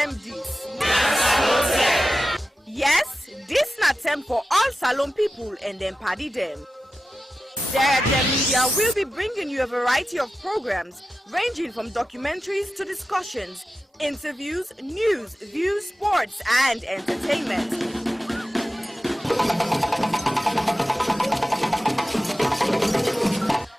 tem this? Yes, this na tem for all Salon people and them party them. Sarah Media will be bringing you a variety of programs ranging from documentaries to discussions, interviews, news, views, sports, and entertainment.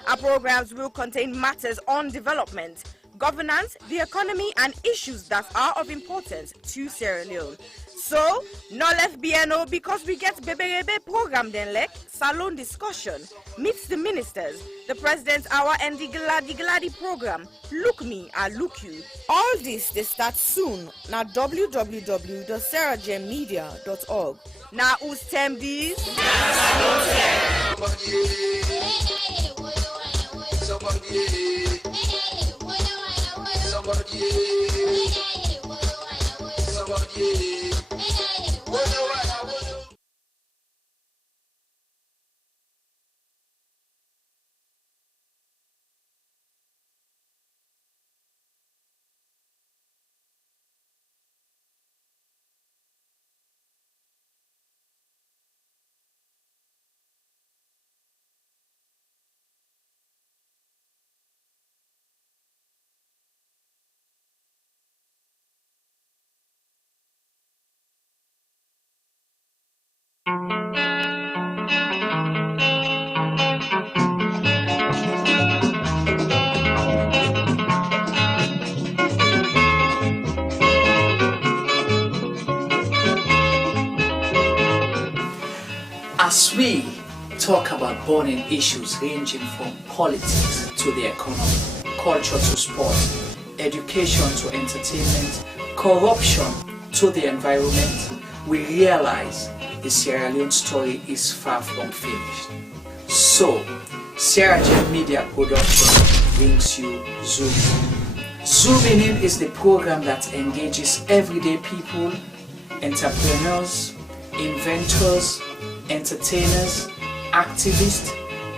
Our programs will contain matters on development, governance, the economy, and issues that are of importance to Sierra Leone. So, no left BNO because we get Bebe program then like Salon discussion, meets the ministers, the president's hour, and the Gladi program. Look me, I look you. All this they start soon na www.sarahjemmedia.org. Now who's tem these? As we talk about burning issues ranging from politics to the economy, culture to sport, education to entertainment, corruption to the environment, we realize the Sierra Leone story is far from finished. So, Sierra Gem Media Production brings you Zoom In. Zooming In is the program that engages everyday people, entrepreneurs, inventors, entertainers, activists,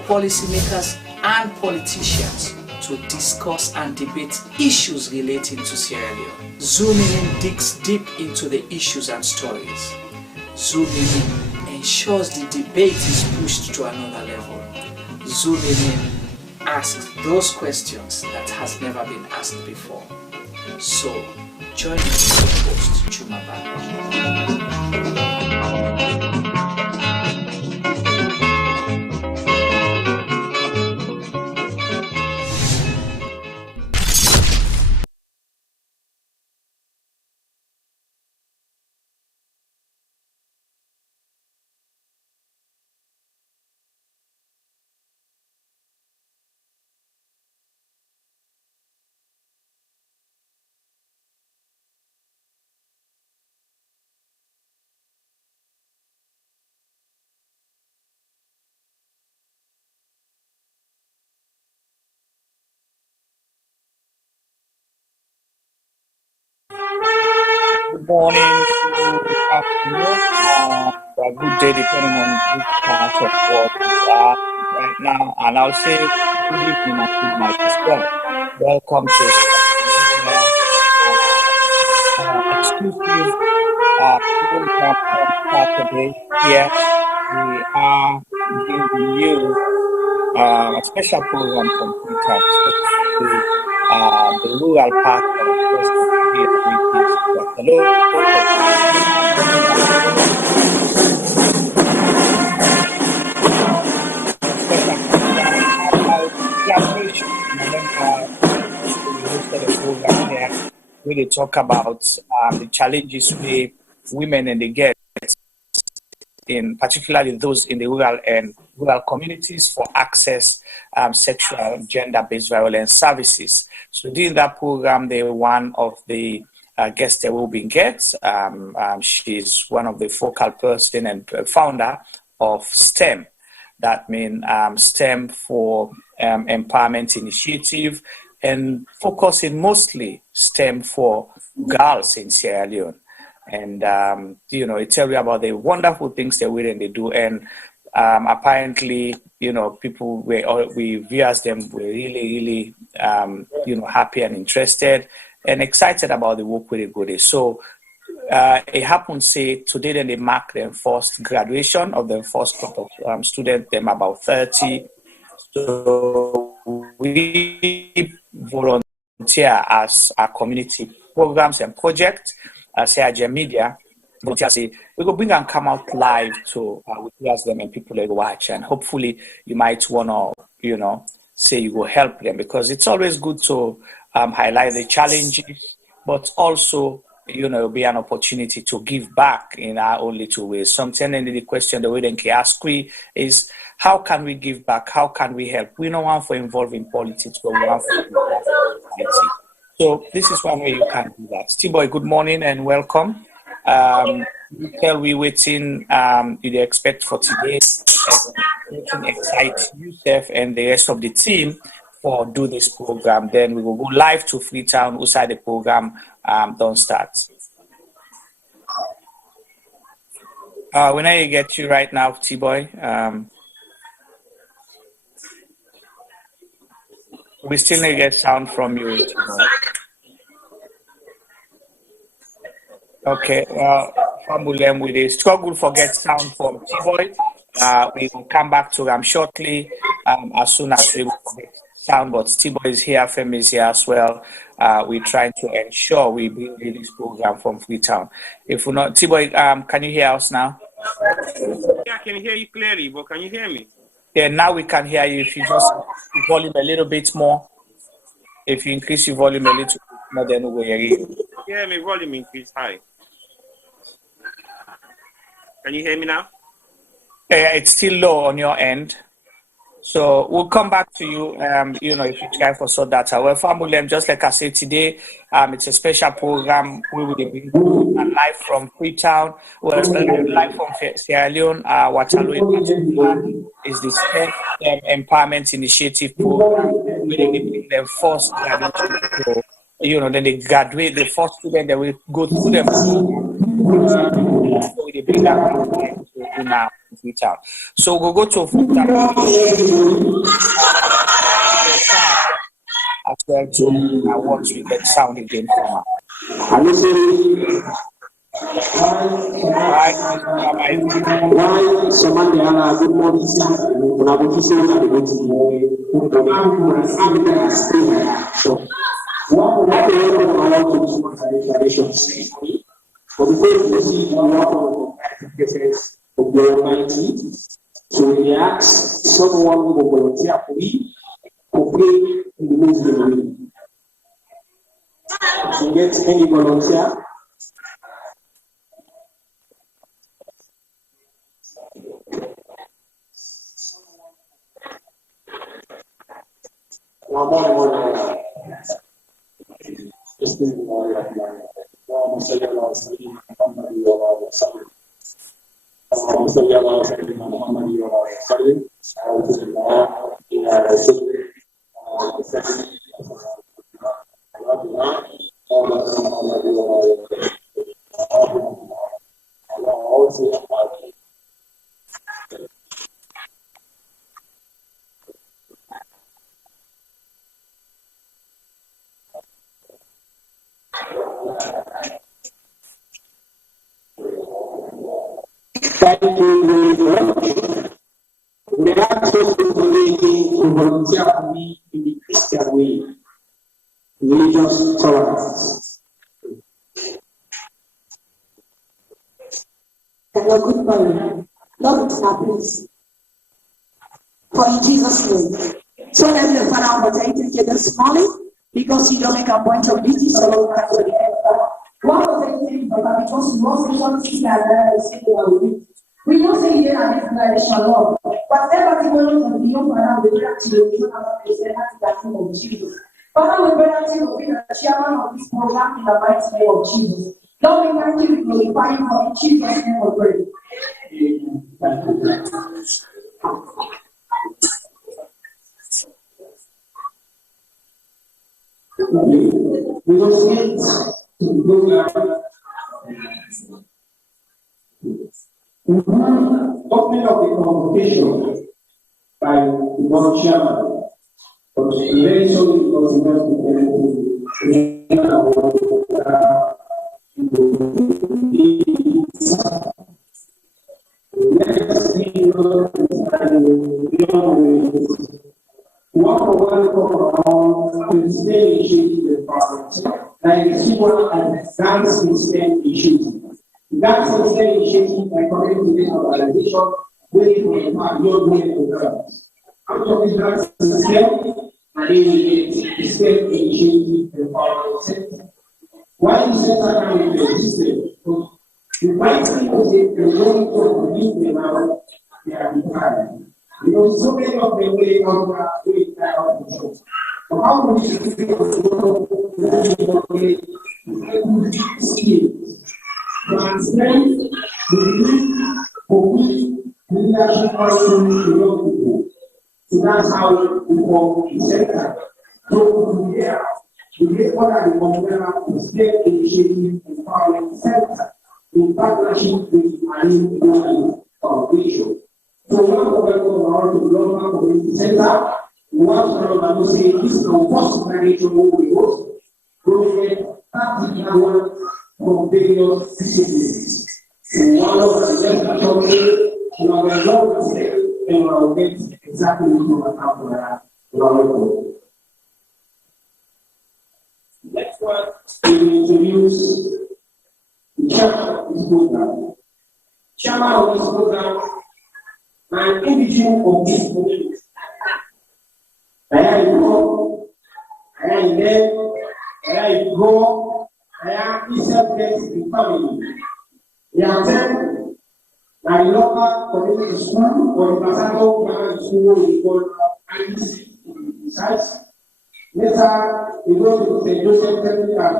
policymakers, and politicians to discuss and debate issues relating to Sierra Leone. Zooming In digs deep into the issues and stories. Zooming In ensures the debate is pushed to another level. Zooming In asks those questions that has never been asked before. So, join me with your host, Chuma Bano. Good morning, good afternoon, or good day, depending on which part of the world you are right now. And I'll say good evening and good night as well. Welcome to exclusive program of Saturday. Here we are giving you a special program from Contact, especially the rural part of West Africa. Hello. Really talk about the challenges we women and the girls, in particularly those in the rural communities, for access sexual gender-based violence services. So during that program, they were one of the guests that will be get. She's one of the focal person and founder of STEM. That means STEM for Empowerment Initiative, and focusing mostly STEM for girls in Sierra Leone. And, it tells you about the wonderful things that they do. And apparently, we viewers them were really, really, happy and interested. and excited about the work with the good. So it happened, say, today then they mark the first graduation of the first crop of students, them about 30. So we volunteer as our community programs and projects, say Agile Media, volunteer say, we go bring and come out live to ask them and people like watch, and hopefully you might want to, say you will help them, because it's always good to highlight the challenges, but also it'll be an opportunity to give back in our own little ways. Sometimes the question the way they can ask we is, how can we give back? How can we help? We don't want to involve in politics, but we want to involve in society. So this is one way you can do that. T-Boy, good morning and welcome. Tell we waiting you expect for today, and excite yourself and the rest of the team for do this program. Then we will go live to Freetown outside the program don't start. When I get you right now, T-Boy, we still need to get sound from you, T-Boy. Okay, Famulem, with a struggle for get sound from T-Boy. We will come back to him shortly as soon as we will get sound, but T-Boy is here, Femi is here as well. We're trying to ensure we bring this program from Freetown. If we're not, T-Boy, can you hear us now? Yeah, I can hear you clearly, but can you hear me? Yeah, now we can hear you. If you just volume a little bit more, if you increase your volume a little bit more, then we'll hear you. Yeah, my volume increased high. Can you hear me now? It's still low on your end. So we'll come back to you, if you try for sort that out. Well, Famulem, just like I said today, it's a special program. We will be live from Freetown. We're live from Sierra Leone. Waterloo in particular is the State Empowerment Initiative program. We will bring them first graduate. Then they graduate, the first student, they will go through them. So they bring that to now. Freetown. So we'll go to Freetown as well to once we get sound again from her. Of the Almighty, so we ask someone who will volunteer for me to pray in the Muslim way. To get any volunteer. Thank you very much. We ask those to volunteer for me in the Christian way, religious tolerance. Hello, good morning. Lord, it's our please. For in Jesus' name. So, Heavenly Father, I'm going to take you this morning because you don't make a point of duty, so Lord, come to the end. What was I saying, Papa? Because you also want to see that we don't say here and declaration, Lord. Whatever the going on beyond around the practice, we don't have to present that name of Jesus. Father, we pray that you will be the chairman of this program in the mighty name of Jesus. Lord, we thank you for glorifying for in Jesus' name we pray. We will get opening of the convocation by the board chairman, but very soon it was That system initiative, according to this organization, waiting for the part you're going to go. Out of this grant system, and then you get the state initiative empowerment center. Why is center can be existed? The right thing is if you're going to release them out, they are retired. Because so many of them will come back with that out of control. So how do we skills? Transcend the for which leadership also belongs to. So that's how we form the center. So we get what are the Conventional State Initiative Empowerment Center in partnership with Alima Dura Foundation. So one of the global community center, we want to say this is our first generation we host, project 31 from various citizens. So one of the legislators, we have a lot to say, and we will get exactly what happened in our report. Next one, we will introduce the chairman of this program. Chairman of this program, an individual of this community. I am there, I go, I am self-based in family. They attend my local community school or the Pasado Primary School we call IDC in size. Later, we go to St. Joseph Technical,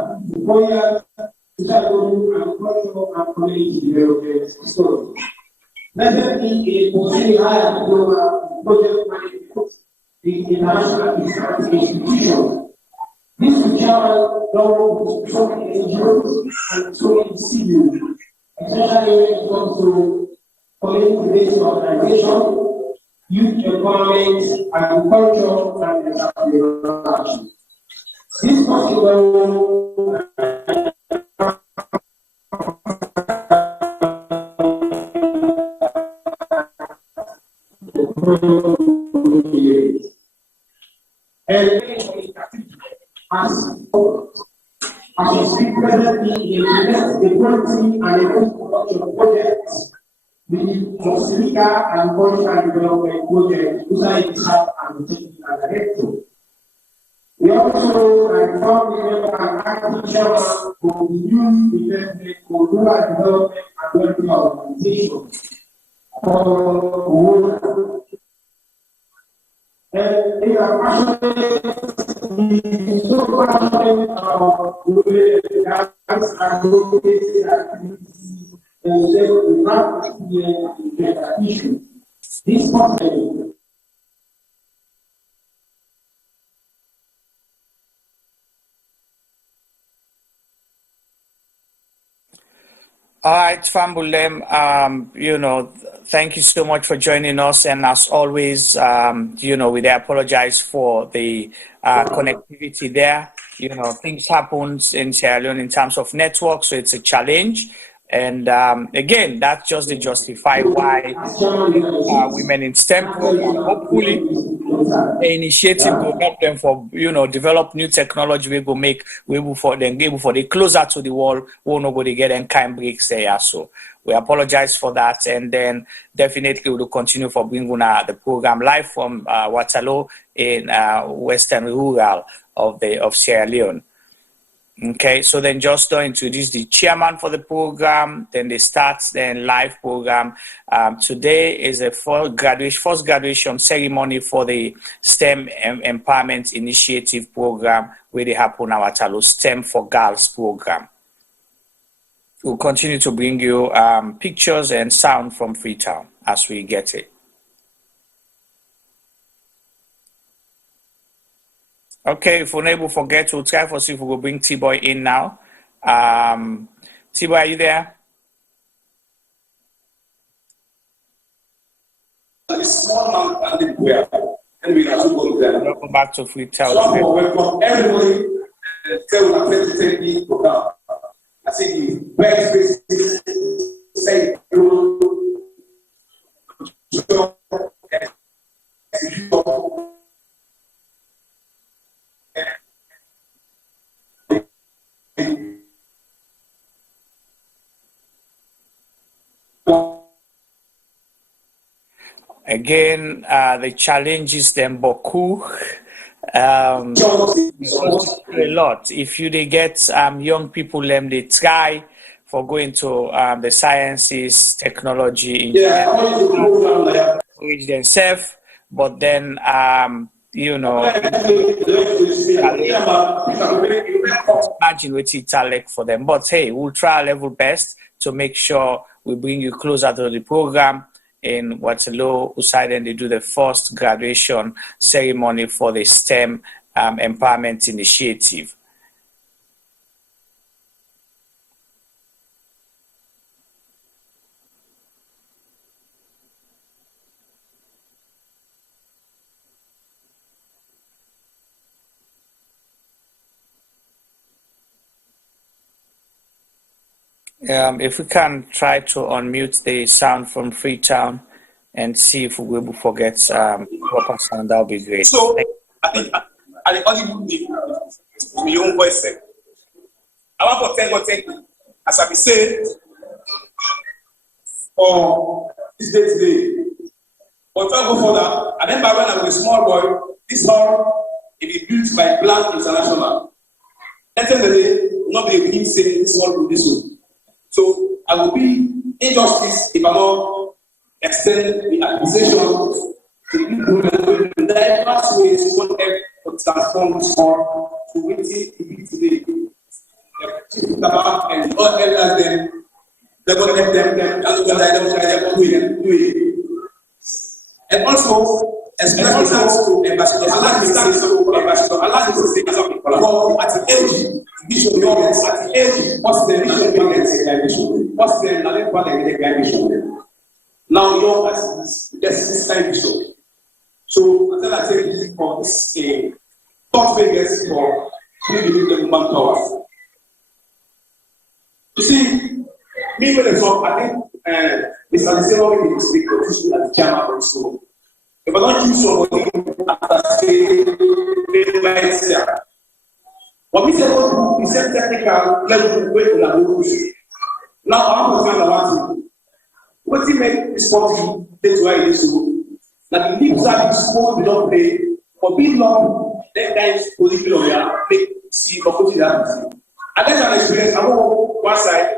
4 years, to start going and cultural and community development story. Let me pursue higher diploma project management in international institutions. This will travel down so many NGOs and so many civil, especially when it comes to community-based organization, youth empowerment, agriculture, and entrepreneurship. This possible and as we speak presently in the quality and the post-production projects, the Costa and cultural development project, Usaid and technical director. We also informed the member and acting chairman of the new investment for rural development and welfare organization. And they are passionate, so passionate about the dance and located activities and the not issue. This possibility. All right, Fambulem, thank you so much for joining us. And as always, we apologize for the connectivity there. Things happen in Sierra Leone in terms of network, so it's a challenge. And again, that's just to justify why women in STEM program, hopefully, the initiative will help them for, develop new technology. We will make, for they closer to the wall, won't nobody get any kind breaks there. So we apologize for that. And then definitely we will continue for bringing the program live from Waterloo in Western Rural of Sierra Leone. Okay, so then just to introduce the chairman for the program, then they start the live program. Today is a first graduation ceremony for the STEM Empowerment Initiative program where they happen at Waterloo STEM for Girls program. We'll continue to bring you pictures and sound from Freetown as we get it. Okay, if we're unable to forget, we'll try for see if we will bring T-Boy in now. T-Boy, are you there? Small man and we are and we are to go there. Welcome back to Freetown. So welcome everybody tell you 2020 program. I think the best basis say Again, the challenges them beaucoup. A lot. If you they get young people them they try for going to the sciences, technology, engineering, reach themselves, but then you know, imagine what it's like for them. But hey, we'll try our level best to make sure we bring you closer to the program. In Waterloo, Usaid, and they do the first graduation ceremony for the STEM Empowerment Initiative. If we can try to unmute the sound from Freetown and see if we will forget proper sound, that would be great. So, I think I audible my own voice. I want to tell you, as I be saying, for this day today. But I go further, I remember when I was a small boy, this hall, it is built by Black International. At the end of the day, nobody will say this hall will this way. So I will be injustice if I don't extend the accusation to people in diverse ways to help transform this hall to what it is today. And all elders them, they're going to help them, do it. And also, especially to Ambassador, I like to say something at the age, vision governments at the age, what's the vision government? What's the now your this time vision. So until I say this for this top figures for 3 million manpower. You see, me when I talk, I think Mr. Alisema will speak officially as the chairman of the school. If I don't choose somebody after say, what we say about the same technical level way to the now I'm going to one thing. What you make this party, that's why it is so. That the leaves are supposed to don't pay for being long, then times positive lawyer, make see opposite that. I guess an experience, I'm on one side,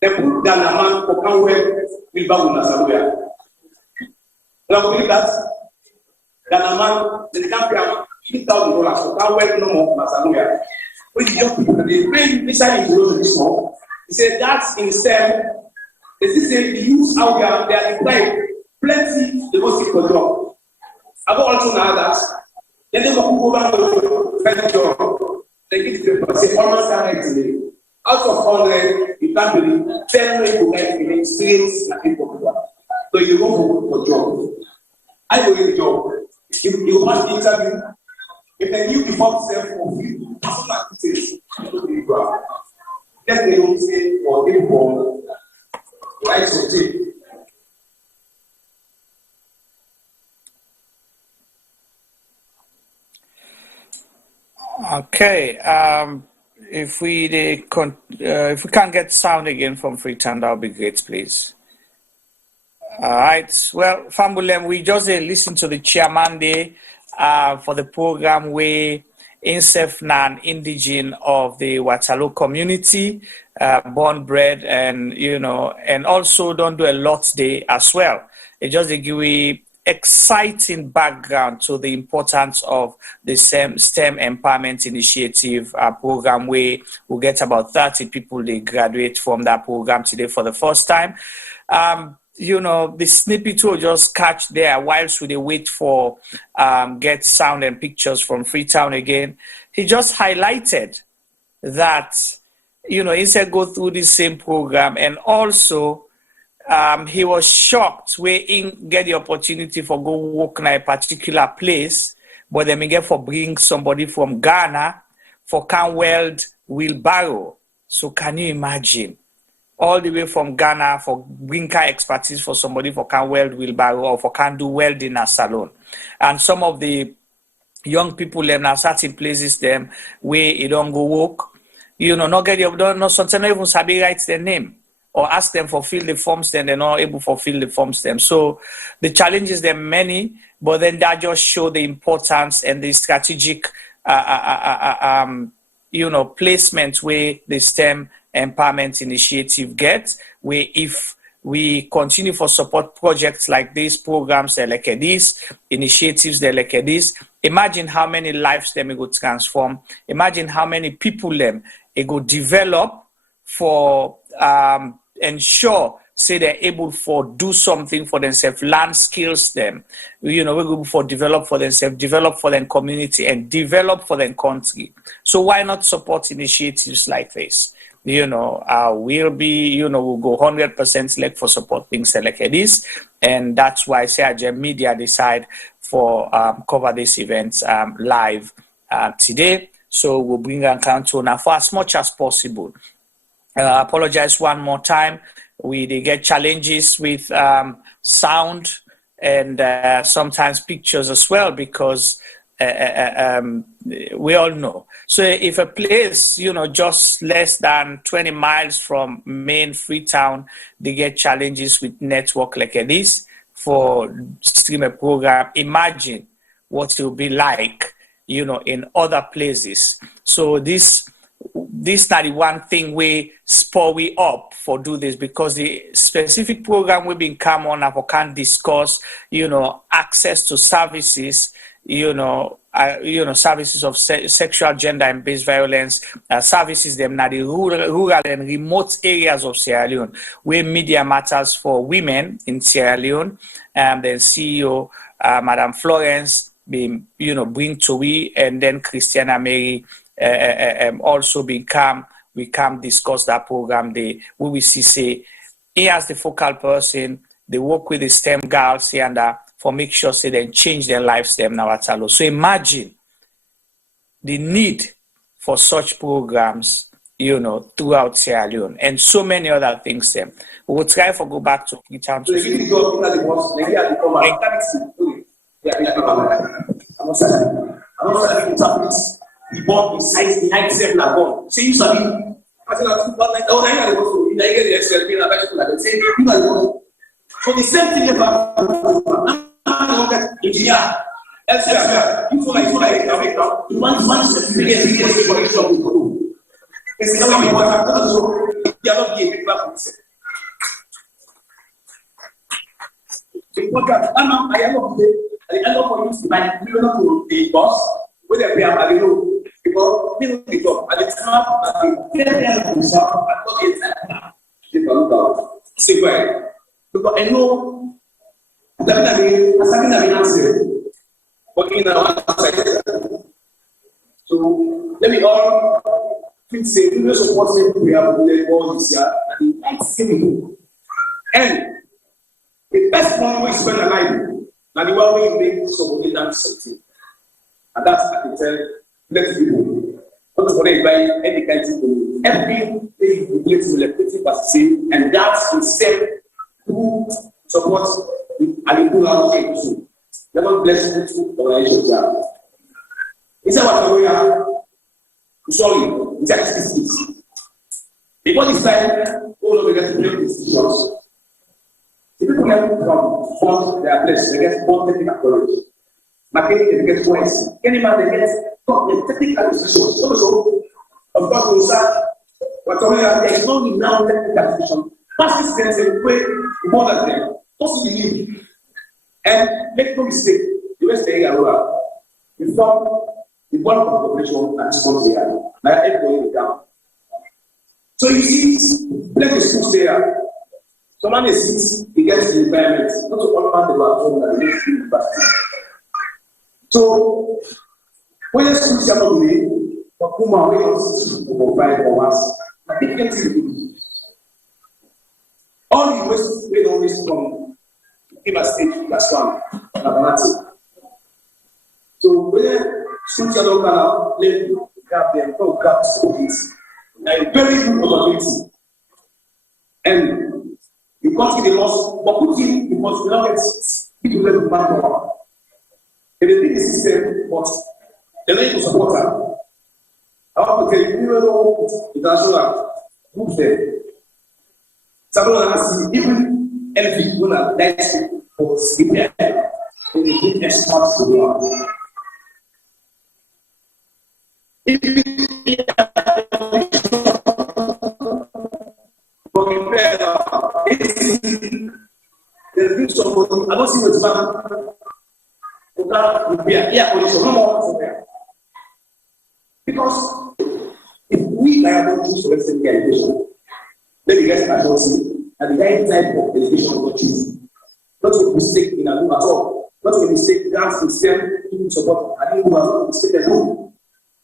they put down a man for can wear with Babu Nasaruya. Now, believe that a man, they can't pay $50,000 for can wear no more Nasaruya. Which young people, they pay inside into this one. He said that's in STEM. They say the youth out there, they are employed plenty, they go seek for job. I go also now that then they go over to find a job. They get the paper, say almost today. Out of 100, you can't believe 10 people get the experience in people. So you go for job. I go get a job. You must interview. If they knew before self of you, that's what it is. Let they don't say or they born. Right, so take. Okay. If we can't get sound again from Freetown, that would be great, please. All right. Well, Fambulem, we just listen to the chairman there for the program where INSEF nan indigene of the Waterloo community, born bred, and and also don't do a lot there as well. It just give we exciting background to the importance of the STEM Empowerment Initiative program, where we get about 30 people they graduate from that program today for the first time. The snippet will just catch there whilst we wait for get sound and pictures from Freetown again. He just highlighted that, instead go through the same program, and also he was shocked where he get the opportunity for go work in a particular place, but then he get for bring somebody from Ghana for can weld wheelbarrow. So can you imagine? All the way from Ghana for green car expertise for somebody for can weld wheelbarrow or for can do welding at salon. And some of the young people them now certain places them where it don't go work. Not get your don't sometimes not even sabi write their name or ask them for fill the forms, then they're not able to fill the forms them. So the challenges there many, but then that just show the importance and the strategic placement where the STEM empowerment initiative gets, where if we continue for support projects like this, programs like this, initiatives like this, imagine how many lives them it go transform. Imagine how many people them it go develop for ensure say they're able for do something for themselves, learn skills them, we're going for develop for themselves, develop for their community, and develop for their country. So why not support initiatives like this? We'll be, we'll go 100% like for support things like this. And that's why Agem Media decide for cover this event live today. So we'll bring an account to now for as much as possible. Apologize one more time. They get challenges with sound and sometimes pictures as well because we all know. So if a place, just less than 20 miles from main Freetown, they get challenges with network like this for stream a program. Imagine what it will be like, in other places. So this not the one thing we spur we up for do this because the specific program we've been come on and can discuss, access to services, services of sexual, gender, and based violence, services them now the rural and remote areas of Sierra Leone, where media matters for women in Sierra Leone. Then CEO Madam Florence bring to we, and then Christiana Mary also we come discuss that program. We will see say he as the focal person. They work with the STEM girls here and for make sure say they change their lives them now at all. So imagine the need for such programs, throughout Sierra Leone and so many other things them. We will try to go back to Freetown. The board besides the ITF na board. Say you sabi. So the same thing about engineer. Elsewhere, you like you want certificate for each job you do. It's not what you want to do. You are not being a person. Because I am not the by the boss. Whether we are because the job at the time because I know that answer working on so let me all say we support we have all this year and the and the best one we spend a night now the one we make somebody dance something. And that's I can tell plenty people. Not for they buy any kind of people. Everything they relate to electricity participate, and that's itself who support the Alima Dura too. Never bless you to organization job. Is that what we are? Sorry, it's this. Before this time, all of the get great institutions. The people have from fund their place, they get more technical knowledge. Marketing they get twice. Any man they get the technical decisions. Also, of course, we start there is no need now technical decision. Pass this sense and way more than them. Also believe. And make no mistake, the West Area rural, we form the bulk of the population at this country. Now everybody down. So you see, plenty of schools there. Someone is against the environment, not to all around the world, that they make university. So, when the schools are not doing, but Kuma will provide for us, I think that's it. All the West will always from give us state, that's one, mathematics. So, when schools are not going to gap there, no gaps for this. A very good opportunity. And because they lost, but put in because we don't get people that back up. And the thing is system, but the need to support her. I want to tell you, even though international groups there, some of them see even LV, when I like to sleep there, and they give experts to do it. There's I don't see what's wrong. Because if we are not choose for Western education, then the guys are not see, and the right type of education will not choose. Not a mistake in a room at all. Not a mistake, grants to send people support. I think we are not a mistake at all.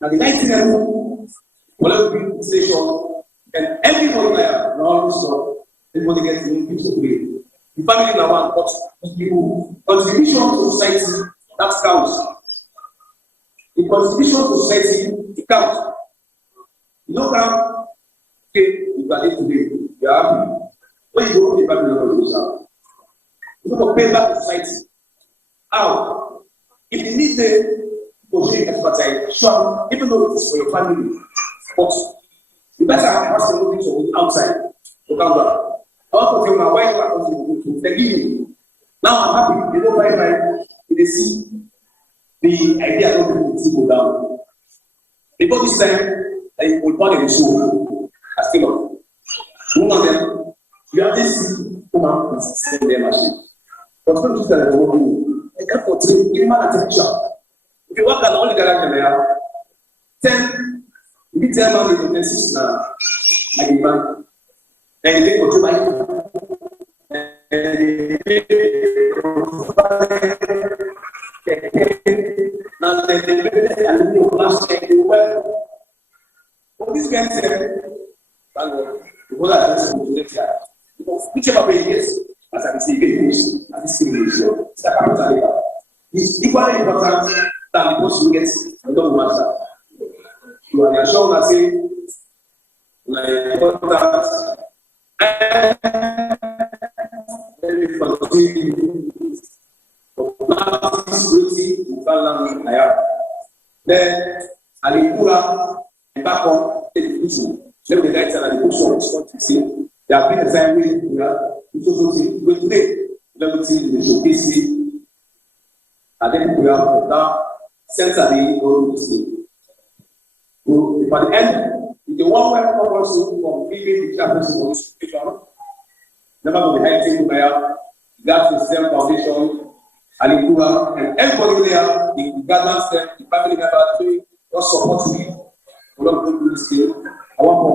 Now the right thing at all, whatever be station, and everybody there, now so everybody gets in people to play. The family now want what people contribution to society that counts. The contribution to society it counts. You don't count. Okay, you got it today. You are happy. When you go to the family of yourself, you go to pay back to society. How? If you need the project expertise, sure, even though it's for your family, but you better have a person looking for outside to come back. I want to tell my wife that they give me. Now I'm happy. They don't buy my. They see the idea of the go down. Before this time, I will part of the show. I still on. One of them, you have this woman send their machine. But when you tell them, I can't portray give man attention. If you work at only garage there, 10, you tell man the 6 now, like a man. And they go to my now they last check the well. What this guy said, whichever way it is, as I say, English, as I say English, it's equally important than the person who gets the double master. You are sure that say, like, important. Very fantastic. Then Alima Dura and back on the issue. Let the guys and the books to see. They have been the same way. But today, let me see the showcase. And then we have that centrally going to see. So, by the end, the one way also from leaving the campus for this situation, never going to be helping by that is the foundation, Alima Dura, and everybody there, the guardians, the family members, doing what support me. I want to do this thing. I want to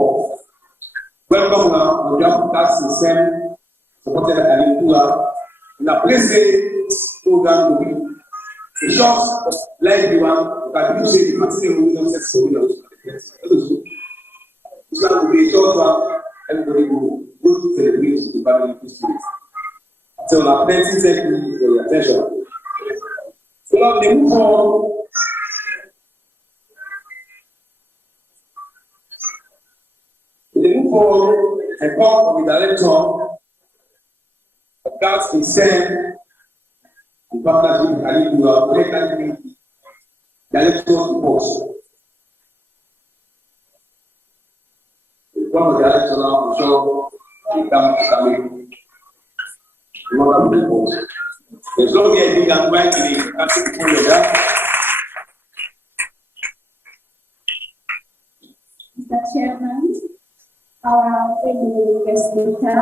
welcome now, on behalf of that system, supported Alima Dura, in a place program to be. The shops, like everyone, can you say the maximum wisdom sets for winners? It's going to be a short one, everybody will go to celebrate the family history. So now, plenty thank you for your attention. So now, they move on. They move on and come from the director of that concern the partnership with Alima Dura, director of the post. One of the directors now will show the coming. There's no way I think I'm going to the country before that. Mr. Chairman, our fellow guest speaker,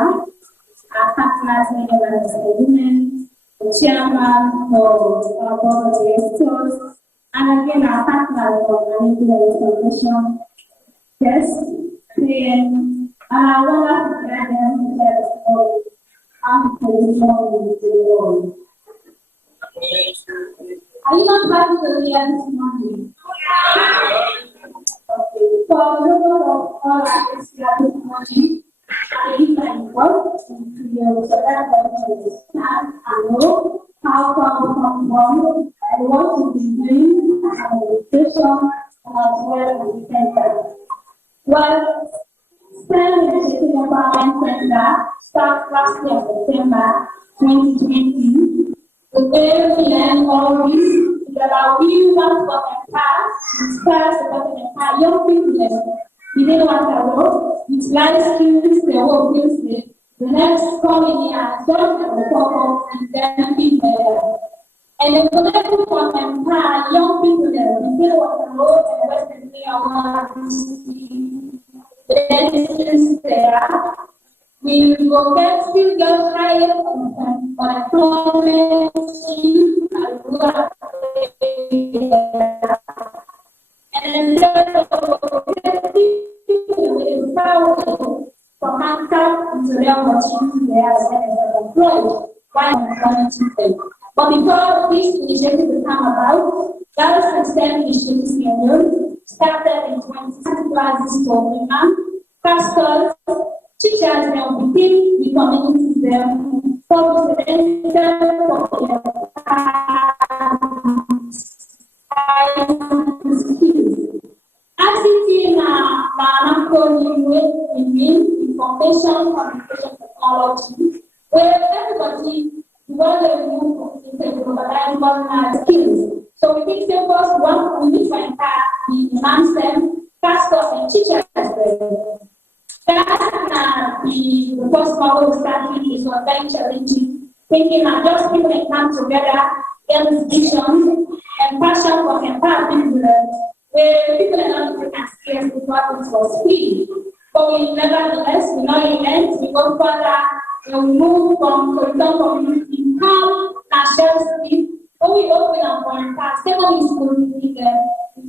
our partners, Netherlands Women, the chairman of our board of directors, and again our partners of the Alima Foundation, guests, and I want to thank them for are you not back to the real this morning? Okay. For the number of all artists here this morning, I can work to your select to understand and know how come from and what to be doing as an education as well as the center. Well, STEM Initiative Empowerment Center starts last year, September 2020. The way we learn all this is about we want to empower, inspire, support, and empower young people within Waterloo, with life skills, the work skills, the next coming year, join the purpose and then be better. And the collective for empower young people within Waterloo and Western New there. We will still get higher unemployment, and from handcraft into real opportunity there as employed while employment today. But before this initiative will come about, girls and STEM initiatives started in 20 classes for women, pastors, teachers within the communities there, for skills. ICT na information communication technology, where everybody skills. So we think first one we need to empower the non-STEM pastors and teachers. That's the first model we started is very challenging. Thinking that just people can come together, get this vision and passion for empowering people, where people are not taken seriously what it was free. But we nevertheless, we not relent, we go further, and we move from curriculum community, come national speed, but we open up for empower secondary school with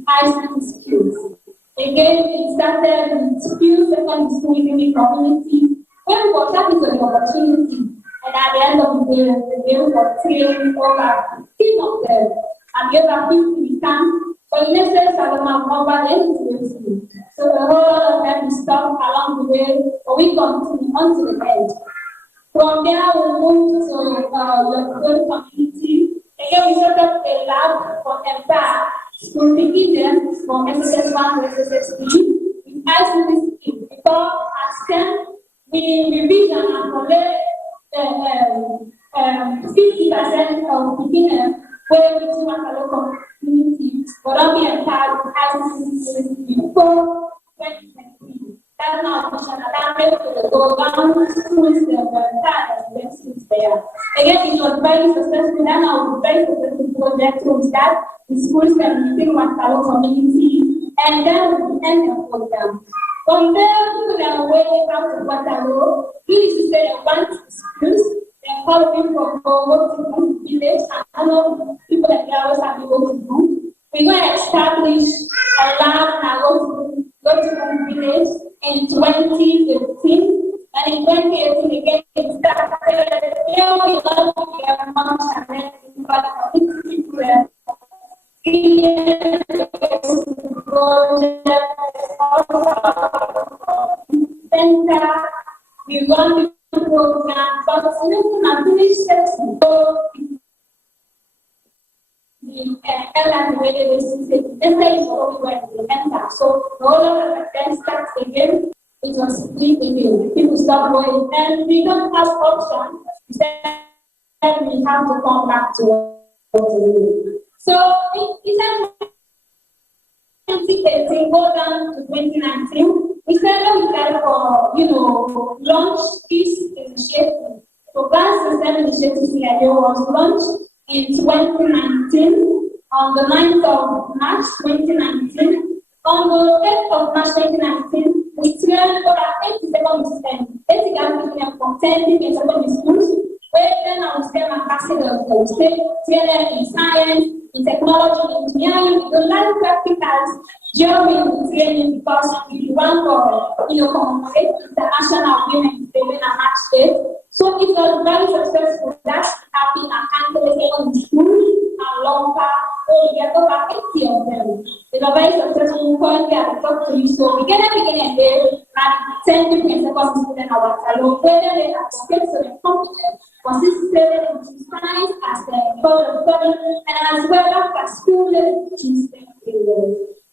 ICT skills. Again, it started with skills secondary school within the community, where we were tapping to the opportunity. And at the end of the day we were training over 15 of them, and the other 50 we can. But in essence, I don't have over 80. So the whole of them stopped along the way, but we continue until the end. From there, we moved to the community. Again, we set up a lab for empower school beginners from SSS1 to SSS3 with ICT skills. Because at STEM, we revision and collect 50% of beginners where we do a local community, but only empowered with ICT skills before 2023. That's not a vision. That made to go down schools that were empowered and schools there. Again, it was very successful. Then I was very successful project to start the schools that we think want our community, and then we end the program. From there, people that are way out of Waterloo, really to say they want schools, they call people for work to do village, and other people that they always have to go to do. We're going to establish a lab that go to village in 2018. And in 2018, again, it started here we love to get much and then people center, we run the program, but finish section. The airline way they see it, then there is what we were implemented. So the whole of the then starts again. It was free again. People start going, and we don't have option. Then we have to come back to what. So in 2018, go down to 2019. We started with that for launch this initiative. So Grand System Initiative CIO was launched in 2019 on the 9th of March 2019. On the 8th of March 2019, we trained over 80 secondary schools, 80 graduates from 10 different secondary schools, where then I was STEM ambassadors for state, trained in science, in technology, engineering, we do learn practicals during the training because we want to commemorate International Women's Day and March Day. So it was very successful. That's having a handful of schools and longer, we get over 80 of them. It was very successful. Currently at the top 3. So we get a beginning there and 10 different secondary schools in our salon, whether they have skills or competence, consistent in science as the and as well as school level.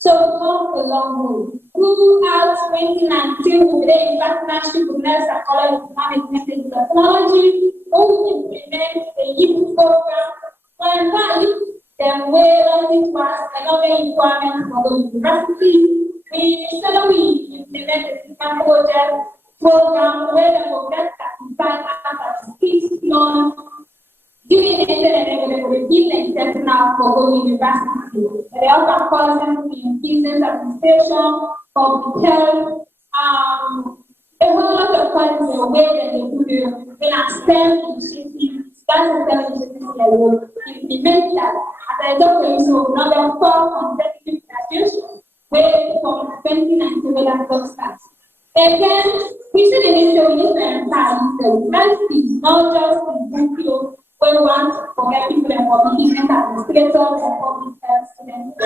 So we've come a long way. Throughout 2019, we did a partnership with Nelson College of Management and Technology, who implement a youth program to encourage them where learning was another requirement for the university. We implement a different project program where they will get certified after 6 months. During the internet, they will give them exceptional for going university. They also courses in business administration, public health, a whole lot of courses the way that they do in a STEM initiative. That's a STEM initiative that will implement that. As I told you, so now there are 4 consecutive graduations where from 2019 we have got started. Again, we should need to emphasize the university is not just in Tokyo. We want to forget people and public business administrators and public health students.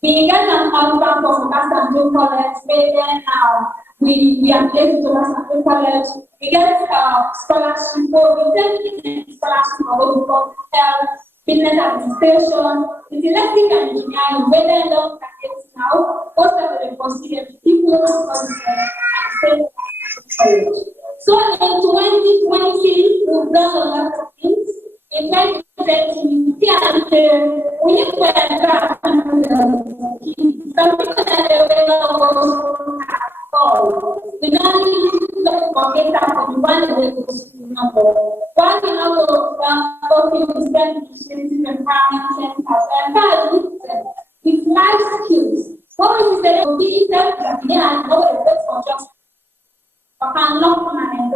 We get an outcome from Obasanjo College, where then we are placed to Obasanjo College. We get scholarship, we take scholarship for what we call health, business administration, electrical engineering, where then don't get now, most of the consider people college. So in 2020, we've done a lot of things. In 2020, we need to attract some people that they will at all. We don't need to forget that for the one that they go to school number. One thing also, we spend empowerment centers, it's life skills. What we say, we tell them, yeah, I know the best for just not and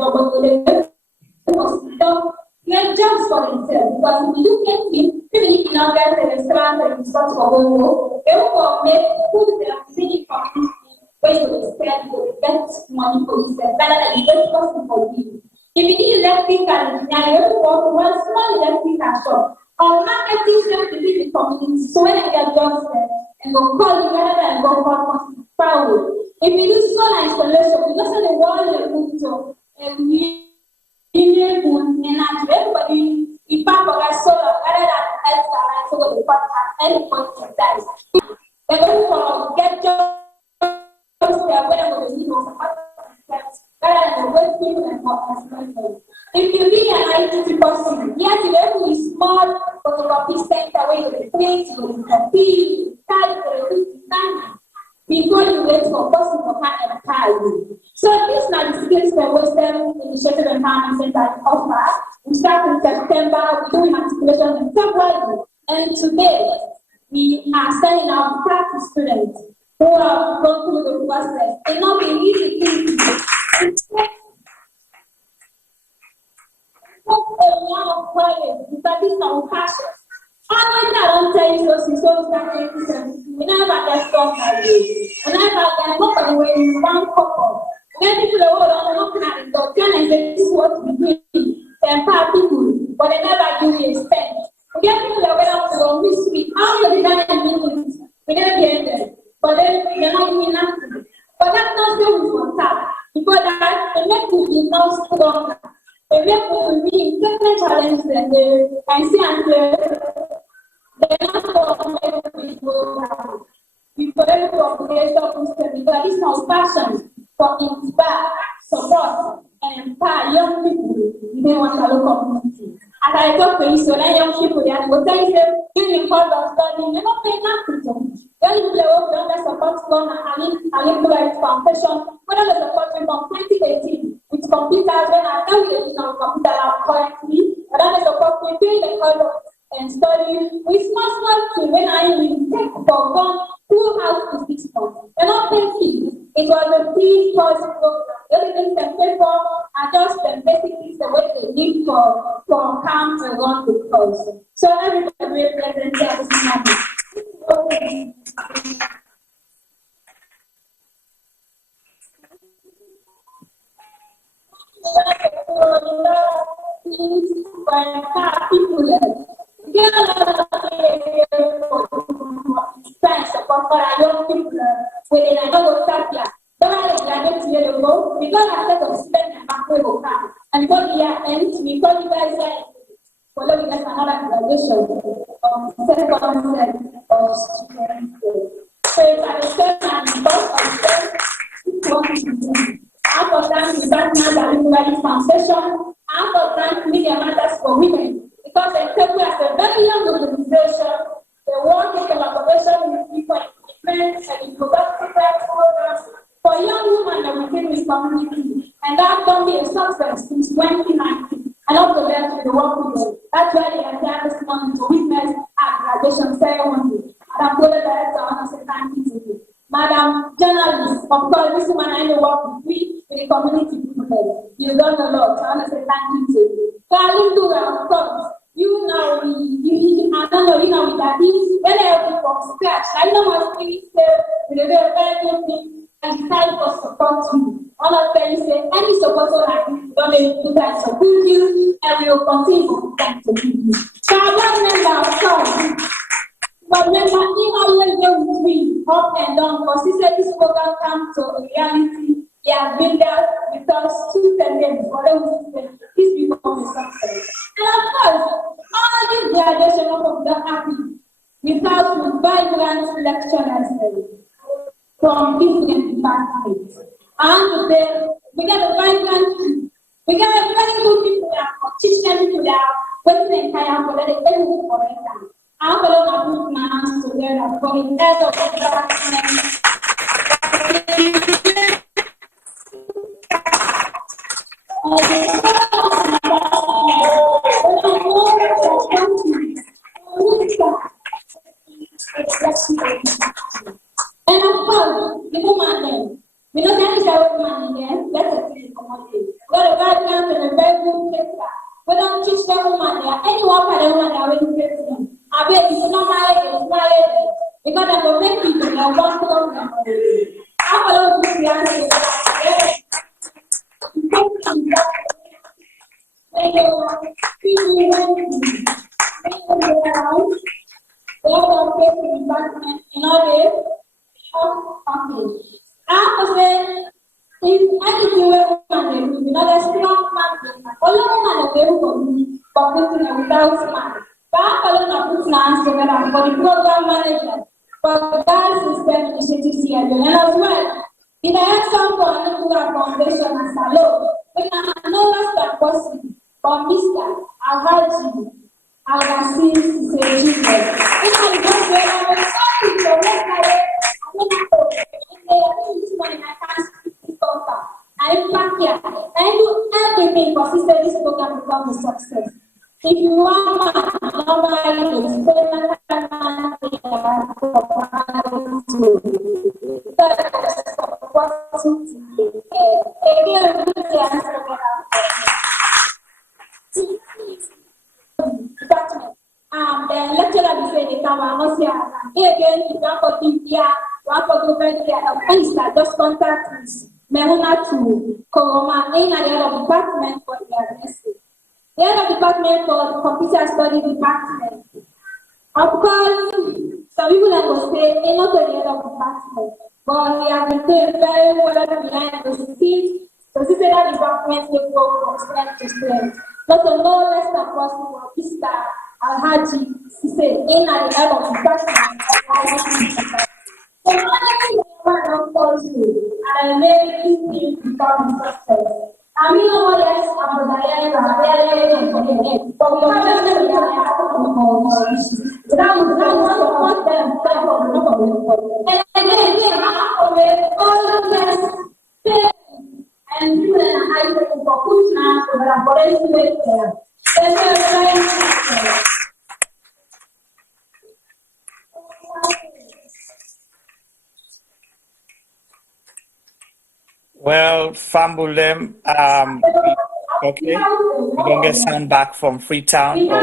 get jobs for themselves, because if you can see, even if you not get a restaurant or you start for going, they will make food that are really community where you will spend the best money for yourself, rather than the best person for you. If you need electrical engineering, you will go to one small electrical shop or marketing them to the community. So when I get jobs there, and go call you rather than go call power. If you do solar installation, you don't say the wall you put to everybody, if I forget solar, rather than else that so the part at any point in time. They will get jobs there whenever they need to rather than wait people and for. If you be an IT person, yes, you have to be small photocopy center where you can print, you can copy, type, time before you wait for person to come and carry you. So these are the skills that Western Initiative Empowerment Center offers. We start in September, we're doing articulation in February, and today we are sending out practice students who have gone through the process. It's not an easy thing to do. A lot of private, but these are passions. I don't tell you so, so we never get stuff like this. Whenever I get up and when you one couple, when people are looking at the doctor and say, this is what we do, empower people, but they never give you a spend. We get people that went up to go this week, how many design meetings, we never get them, but then they're not doing nothing. But that's not so we for tap, because that they make you be more stronger. They make you be different challenges and they see and they're not going to make people before every population because this is our passion for inspire, support, and empower young people within one local community. As I talk to you, so then young people, they are going to tell you, during the course of studying, you're not paying nothing to me. When you play over the support from Alima Foundation, when the support from 2018 with computers, when I tell you in our computer lab currently, but then the support we pay the course and study with small things when I will take for gone 2 hours to 6 months. They're not paying fees. It was a free course program. The only thing they pay for are just the basic things the way they need for camp and run the course. So everybody represents this money. People support for our young people within another Tapia. Don't have a graduate year ago, we got a set of spend and back will come. And before the year ends, we call you guys follow you guys another graduation of second set of students. So it's and both of them out of time to partners and literary foundation, out of time media matters for women, because they take me as a very young organization. They work in collaboration with people in events and in productive programs for young women and within this community, and that can be a success since 2019. And up to them to the work with them. That's why they are here this morning to witness our graduation ceremony. Madam Bola Director, I want to say thank you to you. Madam Journalist, of course, this woman I know work with me, with the community people. You've done a lot, so I want to say thank you to you. So Alima Dura, of course, you know, I don't know, with that, when I have from scratch, I know my spirit with a very good thing, and decide for support you. All of them say, any support like you, don't make you guys support you, and we will continue to support you. So I want member of course, but member, in always go with me, up and down, because he said this program comes to reality. He has been there with us 2 years for them to say, this becomes a success. And of course, all this graduation of the happy, without vibrant lecturers from different departments. And today, we got a vibrant, we got a very good people that are teaching people that are waiting and tired for that they can move for it. I'm going to put my hands together for the head of the department. And of course, the woman then, we don't have to tell woman again, let's see the commodity. What a bad man and a very good place. We don't teach the woman there. Anyone for the woman that already plays them. I bet it's not married, it's married. Because they will make people that want to love them. I'm going to put the answer. In order after that, if anything were woman, you know, there's strong man, all woman are for me, for putting a without man. But I'm going to put hands together for the program manager, for the dance system initiatives here, and as well, in the example for Alima Dura Foundation and Salon, we can know that person for Mr. Avaji. Agassiz Sejide. In my just when I was sorry to work my way, I do everything for sister this program become a success. If you want normally to spend the lecturer will say, again, if you want to think here, one for government here, just contact us. Mehuna to Koroma in the other department for the message. The other department for the computer study department. Of course, some people will say, not the other department, but they have been doing very well behind the scenes. So this other department will go from strength to strength. Not a no less than possible, Mr. Alhaji, he said, in the other department. So one of course, and I made this thing become success. I mean, what else about the but we have and again, all of this, and people in a high level for good now, so that I'm going to wait there. Well, Fambulem, okay, we're going to get sound back from Freetown. We will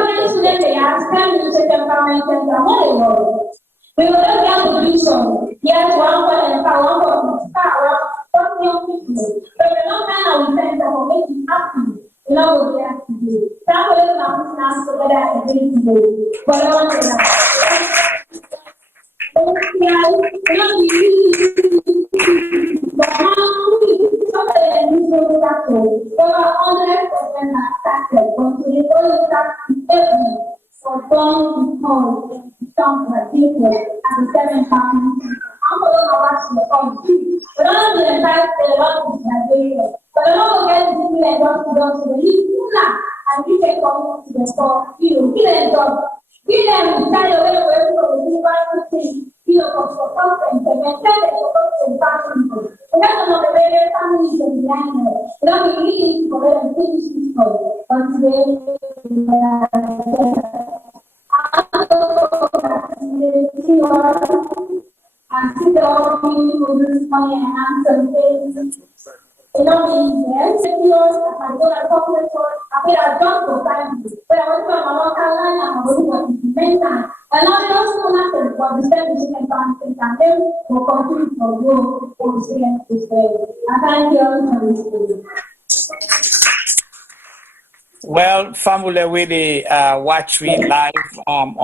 not have to do so. Yes, one for the power of power, some young people. But we're not kind of intent of making happy. You know what we have to do. Some of them are putting us together at the day to do. But I want to know. But how do we some of the new factors? There are 100% not started, but we only start every for don't become some people at the 7 times. I'm going to watch to the country. We don't know the entire lot of Nigeria. But the Lord will get the people and don't to the lead and we can come to the store, give them job. Give them kind of way from the human thing, for conference and maintain the family. And that's one of the various families in the animal. We don't be eating for them, finish this for. But today, and see the old people who lose money and answer things. It don't mean that. I go to corporate work. I pay a job for family. But I went to my local line and I was going to spend time. And now they don't know nothing but the same thing and then will continue to grow or to stay. I thank you all for listening. Well, family, we watch we live on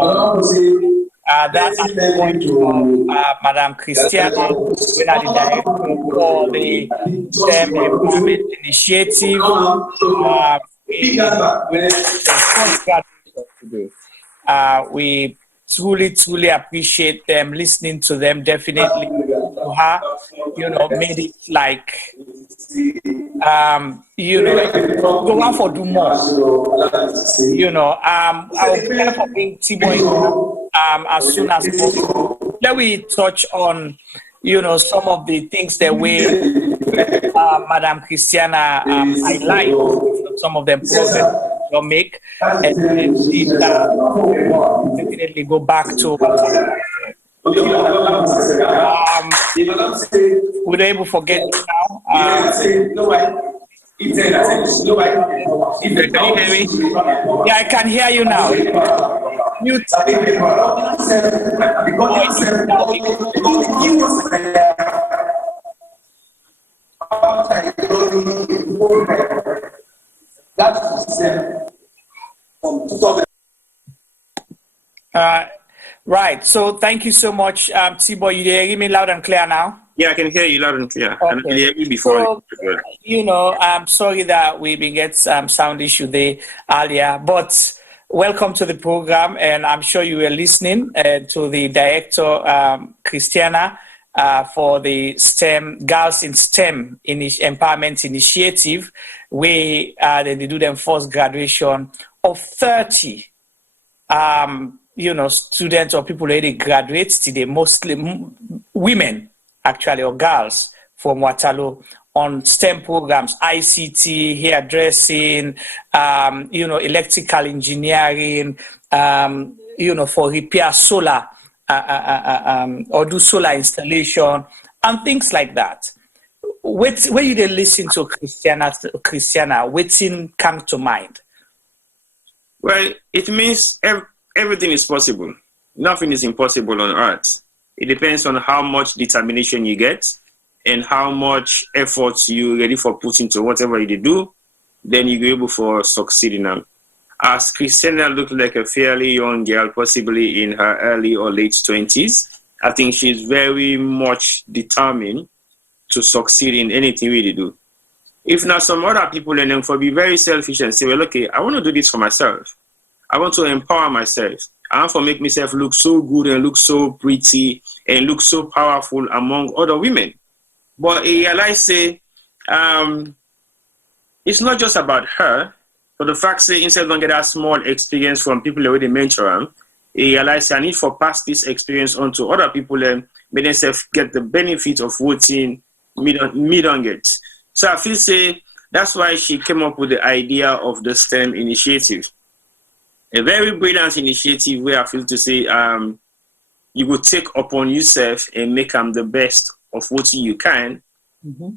that's at the point of Madam Christiana, we are the director for the STEM Employment Initiative. We truly appreciate them, listening to them, definitely to her, made it like, go on for do more. I'll prepare for being T-Boy as soon as possible. Let me touch on, some of the things that we, Madam Christiana, highlight, some of them progress you'll make, and definitely go back to would I able forget you now? Can you hear me? Yeah, I can hear you now. Mute. Right. So thank you so much, T-Boy. You hear me loud and clear now? Yeah, I can hear you loud and clear. Okay. And I can hear you before. So, I'm sorry that we been get some sound issue there earlier, but welcome to the program, and I'm sure you were listening to the director, Christiana, for the STEM Girls in STEM Empowerment Initiative, where they do them first graduation of 30. Students or people already graduate today, mostly women, actually, or girls from Waterloo on STEM programs, ICT, hairdressing, electrical engineering, for repair solar, or do solar installation and things like that. When you listen to Christiana, what's come to mind? Well, it means everything is possible. Nothing is impossible on earth. It depends on how much determination you get and how much effort you're ready for putting into whatever you do, then you'll be able for succeeding them. As Christiana looked like a fairly young girl, possibly in her early or late 20s, I think she's very much determined to succeed in anything we do. If not, some other people and them for be very selfish and say, well, okay, I want to do this for myself. I want to empower myself. I want to make myself look so good and look so pretty and look so powerful among other women. But I realize, say, it's not just about her, but the fact, say, instead of get that small experience from people already mentor them, I realize I need to pass this experience on to other people and make themselves get the benefit of what me don't get. So I feel, say, that's why she came up with the idea of the STEM initiative. A very brilliant initiative where I feel to say you will take upon yourself and make them the best of what you can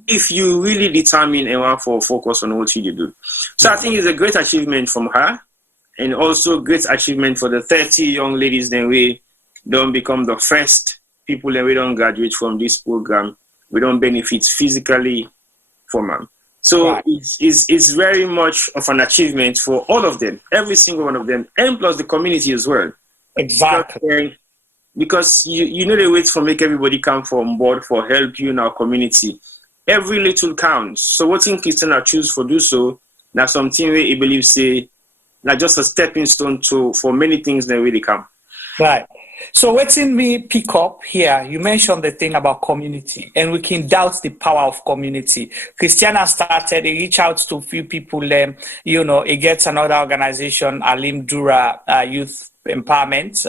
if you really determine and want to focus on what you do. So I think it's a great achievement from her and also great achievement for the 30 young ladies that we don't become the first people that we don't graduate from this program. We don't benefit physically from them. So right. It's very much of an achievement for all of them, every single one of them, and plus the community as well. Exactly. Because you know the ways for make everybody come on board for help you in our community. Every little counts. So what in Christiana choose for do so, that's something where I believe say, like just a stepping stone for many things that really come. Right. So waiting me pick up here, you mentioned the thing about community, and we can doubt the power of community. Christiana started, he reached out to a few people, he gets another organization, Alima Dura Youth Empowerment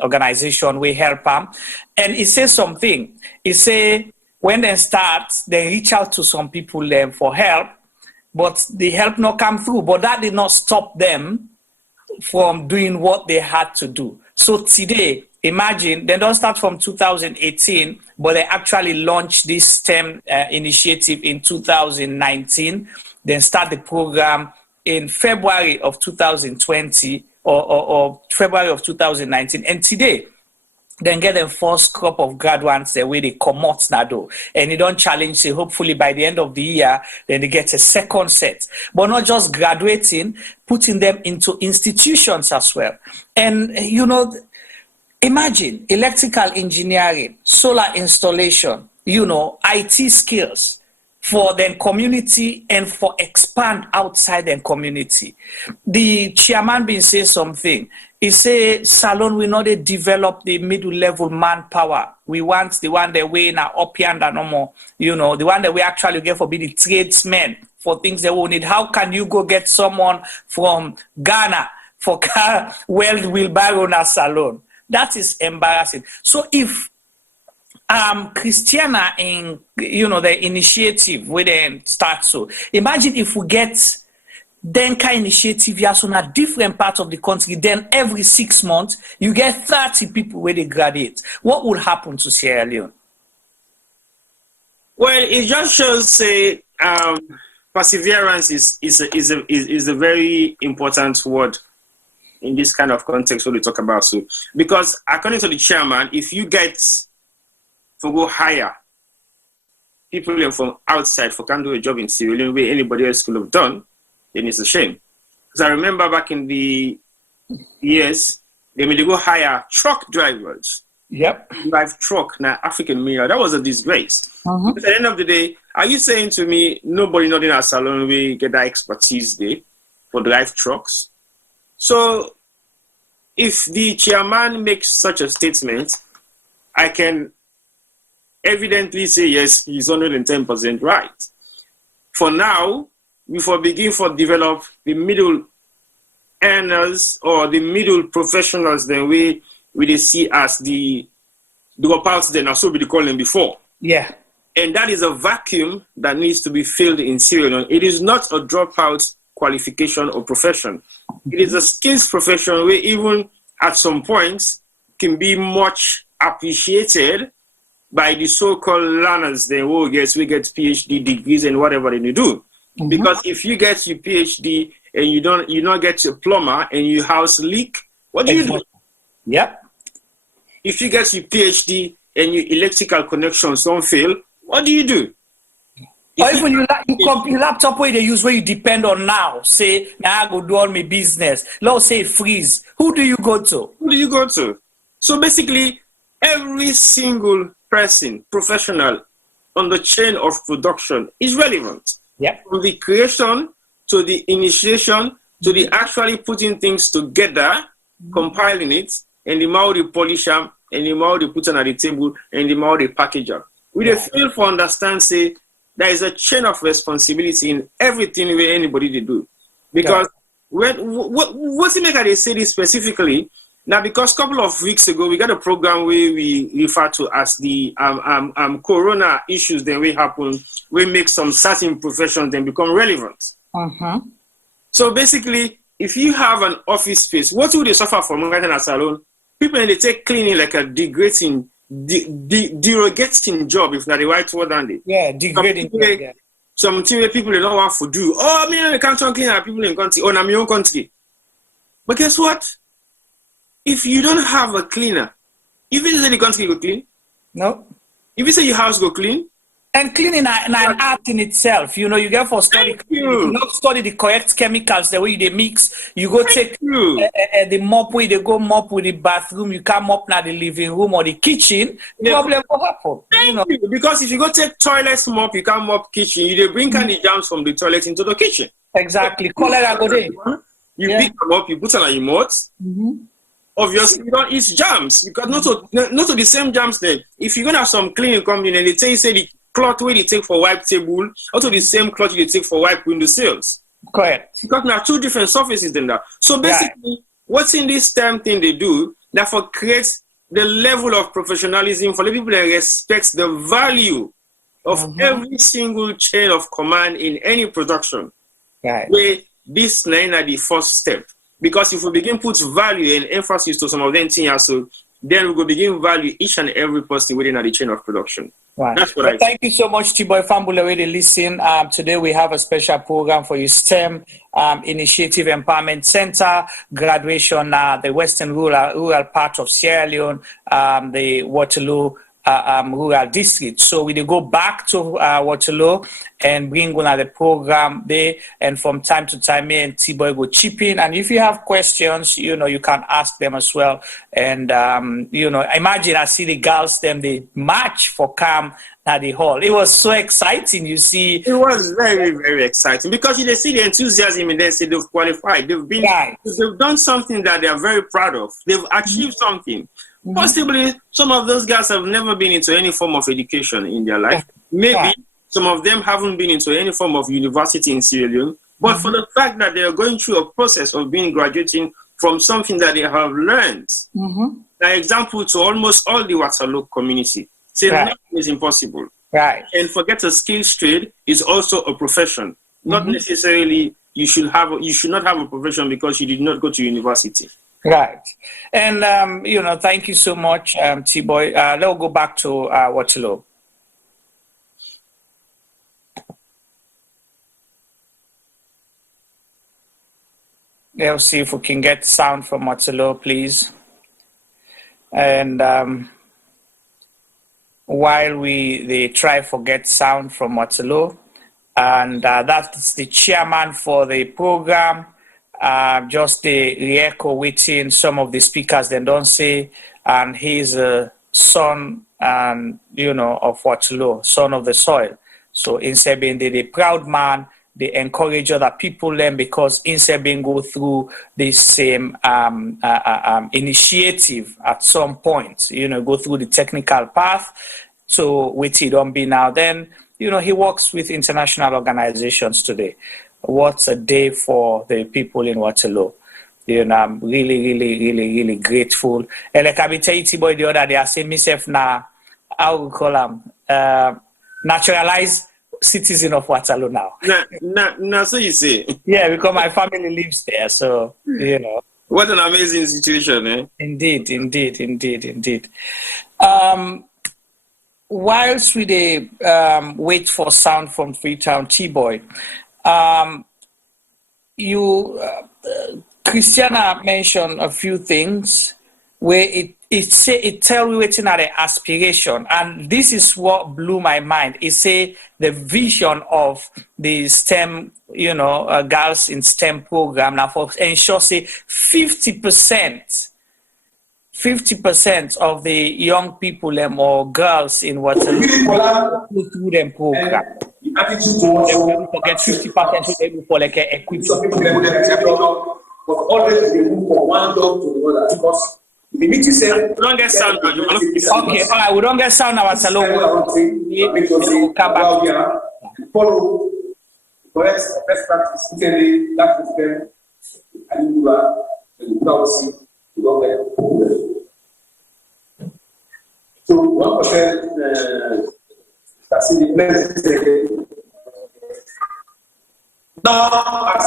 organization, we help them. And he says something, he say, when they start, they reach out to some people for help, but the help not come through, but that did not stop them from doing what they had to do. So today, imagine, they don't start from 2018, but they actually launched this STEM initiative in 2019, then start the program in February of 2020 or February of 2019. And today, then get the first crop of graduates the way they come out now, though. And they don't challenge, say, hopefully by the end of the year, then they get a second set. But not just graduating, putting them into institutions as well. And, imagine electrical engineering, solar installation, IT skills for the community and for expand outside the community. The chairman been saying something. He say, Salon, we know they develop the middle level manpower. We want the one that we now up here and no more, the one that we actually get for be the tradesmen for things they will need. How can you go get someone from Ghana for car weld wheelbarrow in a salon? That is embarrassing. So if Christiana in the initiative where they start, so imagine if we get Denka initiative yes, on a different part of the country, then every 6 months you get 30 people where they graduate. What will happen to Sierra Leone? Well, it just shows perseverance is a very important word in this kind of context when we talk about. So, because according to the chairman, if you get to go higher people from outside for can do a job in Sierra Leone where anybody else could have done, then it's a shame. Because I remember back in the years, they made to go hire truck drivers. Yep. Drive truck, now African mirror. That was a disgrace. At the end of the day, are you saying to me, nobody not in our salon will get that expertise there for drive trucks? So, if the chairman makes such a statement, I can evidently say, yes, he's 110% right. For now, before begin for develop the middle earners or the middle professionals, then we see as the dropouts, then also be calling before. Yeah. And that is a vacuum that needs to be filled in Sierra Leone. It is not a dropout qualification or profession. It is a skills profession where even at some points can be much appreciated by the so-called learners then we get PhD degrees and whatever they do. Because if you get your PhD and you don't get your plumber and your house leak, what do you do? Yep. If you get your PhD and your electrical connections don't fail, what do you do? Or even your laptop where they use where you depend on now. Say, I go do all my business. Let's say freeze. Who do you go to? So basically, every single person, professional on the chain of production is relevant. Yep. From the creation to the initiation to the actually putting things together, compiling it, and the more they polish them, and the more they put them at the table, and the more they package them. We fail to understand, say, there is a chain of responsibility in everything where anybody they do. Because what's it make they say this specifically? Now, because a couple of weeks ago, we got a program where we refer to as the corona issues then we happen, we make some certain professions then become relevant. So basically, if you have an office space, what would they suffer from right in a salon? People, they take cleaning like a derogating job, if not the right word, and they. Yeah, degrading. Something where people they don't want to do. Oh, I can't clean our people in country. Oh, I'm your own country. But guess what? If you don't have a cleaner, if you say the country go clean, no. If you say your house go clean, and cleaning an art in itself, you get for study. You not study the correct chemicals the way they mix. You go take the mop where they go mop with the bathroom. You can't mop now the living room or the kitchen. Problem will happen. Thank you. Because if you go take toilet mop, you can't mop kitchen. You bring candy jams from the toilet into the kitchen. Exactly. Cholera go there. You pick them up, you put them on your mouth. obviously you don't eat jams because not to the same jams there. If you're gonna have some cleaning company and they say the cloth where they take for wipe table, also the same cloth they take for wipe window sills. Correct. Because there are two different surfaces than that. So basically, what's in this STEM thing they do, therefore creates the level of professionalism for the people that respects the value of every single chain of command in any production. Right. Where this nine are the first step. Because if we begin put value and emphasis to some of them things, so then we will begin value each and every person within the chain of production. Right. That's what Thank you so much, Chiboy Fambula, where they listen. Today we have a special program for you, STEM Initiative Empowerment Center, graduation, the Western rural part of Sierra Leone, the Waterloo rural district. So we go back to Waterloo and bring on the program there, and from time to time me and T-Boy go chip in, and if you have questions, you can ask them as well. And imagine I see the girls them they march for camp at the hall. It was so exciting. You see, it was very, very exciting because they see the enthusiasm and they say they've qualified, they've done something that they are very proud of, they've achieved something. Possibly some of those guys have never been into any form of education in their life. Maybe some of them haven't been into any form of university in Sierra Leone. But for the fact that they are going through a process of being graduating from something that they have learned, an example to almost all the Waterloo community, say nothing is impossible. Right. And forget a skills trade is also a profession. Not necessarily you should not have a profession because you did not go to university. Right. And, thank you so much, T-Boy. Let's go back to Waterloo. Let's see if we can get sound from Waterloo, please. And while they try to get sound from Waterloo, and that's the chairman for the program. Just the re-echo within some of the speakers they don't say, and he's a son and of Waterloo, son of the soil. So instead being the proud man, they encourage other people then, because instead being go through the same initiative at some point, go through the technical path. So with it don't be now then, he works with international organizations today. What a day for the people in Waterloo. I'm really, really, really, really grateful. And like I be telling T-Boy the other day, I say myself now, how we call them, naturalized citizen of Waterloo now. Nah, so you say. Yeah, because my family lives there, so, What an amazing situation, eh? Indeed. Whilst we wait for sound from Freetown, T-Boy, Christiana mentioned a few things where it tell we waiting at the aspiration, and this is what blew my mind. It say the vision of the STEM, girls in STEM program now for ensure say 50% of the young people or girls in Waterloo go through them program. Attitude towards they will forget 50% they will for like equipment. Some people but always they move from one job to the other because the meeting said we don't get sound. Okay, all right, we don't get sound now. We'll come back. Follow correct best practice. That is them. Alima Dura, we don't get. So 1%. That's in the place. Now, as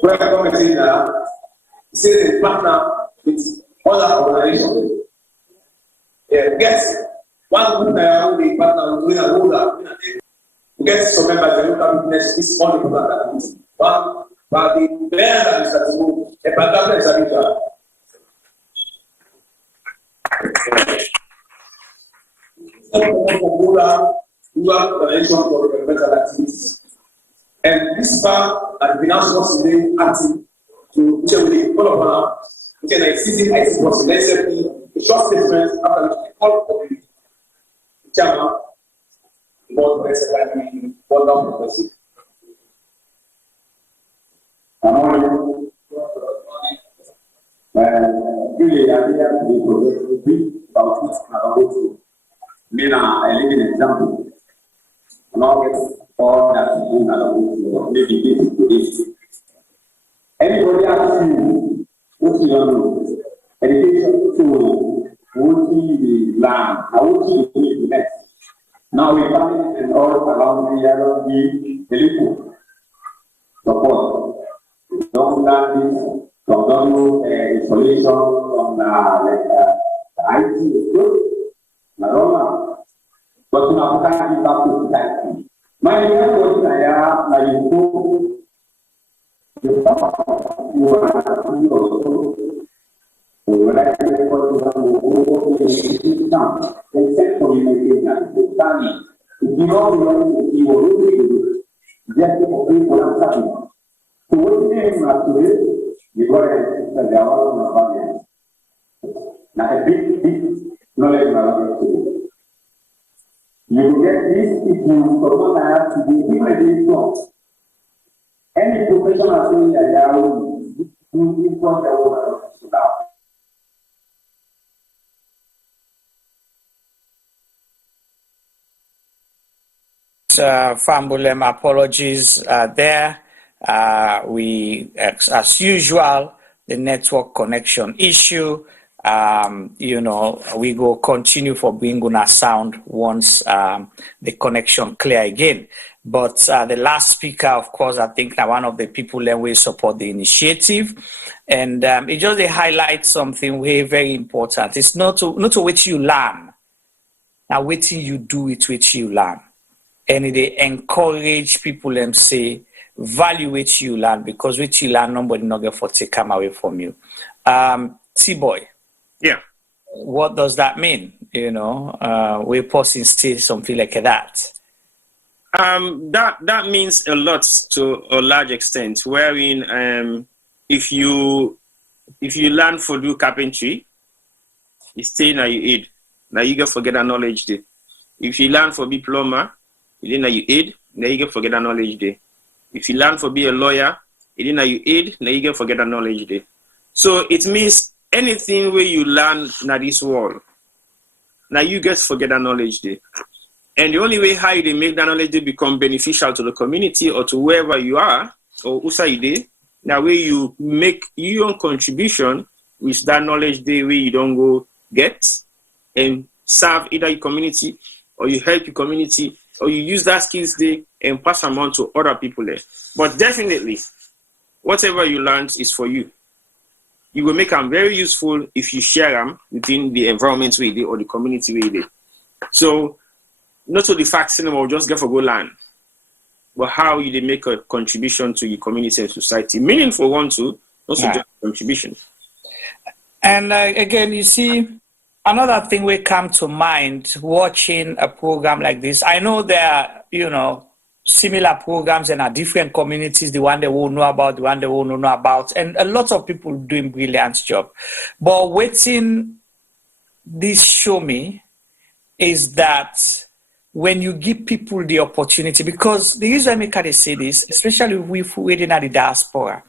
where committee now, say they partner with other organizations. Yes, one group now they partner with a ruler. Get some members that look at business is all the people that is one, but the bear that is at home, a partner is a bit. And this far has been also today acting to actually follow up which an existing IT was let's say a short statement after which they call for the chairman board for SFI board down policy. Really, I think I to be about this to mean a living example. Not all that maybe this to this. Anybody asks you what you don't know, education to what you learn, how you do next. Now we come and all around the other the people support. Don't learn this. From isolation from IT is good. But you have to give back to society. My neighbor you got a Java now a big knowledge about it. You get this if you promote to be immediately any professional thing that you do inform the world about. Fambulem apologies there. We, as usual, the network connection issue. We go continue for bringing our sound once the connection clear again. But the last speaker, of course, I think now one of the people that will support the initiative, and it just highlights something very important. It's not to what you learn, now waiting you do it which you learn, and they encourage people and say, value which you learn, because which you learn, nobody not get for take come away from you. T-boy. Yeah. What does that mean? We're posting still something like that. That means a lot to a large extent, wherein if you learn for do carpentry, you stay now you aid. Now you get forget that knowledge there. If you learn for be plumber, you now you aid, now you get forget that knowledge there. If you learn for be a lawyer, you didn't know you aid, now you get forget that knowledge there. So it means anything where you learn na this world, now you get forget that knowledge there. And the only way how they make that knowledge they become beneficial to the community or to wherever you are, or usa you dey, now where you make your own contribution with that knowledge there where you don't go get and serve either your community or you help your community or you use that skills there and pass them on to other people there. But definitely, whatever you learn is for you. You will make them very useful if you share them within the environment where they or the community where they. So, not only the fact cinema will just get for go learn, but how you they make a contribution to your community and society. Meaningful one too, also just contribution. And again, you see, another thing will come to mind watching a program like this. I know there are, similar programs in our different communities, the one they will know about, the one they will know about, and a lot of people doing brilliant job. But waiting this show me is that when you give people the opportunity, because the reason I make they say this, especially if we're waiting at the diaspora,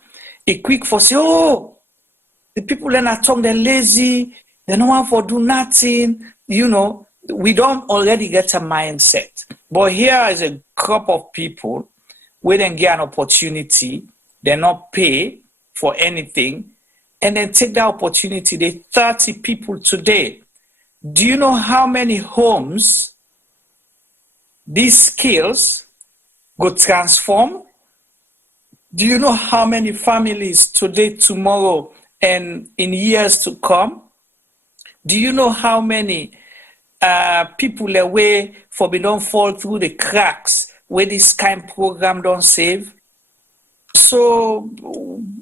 it quick for say, the people that are talking, they're lazy, they don't want to do nothing, we don't already get a mindset. But here is a group of people where they get an opportunity, they not pay for anything, and then take that opportunity. They 30 people today. Do you know how many homes these skills go transform? Do you know how many families today, tomorrow, and in years to come? Do you know how many people away for we don't fall through the cracks where this kind of program don't save? So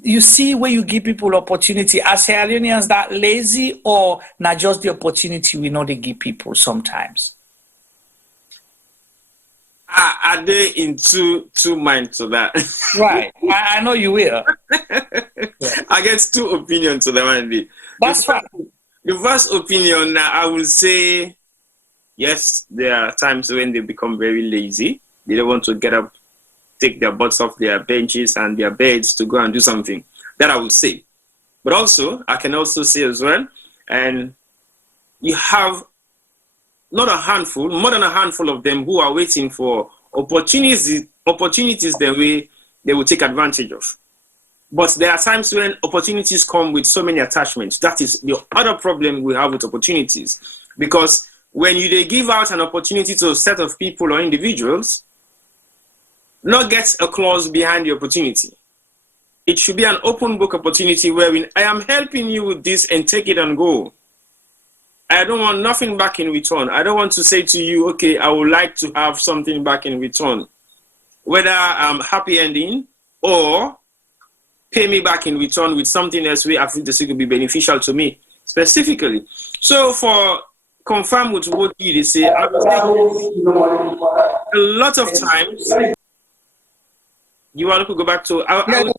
you see where you give people opportunity. Are Sierra Leoneans that lazy, or not just the opportunity we know they give people sometimes? Are they in two minds to that? Right. I know you will. Yeah. I get two opinions to that one. That's right. The first opinion, I will say, yes, there are times when they become very lazy. They don't want to get up take their butts off their benches and their beds to go and do something. That I would say. But also, I can also say as well, and you have not a handful, more than a handful of them who are waiting for opportunities that they will take advantage of. But there are times when opportunities come with so many attachments. That is the other problem we have with opportunities. Because when they give out an opportunity to a set of people or individuals, not get a clause behind the opportunity. It should be an open book opportunity wherein I am helping you with this and take it and go. I don't want nothing back in return. I don't want to say to you, okay, I would like to have something back in return. Whether I'm happy ending or pay me back in return with something else where I think this could be beneficial to me specifically. So for confirm with what you say, I would say a lot of times. You want to go back to?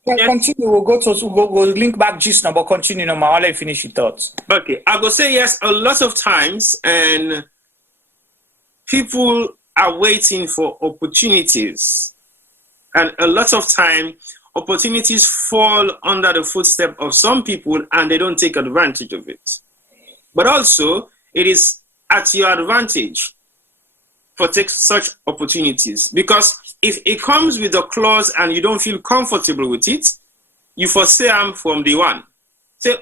Continue. We'll link back just now, but continue now. I'll let you finish your thoughts. Okay, I will say yes. A lot of times, and people are waiting for opportunities, and a lot of time, opportunities fall under the footstep of some people, and they don't take advantage of it. But also, it is at your advantage for take such opportunities, because if it comes with a clause and you don't feel comfortable with it, you foresee them from the one. Say,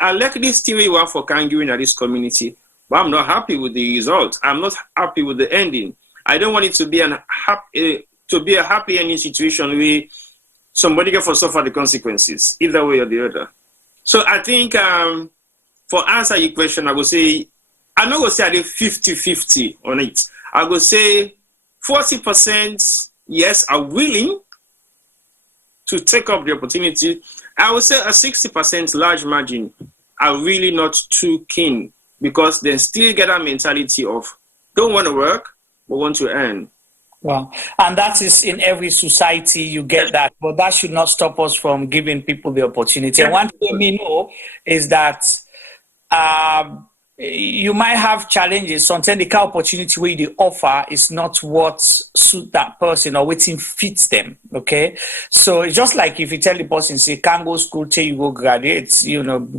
I like this theory one for Kangu in this community, but I'm not happy with the result. I'm not happy with the ending. I don't want it to be a happy ending situation where somebody can suffer the consequences, either way or the other. So I think for answer your question, I would say, I'm not going to say I did 50-50 on it. I would say 40%, yes, are willing to take up the opportunity. I would say a 60% large margin are really not too keen, because they still get a mentality of don't want to work, but want to earn. Well, and that is in every society, you get that, but that should not stop us from giving people the opportunity. And one thing we know is that you might have challenges. Sometimes the kind of opportunity where they offer is not what suit that person or what fits them. Okay, so it's just like if you tell the person, say, can't go school till you go graduate,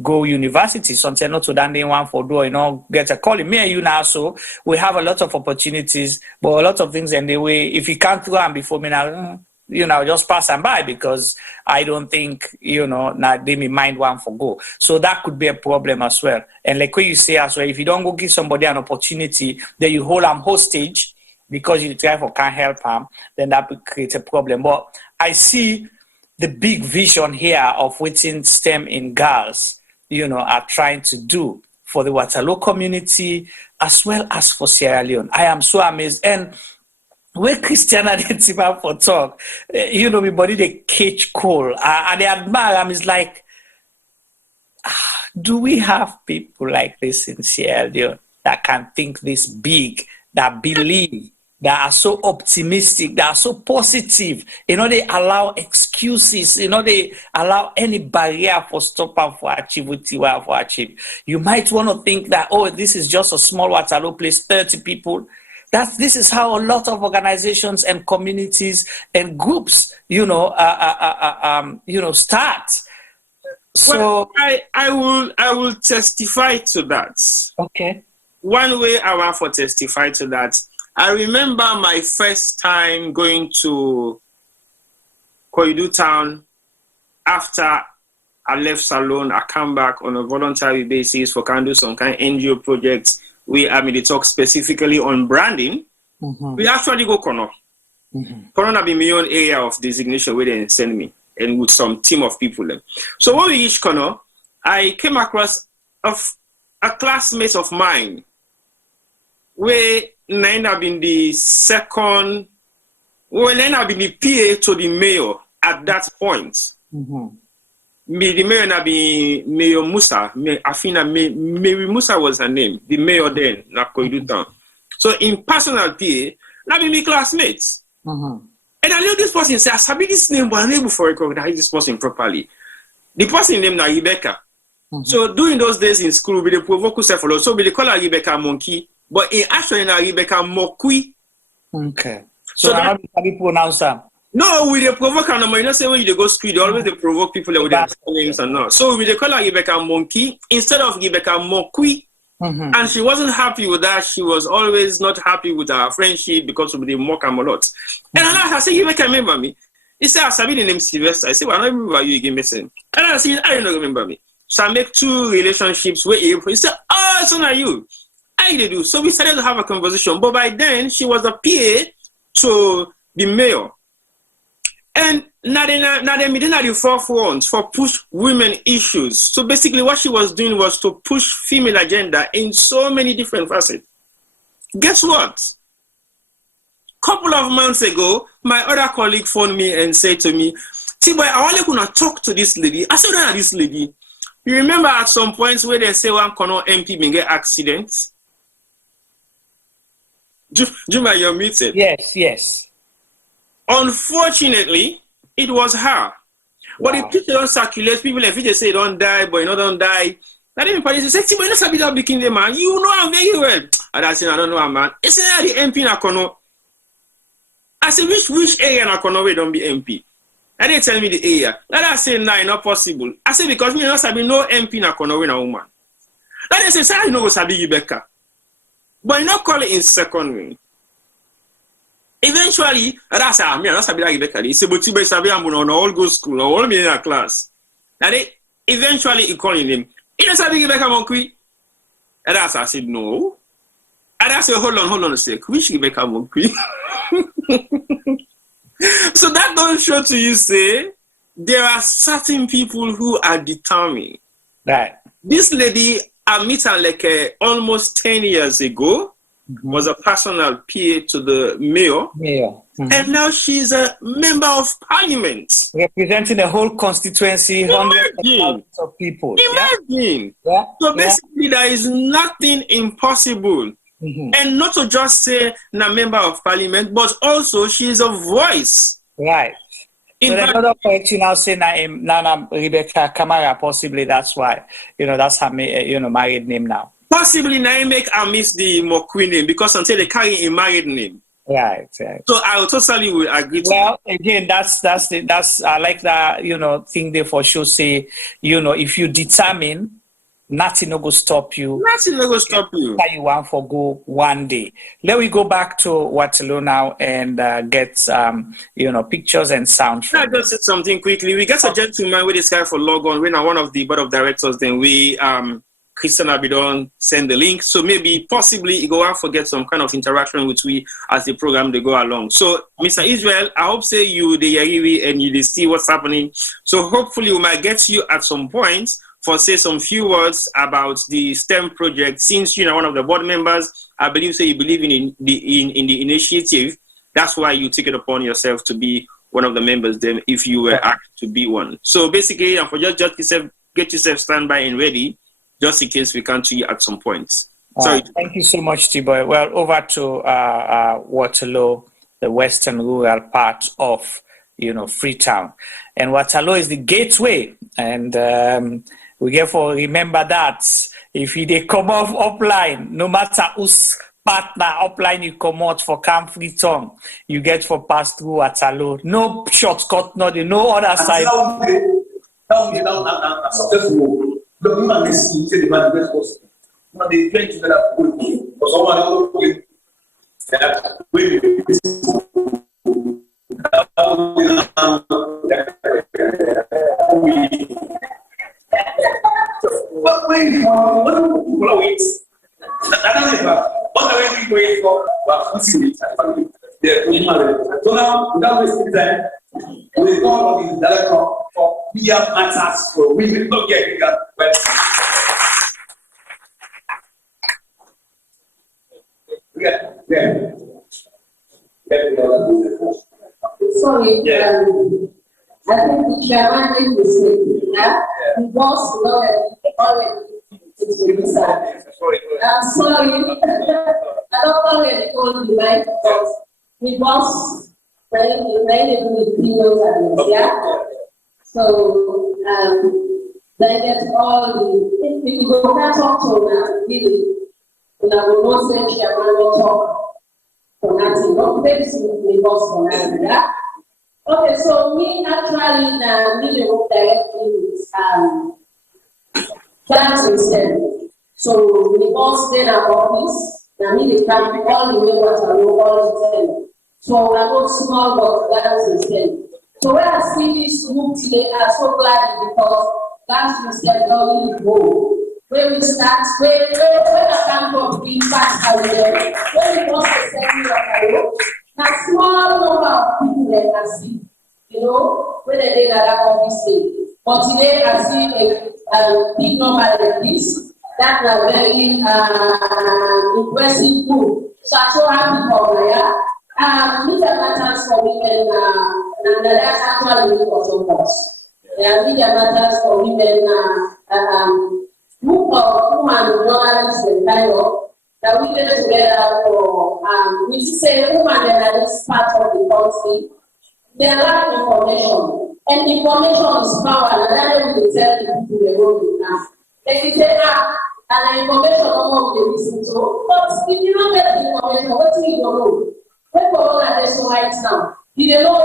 go university. Sometimes not to dan one for do, get a call. Me and you now, so we have a lot of opportunities, but a lot of things in the way. If you can't go and before me now, just pass and by, because I don't think, now they may mind one for go. So that could be a problem as well. And like what you say as well, if you don't go give somebody an opportunity, then you hold them hostage because you try for can't help them, then that would create a problem. But I see the big vision here of what STEM in girls, are trying to do for the Waterloo community as well as for Sierra Leone. I am so amazed. And when Christiana did for talk, my body they catch cold. And they admire them. It's like, do we have people like this in Sierra Leone that can think this big, that believe, that are so optimistic, that are so positive? They allow excuses. They allow any barrier for stop and for achieve what you want to achieve. You might want to think that, this is just a small Waterloo place, 30 people. This is how a lot of organizations and communities and groups, start. So I will testify to that. Okay. One way I want to testify to that. I remember my first time going to Koidu Town after I left Salone. I come back on a voluntary basis for can do some kind of NGO projects. We talk specifically on branding. Mm-hmm. We actually go Kono. Mm-hmm. Kono be my own area of designation where they send me, and with some team of people. So when we reached Kono, I came across a classmate of mine where Nine been the second, Nine been the PA to the mayor at that point. Mm-hmm. The mayor na be Mayor Musa. Mary Musa was her name. The mayor then na Koidu Town. So in personal PA, na be my classmates. Mm-hmm. And I knew this person. Say I sabi this name, but I'm able to recognize this person properly. The person named na Rebecca. Mm-hmm. So during those days in school, we dey provoke yourself a lot. So we dey call her Rebecca Monkey, but in actually na Rebecca Mokui. Okay. So that how do you pronounce her? No, we they provoke and you know say when you go school, they always they provoke people with their names and all. So we they call her Rebecca Monkey instead of Rebecca Mokwi. And she wasn't happy with that. She was always not happy with our friendship because of the mock and a lot. And I said, you make remember me. He said, I said the name Sylvester. I said, well, I don't remember you again, missing. And I said, I don't remember me. So I make 2 relationships with him. He said, oh, it's not you. I did do. So we started to have a conversation. But by then, she was a PA to the mayor. And now they did the forefront for push women issues. So basically what she was doing was to push female agenda in so many different facets. Guess what? Couple of months ago, my other colleague phoned me and said to me, see boy, I only gonna talk to this lady. I said, no, this lady. You remember at some points where they say one Kono MP may get accidents? Juma, you're muted. Yes. Unfortunately, it was her. But if people don't circulate, people if they say don't die, but you know don't die. That even parties say, see, but you know something that became the man. You know I'm very well. And I said, I don't know, man. It's not the MP na Kono. I said, which area na Kono we don't be MP? And they tell me the area. That I say, nah, not possible. I said, because me not sabi no MP na Kono we na woman. That they say, I know sabi Rebecca. But you not call it in second ring. Eventually, that's how me not sabi Rebecca. He said, but you sabi I'm on all go school, all me in a class. And they eventually he calling him. He don't sabi Rebecca Monkwi. And that's how I said, no. And I said, hold on a sec. Which Rebecca Monkwi? So that don't show to you, say, there are certain people who are determined. Right. This lady, I met her like almost 10 years ago, was a personal PA to the mayor. And now she's a member of parliament. Representing the whole constituency, hundreds of thousands of people. Imagine. Yeah. So basically, there is nothing impossible. And not to just say a member of parliament, but also she is a voice. Right. So another point you now say Nana Rebecca Kamara, possibly that's why, that's her married name now. Possibly now make her miss the Mokwi name because until they carry a married name. Right. So I totally will agree. Again, that's I like that, thing there for sure say, if you determine, nothing no go stop you. Nothing no go stop you. You want for go one day. Let me go back to Waterloo now and get pictures and sound. I just said something quickly. We got a gentleman with this guy for log on. We're one of the board of directors. Then we Christian Abidon send the link. So maybe possibly go out for get some kind of interaction with we as the program they go along. So Mr. Israel, I hope say you the Yariwi and you see what's happening. So hopefully we might get you at some point for say some few words about the STEM project. Since you're one of the board members, I believe you believe in the initiative. That's why you take it upon yourself to be one of the members. Then, if you were asked to be one, so basically, and for just get yourself standby and ready, just in case we come to you at some point. Thank you so much, T-Boy. Well, over to Waterloo, the western rural part of Freetown, and Waterloo is the gateway and. We therefore remember that if they come off upline, no matter whose partner upline you come out for Camp Freetown, you get for pass through Waterloo. No shortcut, no other side. What people are waiting? What are we waiting for? So now, without wasting time, we call on the director for media matters for women. Don't get it. Sorry. I think the chairman made a mistake. The boss already I'm sorry. I don't already told you, right? But the boss made it with videos. So they get all the. If you go and talk to them, really, I will not say chairman will talk for nothing. Don't take the boss for nothing. Okay, so me actually need to work directly with clients instead. So we all stay in our office, and me they come all the way what I know all the time. So I go small but clients instead. So when I see this group today, I'm so glad because clients instead don't really go. When we start, when I come from being fast and when we want to send me what I know, a small number of people that I see. You know, when they did that office day. But today I see a big number like this. That's a very impressive group. So I'm so happy for Maya. Media matters for women, and that's actually really for some of us. Media matters for women, group of women journalists and kind of that we get together for, we say women that are this part of the country. They lack information, and information is power, and that's why we tell the people they go with now. They say, and the information don't want to listen to. But if you don't get the information, what do you don't know? When Corona is so right now, you don't know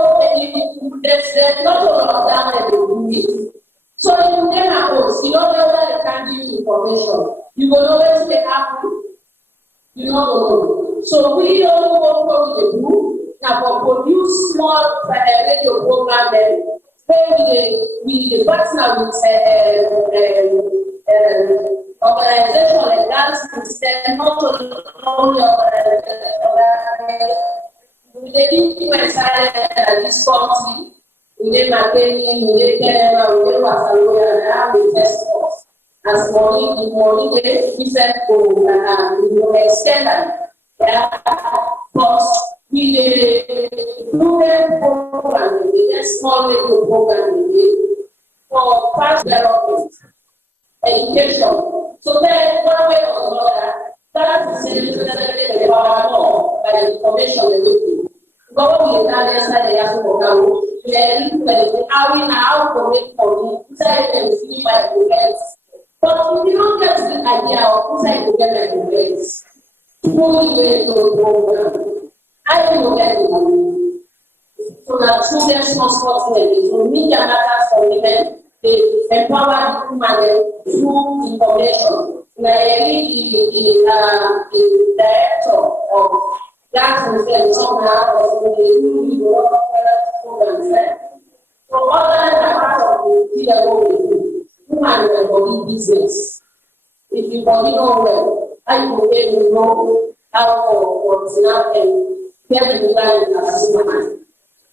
there's not a lot of that they do it. So if you get a post, you don't know where they can give you information. You will know where they happen. You don't know. So we don't work with the group. Now, for produce small radio program, then we partner with organization like that instead, not only we didn't this country, we did marketing, we did Canada, we did Barcelona, and now we test us. As money we send to extend that. Yeah, but we program, the small radio program for fast development, education. So then, one way or another, that is the power more by the information they do. But what we have done inside the Yasu program, we are how we now commit for me, inside the city by the events. But if you don't get the idea of inside the events, fully radio program. I don't get the money. So that children responsibility. So media matters for women. They empower the women through information. Really, the director of that and somehow was the programs. So other than that part of the PLO, women will body business. If you body know well, I will get to know how what's happening. Very blind as woman.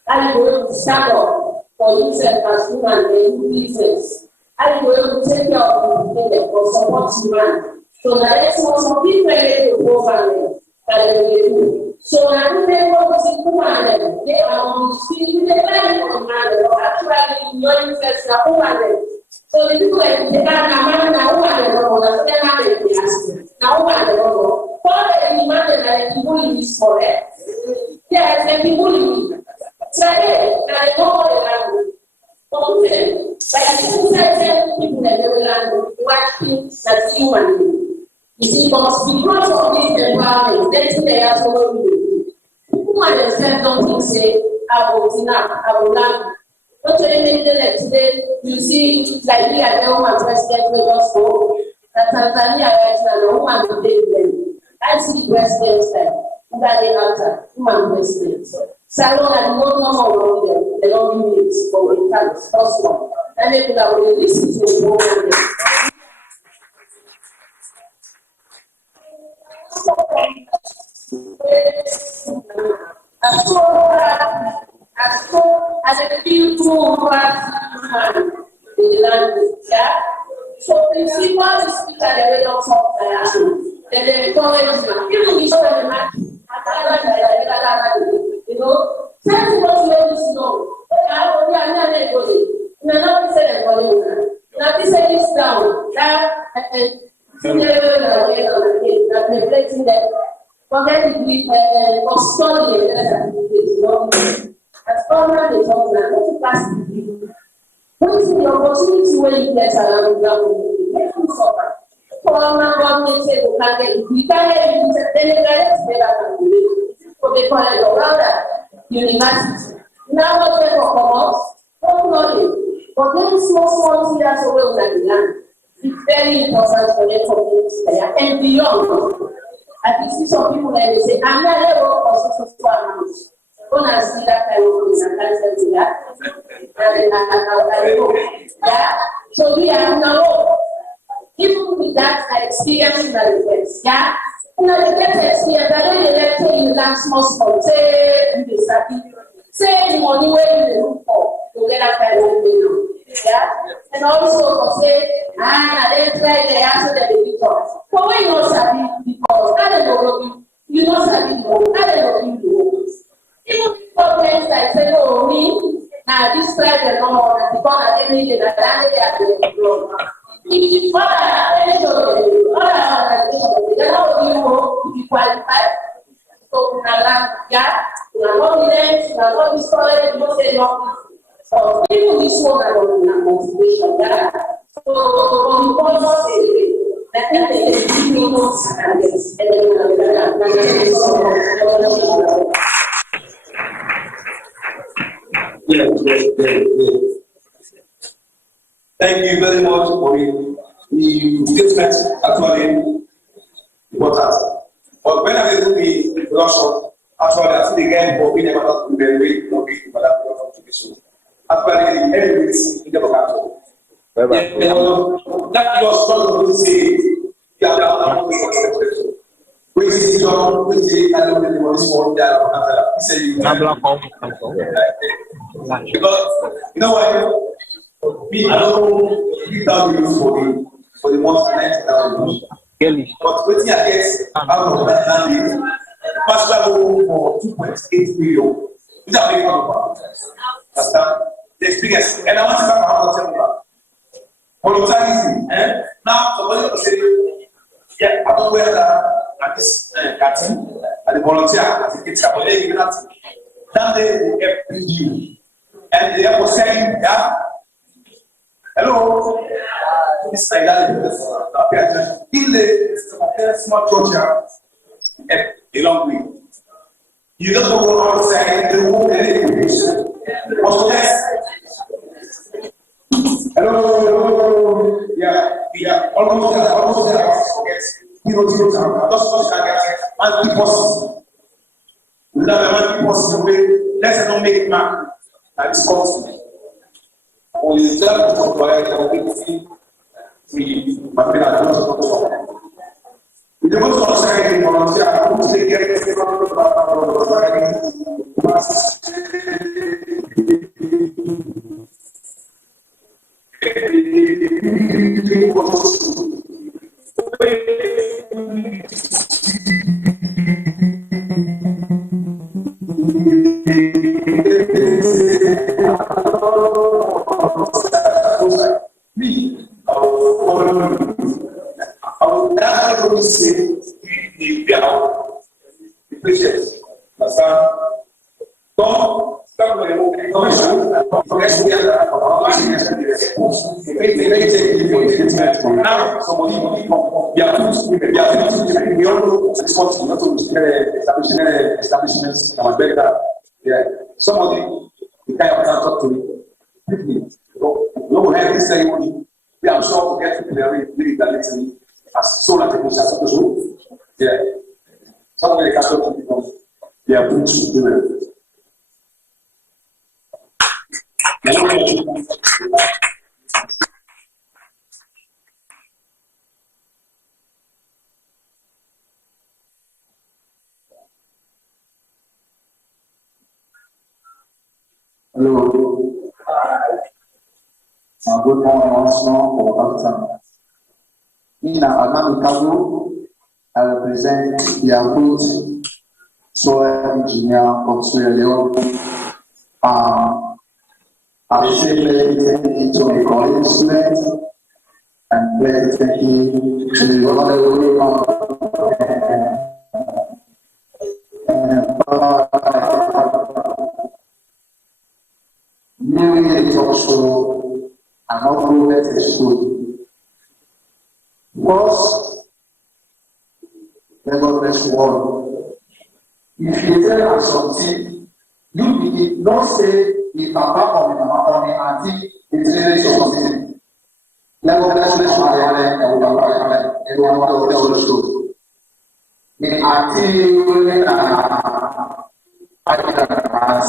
I will stand up for himself as woman and do business. I will take care of women or support women. So that is some people to go family that they will do. So that women want to see women, they are on the street, they are of man, or actually your interest are woman. So the people like the man, a man, a woman, so they are not the now woman, for the demand that the bully is for it. Yes, and the bully. So I know what they are doing. But people that they will learn what things that human. You see, because of this environment, they are so good. People themselves don't say, I will learn. But today, you see, like me at the woman president will just go. That Tanzania right now, the woman will take them. I see the president there. That they have woman president. So I know that no more of them, they don't give me for the first one. And they could have listen to the program. As a people who are the language, so principal is that they will not talk then they encourage you. Even you show them you know, tell me what you want to know. I will be anybody. Now be saying anybody. Now be saying this down. That reflecting that. Forget it with study as former they talk now, what's the past? What is the opportunity when you get around the ground? Make them suffer. Former government say we can't get it. We can't get it. Then they get it better than we do. So they call it a rather university. Now not there for commerce, definitely. But then small areas away on the land. It's very important for the community there and beyond. I can see some people like they say, I'm not able for social amounts. When I see that kind of thing, I can't tell you that. Yeah. So we are now, even with that experience in the defense, yeah. In the defense experience, I don't let you learn small, say, the money where you look for to get that kind of thing. Yeah. And also to say, I didn't try the answer that they did. But when you not study, because I don't know you not study, I don't know you. Even governments that say, oh, me, now this tribe and all that, because I didn't need it, I didn't get it. If other they're not you to be qualified. So, yeah, not evidence, not history, you say nothing. So, even this one, I don't know motivation, yeah. So, I think they know and Yes. Thank you very much for the statement, actually important. But when I do the production, actually, I think again, but we never got to the way for that production to be so. Actually, everything in the production. That was sort of to say, we see John, we see I don't know what is called that. He said, because you know what? Me, I don't know 3,000 for the month 90,000. But what I get out of that land is master for 2.8 million. Which are very important. Understand? The experience. And I want to talk about voluntarism. Now, somebody will say, yeah, I don't wear that at this cartoon, at the volunteer, at the kids, but they give that. That day will help you. And they are saying, yeah, hello, this like that. In the small church, a long way. You don't go outside the room and also yes. Hello, yeah, we are almost there. Yes, you know, just and people. We love people way. Let's not make mark at this cost. We love to provide a free material. We don't want to say volunteer. I want to take care of establishments in America. Yeah, somebody the kind of talk to me. No one had this ceremony. We are sure to get to the really talented as solar technicians. Yeah, somebody can talk to people. They are put to do it. Hello. Good morning, also for afternoon. In Alima, I represent the Approved Soil Engineer of Sierra Leone. I say thank you to my college students and thank you to the honorable Mary is also an uploaded school. First, the God bless you all. If you tell us something, You did not say the papa or the mama or the auntie is really so. Level that's the Sub-Saharan and everyone will tell the truth. The auntie I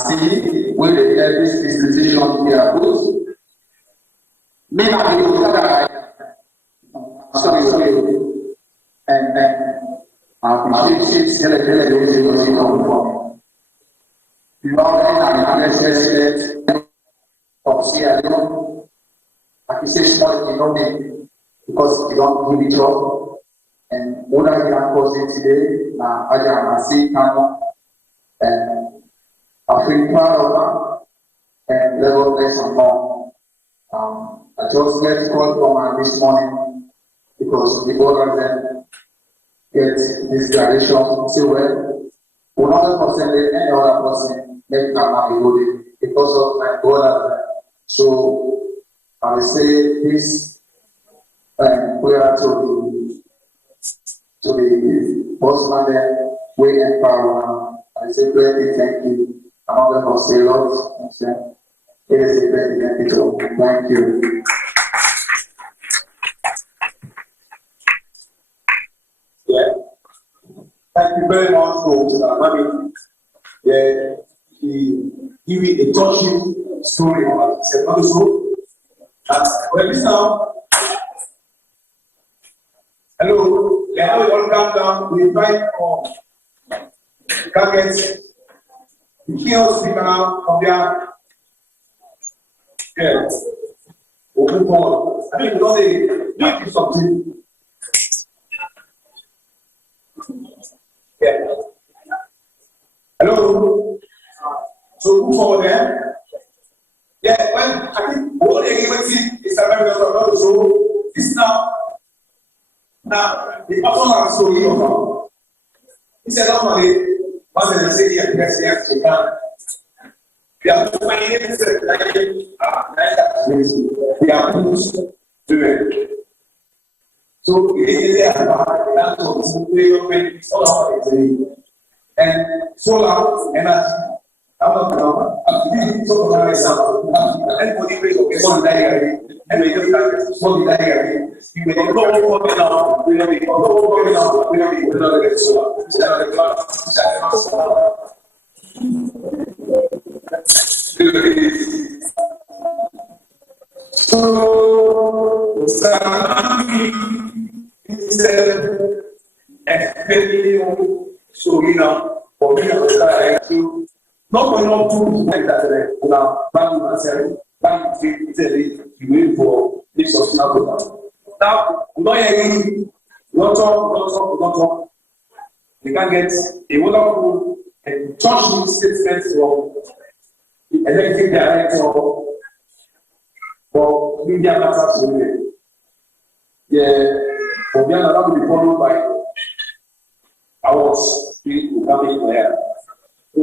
see with this institution here put. Me not be sorry. And I appreciate the come from. You are necessary of CIO. I say small economy because you don't give it up. And what I can cause it today, I can see Kano and I feel proud of her and level less and more. I just get called from her this morning because the board of them get this graduation say well, 100% any other person make Kano eroded because of my board of them. So I say this prayer to the postman we empower. I say plenty thank you. I'm not going to say lots. It is a plenty thank you. Thank you. Yeah. Thank you very much for Mami. Yeah, he give me a touching story about himself. Well, listen now. Hello, let us all come down. We invite targets. The kiosk speaker now from there. Yeah. Open forward. I mean, because they do something. Yeah. Hello. So move forward there. Yeah, well, I think what they give is a very good. So this now the person has so you know. He said normally once they say here, yes, yes, you can. They are putting they are pushed to it. So it is there that all of it and solar energy. I'm not going to talk myself. Anybody plays okay, so diary. And we just like so diary. You may not know what now. We don't be coming out. We don't be another get solar. Instead of the glass, so so you know, for me, to not going on to like that, bank myself, bank you wait for this of now, not hearing, not talk. You can get a wonderful church statement from the executive director for media matters. Yeah, for me, that will be followed by hours coming there. So,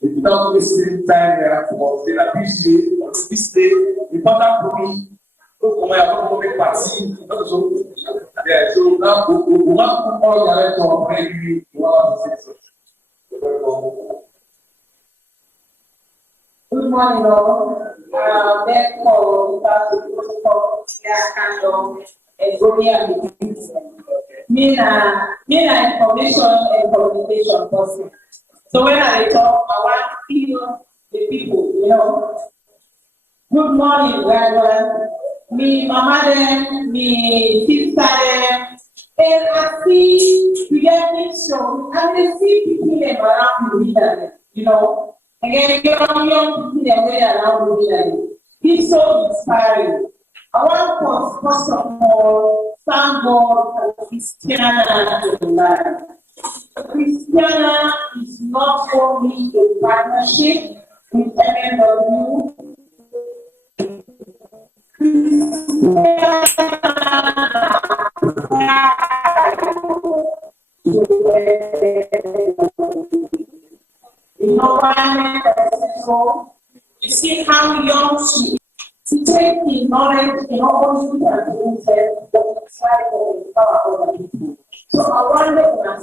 without wasting time here for the appreciate on this day, important for me. So yeah, so now we want to call the director of maybe Good morning, all. Therefore, protocol, kind of information and communication person. So when I talk, I want to feel the people, you know. Good morning, everyone. Me, mama, them, me, sister, them. And I see we get things shown, and I see people them around the leader, you know. Again, young people them way around the leader. It's so inspiring. I want to first of all thank God for Christiana in life. Christiana is not only a partnership with MNW. You see how young she is. To take the knowledge in all things and things that try to empower other people. So I wonder in our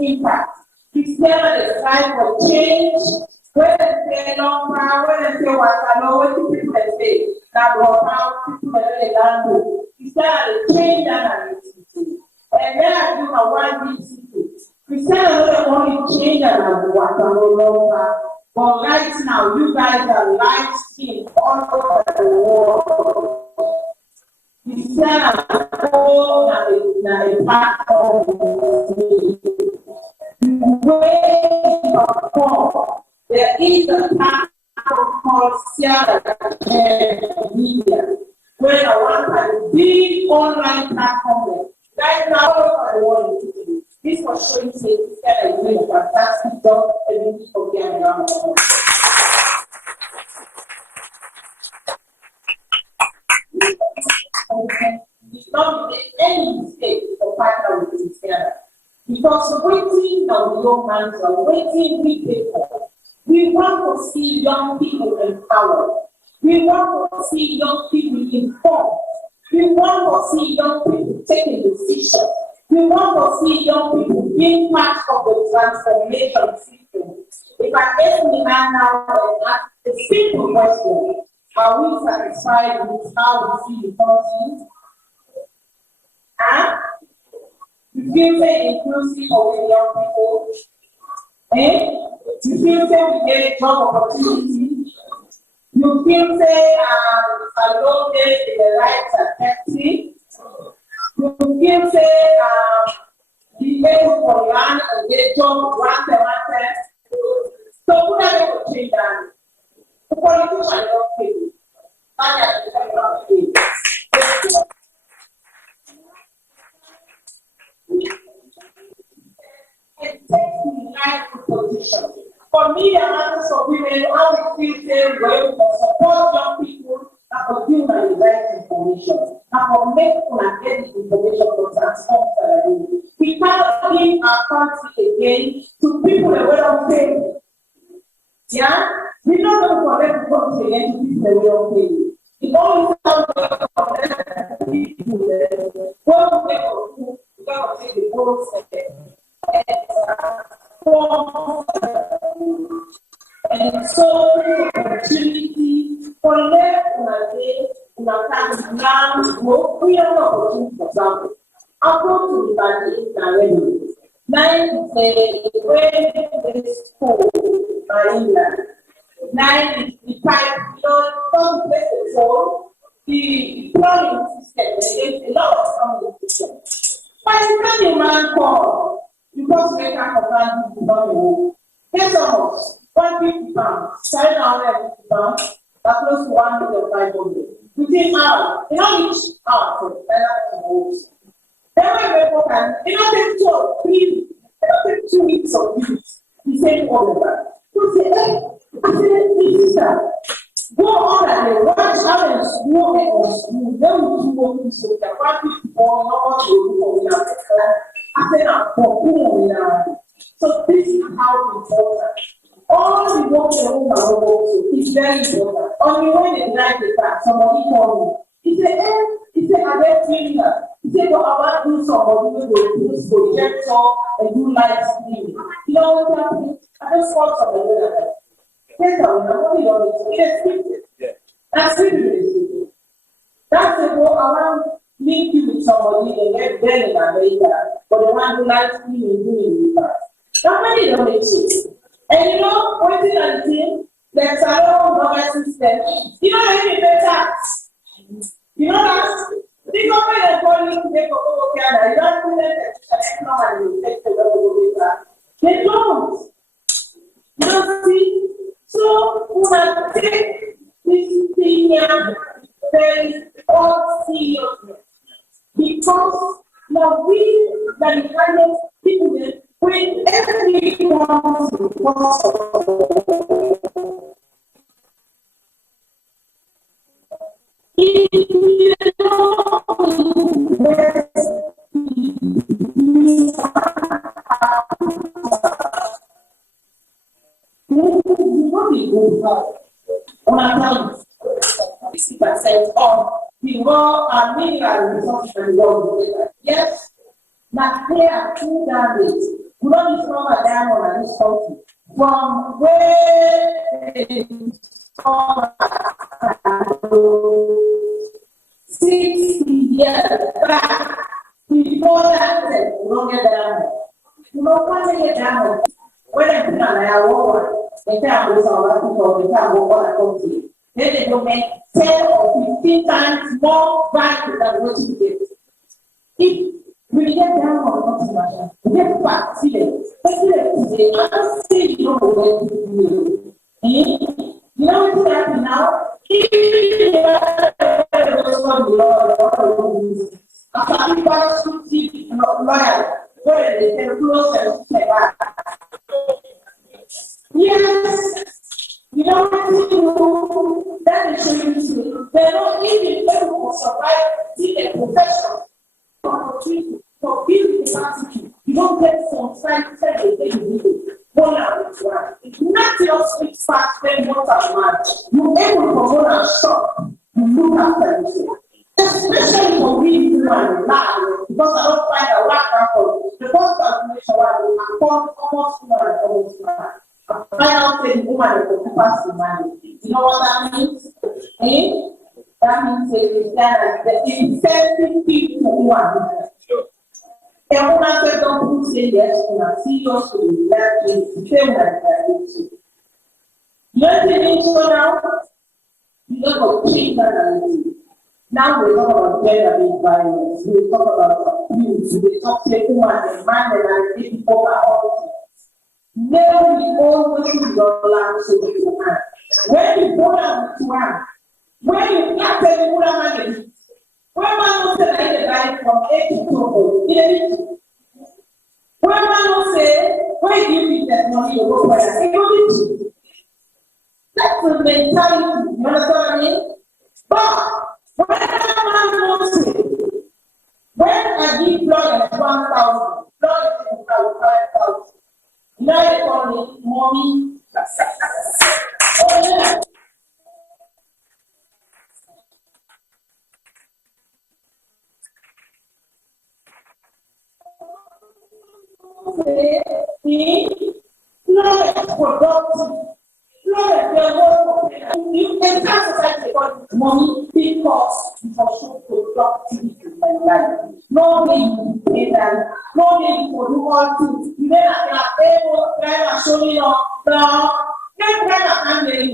impact. Christiana is trying for change When they say long time, when they say what I know, what the people they say, that was how people they don't know. It's that they change that identity. And then I do a one big secret. We said that only change that what I know long time. But right now, you guys are live stream all over the world. We said that all the platform way of God. There is a platform called Sub-Saharan media, where I want a big online platform. Right now, all over the world, this was showing that I doing a fantastic job and we for getting around the world. We don't make any mistake for partner with each other. Because waiting on the young man's waiting we people. We want to see young people empowered. We want to see young people informed. We want to see young people taking decisions. We want to see young people being part of the transformation system. If I ask me now and ask a simple question, are we satisfied with how we see the country? You feel say inclusive of the young people? You feel say we get job opportunity? You feel say alone in the rights are effective? You feel say the able for land and get job granted? So who are going to change that? The politicians are not paid. That not paid. It takes me life position. For me, the matters of women, how we feel say well for support young people and for give the right information and for make and get the information for transform Saharan. We cannot give our country again to people that were unpaid. Yeah? We don't know for them to come again to people that were unpaid. It only sounds like for them to people that were unpaid. God take the whole second. And so opportunity for left in a time now we are not opportunity for example. I'll go to the body directly. Nine is the way school by England. Nine is the type, some places for the plumbing system. There's a lot of plumbing system. By the time a man calls, you go to make a command to not move. Guess how much? 150 pounds, 750 pounds, that's close to 1,500. Within hours, each hour for better moves. Then when people can, take 2 or 3, take 2 weeks of use. The same order. You say, I said, this is that. Go on and watch out and school and school. Then we do what we say. The one people not to do I said, so this is how important. All the work the woman also is very important. Only when they drive the car, somebody call me. He said, I get cleaner. He said, well, I want to do somebody who will use projector and do light streaming. You know what happened? I just want somebody like that. Yes, I'm not that's it. That's the go around. Link you with somebody and get there in America, but the one who likes me and doing it. Somebody don't make it. And you know, one thing I think, there's a lot of government system. You know, they pay tax. You know that? The government is calling to take over Canada. You don't do that, and take the government. They don't. You don't see? So, when I take this thing here, there is all seriousness. Because now we, the kind of people, when everyone wants to of the raw and mineral resources in the world. Yes, but they are too damaged. We don't discover diamond at this country. From where they discover 60 years back, before that, we don't get diamond. You know what they get diamond? When they put on their war, they can't go South Africa, they can't go other countries. Then they will make 10 or 15 times more value than what you get. If we get down on the continent, we get back to them. Today, I don't say you don't know where to do. You know what's happening now? After people should see lawyer, where they can close and say that. Yes. You know what to do? That is showing you. They're not even able to survive in a profession. For building capacity, you don't get some side a day you do. 1 hour is one. It's not just speak fast, then what a man. You're able to go and shop. You look after yourself. Especially for being human life, because I don't find a work record. The first calculation I call almost human and almost man. Final thing, woman is the capacity management. You know what that means? That means the incentive to woman. And when I said don't say yes, when I see you also left in the same like that. You know the nature now? You know what change that. Now we talk about gender-based violence. We talk about abuse. We talk to woman and man and people are never be always in your life so you can. When you go down to one, when you can't tell the woman, when man will say that guy from 8 to 12, when man will say, when you give that money, you go for that, it will be. That's the mentality, you understand what I mean? But when man will say, when I give blood at 1,000, blood is 5,000. Now they call me mommy. Oh yeah. Not productive. You can society called mommy because for sure productivity in my life. No baby dependent, no baby for do all things. You may not be able to show me up now. Then I can't you.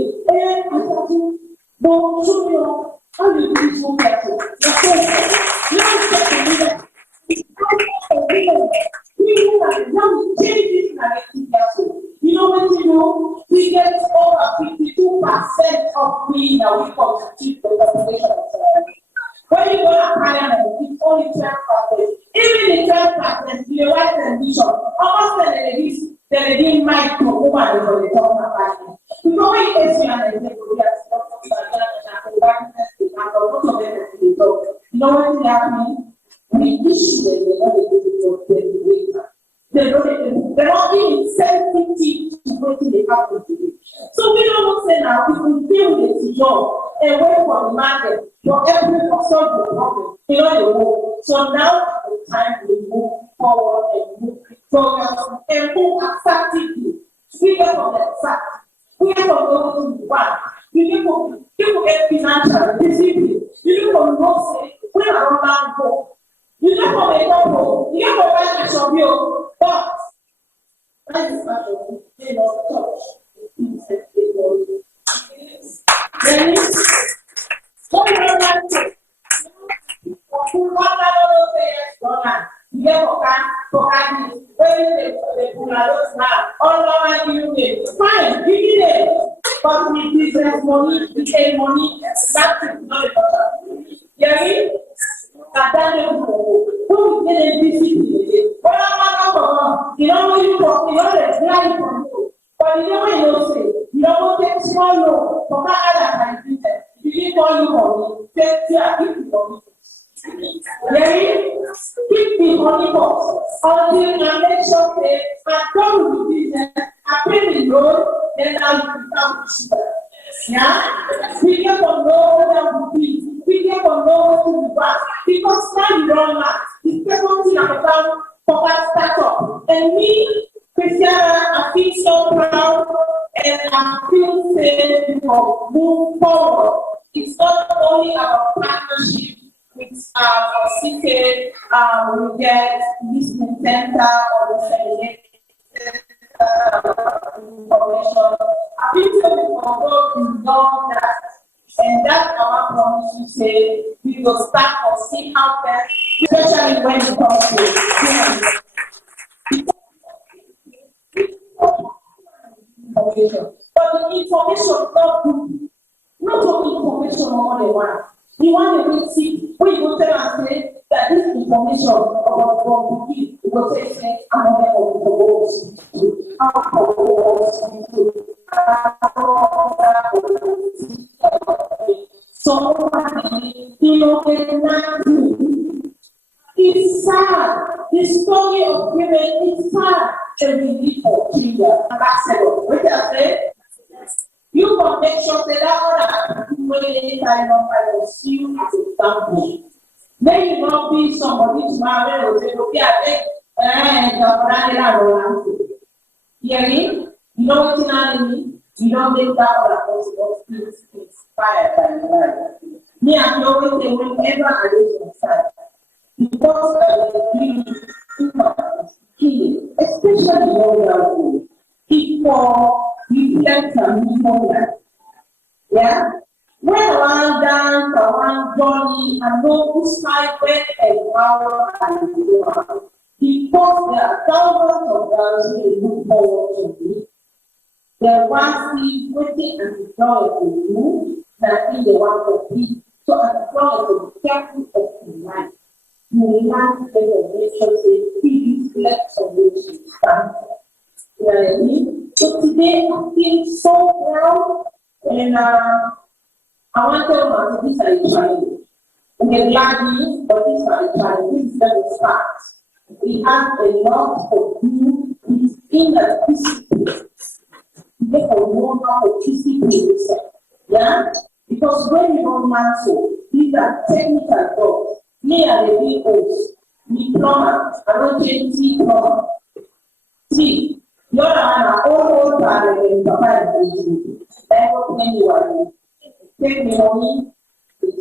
Don't show me up. How do you do this so careful? You don't get to do that. You know what you know? We get over 52% of green that we constitute the population of when you go to parliament, it's only 12%. Even the 12%, the right condition, almost they didn't mind to woman for the top of parliament. Because when you get and they say, we you know what is happening? We issue them, they know they do it for them. They're not being sensitive to what they have to do. So we don't say now, if we deal with this job and wait for the market for every solve the problem, you know the move. So now the time we move forward and move progress and move effectively. We get from the fact. We get from those who want. You get financial discipline. You get from those who are not go. You get from a couple. You get from a shop you. But that is not a they don't touch. Then fine, give it. But with business money, with pay money, that's not important. Yeah, who did discipline? Well, you know you talk, you know that's right from you. But you know you say, you don't take small loan for other countries. You give all you money, take care, keep the money. Keep the money box until I make sure they are done with the business, I pay the loan, then now you can come to sugar. Yeah? We get from low down to be. We get from low to the back. Because now you don't laugh. The second thing about for our startup. And me, Christiana, I feel so proud and I feel safe to move forward. It's not only about partnership with CK, we get listening center or the information. I feel so we will go beyond that. And that's our promise to say we will start or see how best, especially when it comes to information. But the information not only information on what they want. You want to see when you go tell and say that this information about what we give, you go say, I'm not going to go so it's sad. The story of women is sad. And we need for children. Ambassador, what I say? You will make sure that other people time of you as a example. May you not be somebody tomorrow who say, okay, I think, hearing, you know what you mean? You don't make that other person inspired by the life. Me, I'm always saying, whenever I raise my side, because especially when people reflect and move life. Yeah? When I dance, I journey, and know whose side went and how I do. Because there are thousands of girls who look forward to me. There one see waiting and joy to you, that in the one to be. So as long as you be careful of your life, you will not get a relationship, he reflects on which you stand. You know what I mean? So today I feel so proud, and I want to tell you this is a challenge. Okay, glad news, but this is a challenge. This is the start. We have a lot of you in the discipline. Therefore, we want to discipline. Yeah? Because when you don't answer, these are technical jobs. Me and the peoples, me plumber, I don't change plumber. See, you're an old father and papa is that will pay you one. Take me money,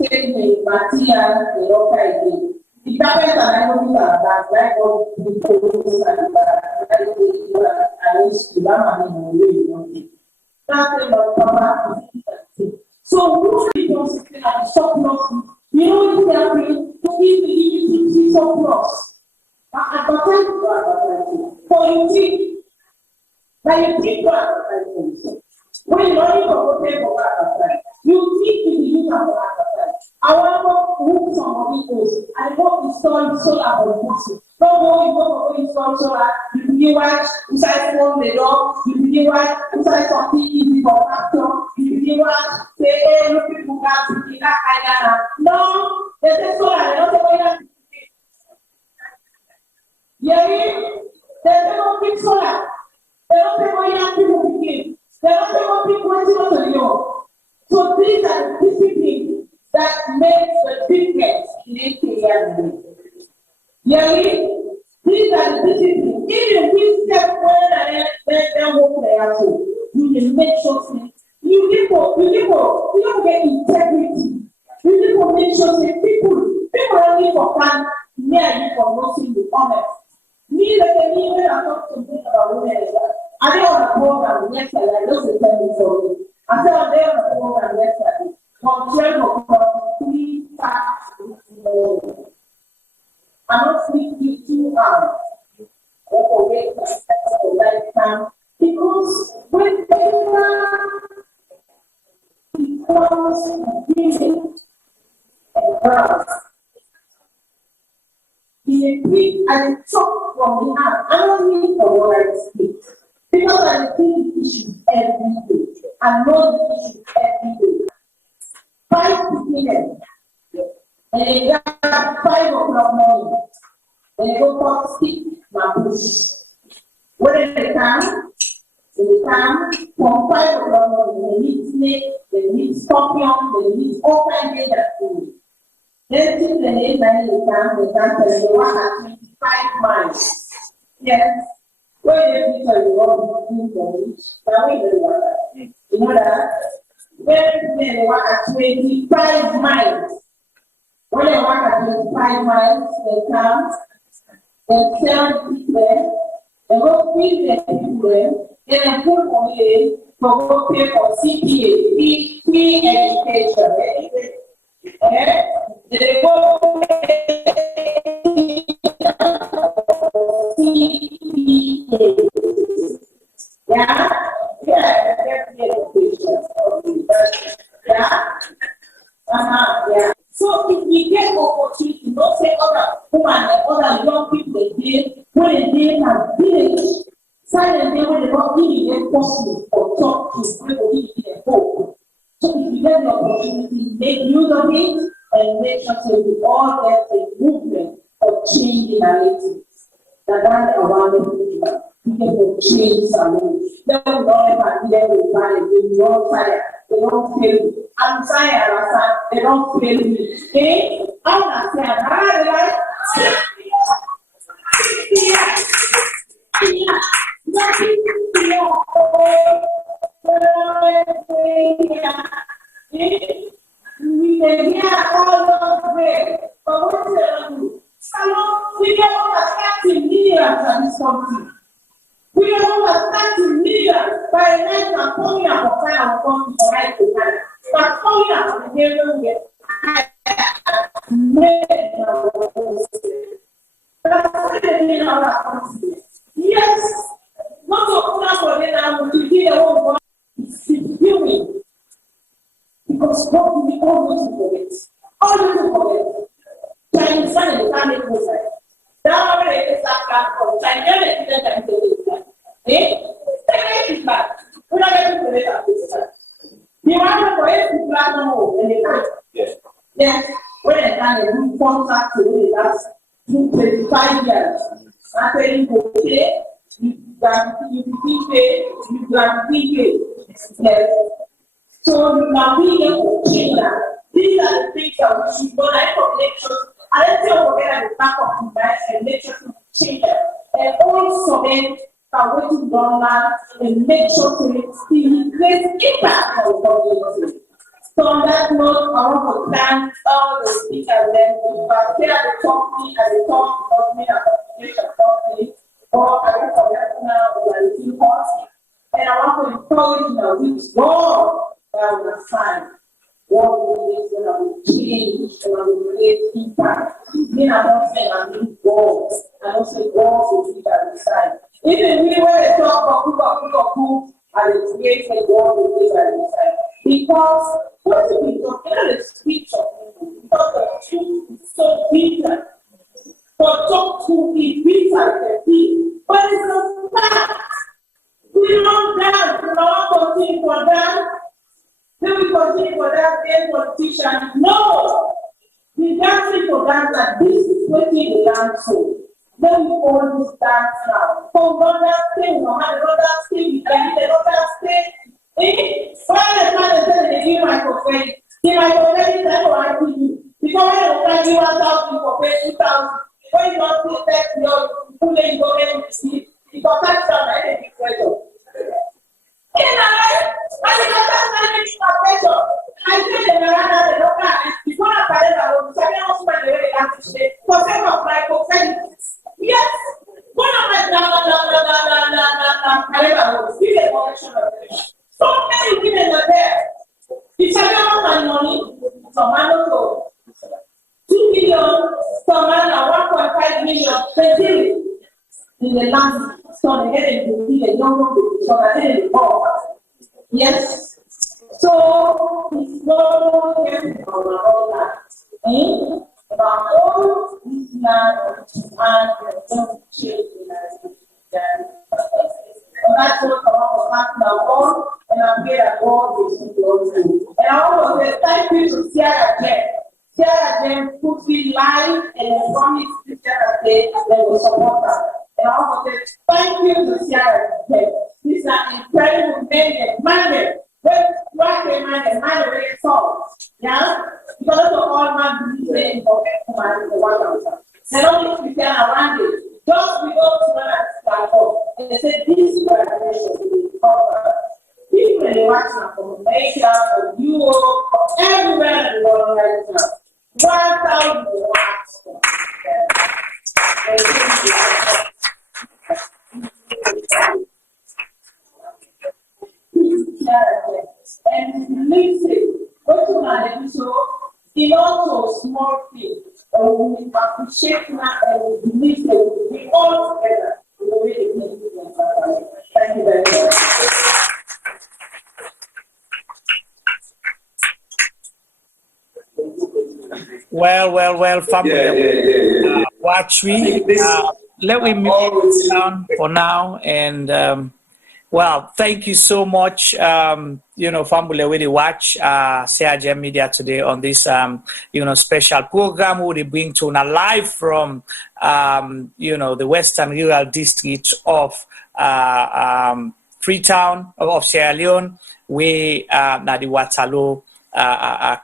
take me material, and all kind of things. The carpet and I don't think that like all people and arrange to that money in the way. That's about papa. So, who is going to say that surplus? You know what is happening? To give the unity surplus. Advertise for you think. Like you think for advertising. When you only go pay for advertising, you think if you use advertising. I want to move somebody else. I want to install solar for the person. Don't go, you go for install solar. You begin watch inside phone the door. You begin watch inside something easy for factor. You begin watch say, hey, look people got to be that kind of. No, they say solar. They don't say what you have to do. Yeah, they say don't pick solar. They don't say what you have to begin. They don't say what people want to do. So these are the disciplines that makes the difference in AKR. Yeah, these are the disciplines. Even we step one and then walk there too. You will make sure you people get integrity. You people make sure people are looking for fun, me and you for nothing to honest. Me like me when I talk to me about women, I don't on the program yesterday, I don't tell me for me. I said I'm there on the program yesterday. I'm not speaking 2 hours. Therefore, wait for the right time. Because when becomes music and brass, he speaks and talk from the heart. I don't need for what I speak. Because I think the issue every day. I know the issue every day. 5 p.m. and they got 5 o'clock morning. And they go for stick my push. When they come from 5 o'clock morning, they need snake, they need scorpion, they need all kinds of food. Then since the name we can tell you 125 miles. Yes. Where the people you want to do for it, now we know that. You know that? When they work at 25 miles, when they work at 25 miles, they come, they sell people there, they go feed the people there, then they put money for go pay for CPA, free education. They go pay CPA. Yeah? Yeah, yeah. So if we get opportunity, not say other women and other young people they when they have village, silent day when they don't even get possible or talk to people in hope. So if you get the opportunity, make use of it and make sure that we all get a movement of changing narratives. That around the people. People change some. They don't ever get it by the don't fire. They don't fail me. I'm tired, they don't fail me. Okay? I'm not saying, right? We can hear all of it. But what's the we get over 30 million at this country. We get over 30 million by the time I'm coming up for fire for right to fire. But coming up for the game, we get yes, not to for them now to be the whole it's doing. Because what do we always forget? Always forget. Chinese son and family was like, now I'm ready to start from China and then to the back. We're not going to put up this time. You want to go ahead and plan on home and they yes, when I can do contract to the last 25 years. After you go pay, you guarantee. Yes. So you can be able to change that. These are the things that we should go like for lectures. I let's say we're at the back of the mind and make sure to change it. And also then are waiting on that and make sure to see great impact on the community. So on that note, I want to thank all the speakers then who are here at the company, at the top government and communication company, or at the professional organization course. And I want to encourage you with God that we are fine. What we need to change and create impact. Me, I'm not saying I need goals. I don't say goals will be at the side. Even we when they talk about who and they create a goal will be at the side. Because what do we do? In the speech of people, because the truth is so bitter. For talk to be bitter can be, but it's a fact. We don't dance, we don't continue for that. Then we continue for that day politician. No! We dancing for that, that this is what we dance for. Then we always dance now. For another thing, no matter another thing, we can get another thing. Why the man is telling they give my prophet? Give my prophet is that what I give you. Because when I give 1,000 for pay 2,000, when you don't put that, your people ain't going to receive. Because that's not any big pressure. I said the Miranda, the doctor, before I started, I was saying, I was my way to say, for sake of my prophet. Yes, one of my still a collection of them. So many women are there. If I don't have money, some man will 2 million, some man 1.5 million, in the last so they get to see a young people, so I didn't go. Yes. So it's not about that. About all this land and the change in that's what I want to now, and I'm here at all this also. And I want to say thank you to Sierra Jen. Sierra Jen put me live and promised to Sierra Jen they will support her. And I want to say thank you to Sierra Jen. These are incredible men and women But what they man, the man already solved. Yeah? Because of all man believe in for 1,000. They don't need to be there around it. Just we go to one platform and they say this organization will cover people in the watching from America, from Europe, from everywhere in the world right now. 1,000 watts. And listen, go to my episode, in also small things. We appreciate that and we believe that we all together in the way it makes it. Thank you very much. Well, family. Watch me. Let me move down for now. And well, thank you so much. Family, we watch CRGM Media today on this special program. We bring to now live from the Western Rural District of Freetown of Sierra Leone. We na the Waterloo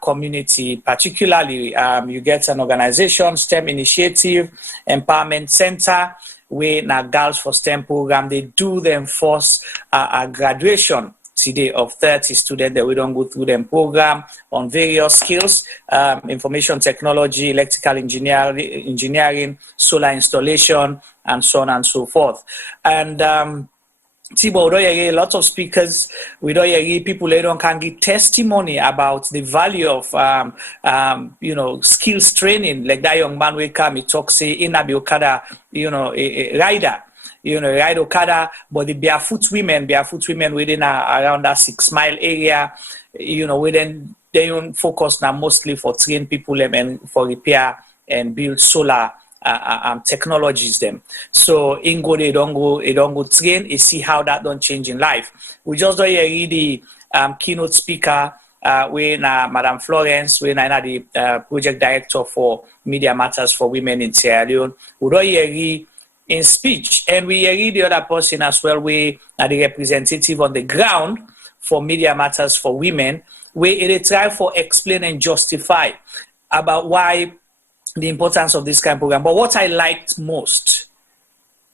community, particularly you get an organization, STEM Initiative Empowerment Center, where na Girls for STEM program, they do them first graduation today of 30 students that we don't go through them program on various skills, information technology, electrical engineering, solar installation, and so on and so forth. And Tibo, we don't hear a lot of speakers. We don't hear people they don't can give testimony about the value of skills training. Like that young man will come, he talks say in Abi Okada, a rider, ride Okada, but the barefoot women within around that 6 mile area, within they don't focus now mostly for train people and for repair and build solar technologies them. So in go they don't go train, you see how that don't change in life. We just don't hear the keynote speaker when Madam Florence, when the project director for Media Matters for Women in Sierra Leone. We don't hear in speech, and we hear the other person as well, we are the representative on the ground for Media Matters for Women, where they try for explain and justify about why the importance of this kind of program. But what I liked most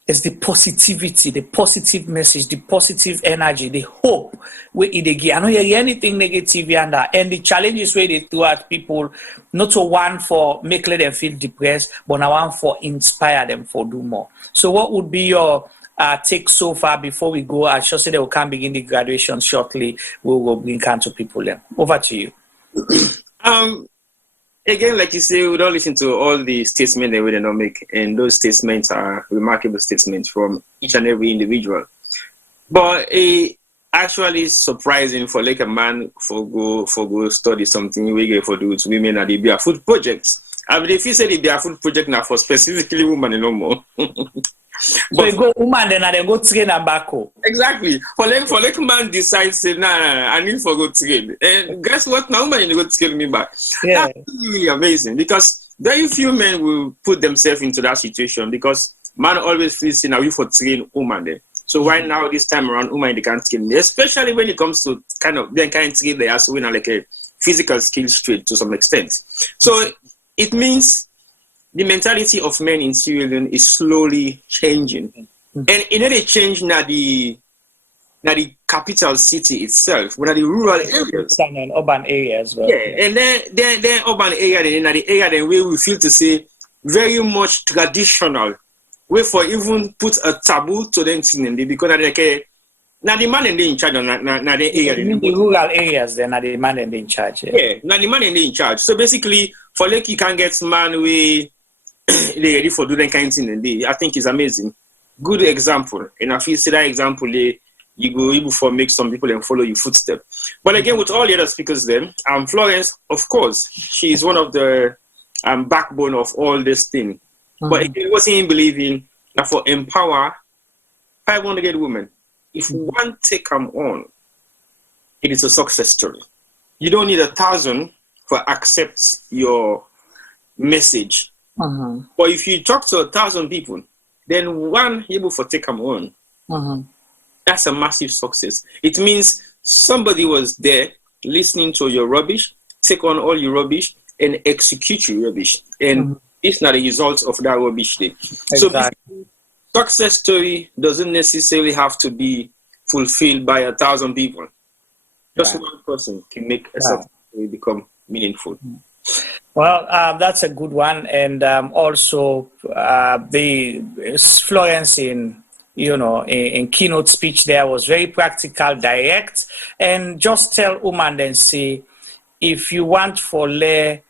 is the positivity, the positive message, the positive energy, the hope where they give. I don't hear anything negative and the challenges where they throw at people, not to one for make them feel depressed, but now one for inspire them for do more. So what would be your take so far before we go? I should say they will come begin the graduation shortly. We will bring can to people then. Over to you. Again, like you say, we don't listen to all the statements that we do not make, and those statements are remarkable statements from each and every individual. But actually surprising for like a man for go study something we get for do with women at the barefoot projects. I mean, if you say the barefoot project now for specifically women no more. But you go woman then they go train and back home. Exactly. For like man decides say nah, I need for go train. And guess what? Now woman go train me back. Yeah. That's really amazing because very few men will put themselves into that situation because man always feels now you for train woman there. So right now this time around woman they can't train me, especially when it comes to kind of train they also like a physical skill straight to some extent. So it means the mentality of men in Sierra Leone is slowly changing. Mm-hmm. And in order to change not the capital city itself, but the rural areas. And urban areas. Well. Yeah, and then urban area, then the area then where we feel to say very much traditional. Where for even put a taboo to them because now the man and they in charge of the area. The rural areas, then are the man and they in charge. Yeah, now the man and they in charge. So basically, for like you can get man we they ready for doing kind of thing. I think it's amazing. Good example. And I feel say that example you go able for make some people and follow your footsteps. But again, with all the other speakers then, Florence, of course, she is one of the backbone of all this thing. Mm-hmm. But it wasn't believing that for empower 500 women, if one take them on, it is a success story. You don't need 1,000 for accept your message. Mm-hmm. But if you talk to 1,000 people, then one able for take them on. Mm-hmm. That's a massive success. It means somebody was there listening to your rubbish, take on all your rubbish, and execute your rubbish. And it's not a result of that rubbish day. Exactly. So success story doesn't necessarily have to be fulfilled by 1,000 people. Just one person can make a success story become meaningful. Well, that's a good one. And also the Florence in keynote speech there was very practical, direct, and just tell woman then say, if you want for lay,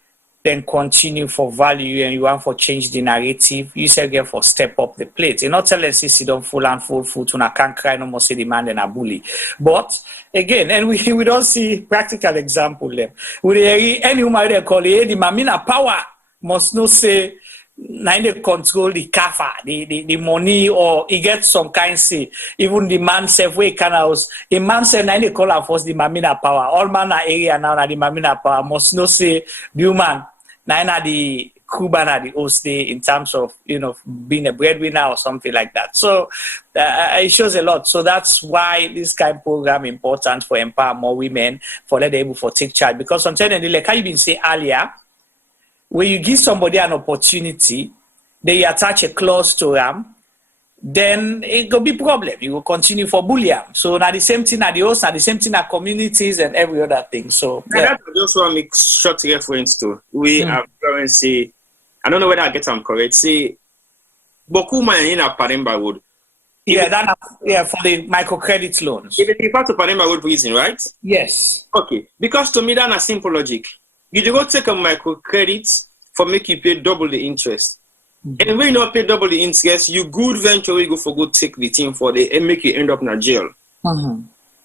then continue for value, and you want for change the narrative, you say again for step up the plate. You not tell us see don't full and full foot and I can't cry no more say the man and a bully. But again, and we don't see practical example there. With any woman they call it the mamina power must not say now they control the kafa, the money, or he gets some kind say even the man self way can house. A man say now they call her first the mamina power. All man area now the mamina power must not say the woman. Now the Cuban at the host day in terms of being a breadwinner or something like that. So it shows a lot. So that's why this kind of program important for empower more women for let them able for take charge. Because sometimes like how you been say earlier, when you give somebody an opportunity, then you attach a clause to them, then it could be problem. You will continue for bullying. So now the same thing at the host, now the same thing at communities and every other thing. So that I just want to make short reference to. We have currency. I don't know whether I get them correct. Say, Boku in a Paremba Road. Yeah, for the microcredit loans. If you part to Paremba Road reason, right? Yes. Okay, because to me that's a simple logic. You do go take a microcredit for make you pay double the interest. And when you not pay double the interest, you good venture you go for go take the thing for the and make you end up in a jail.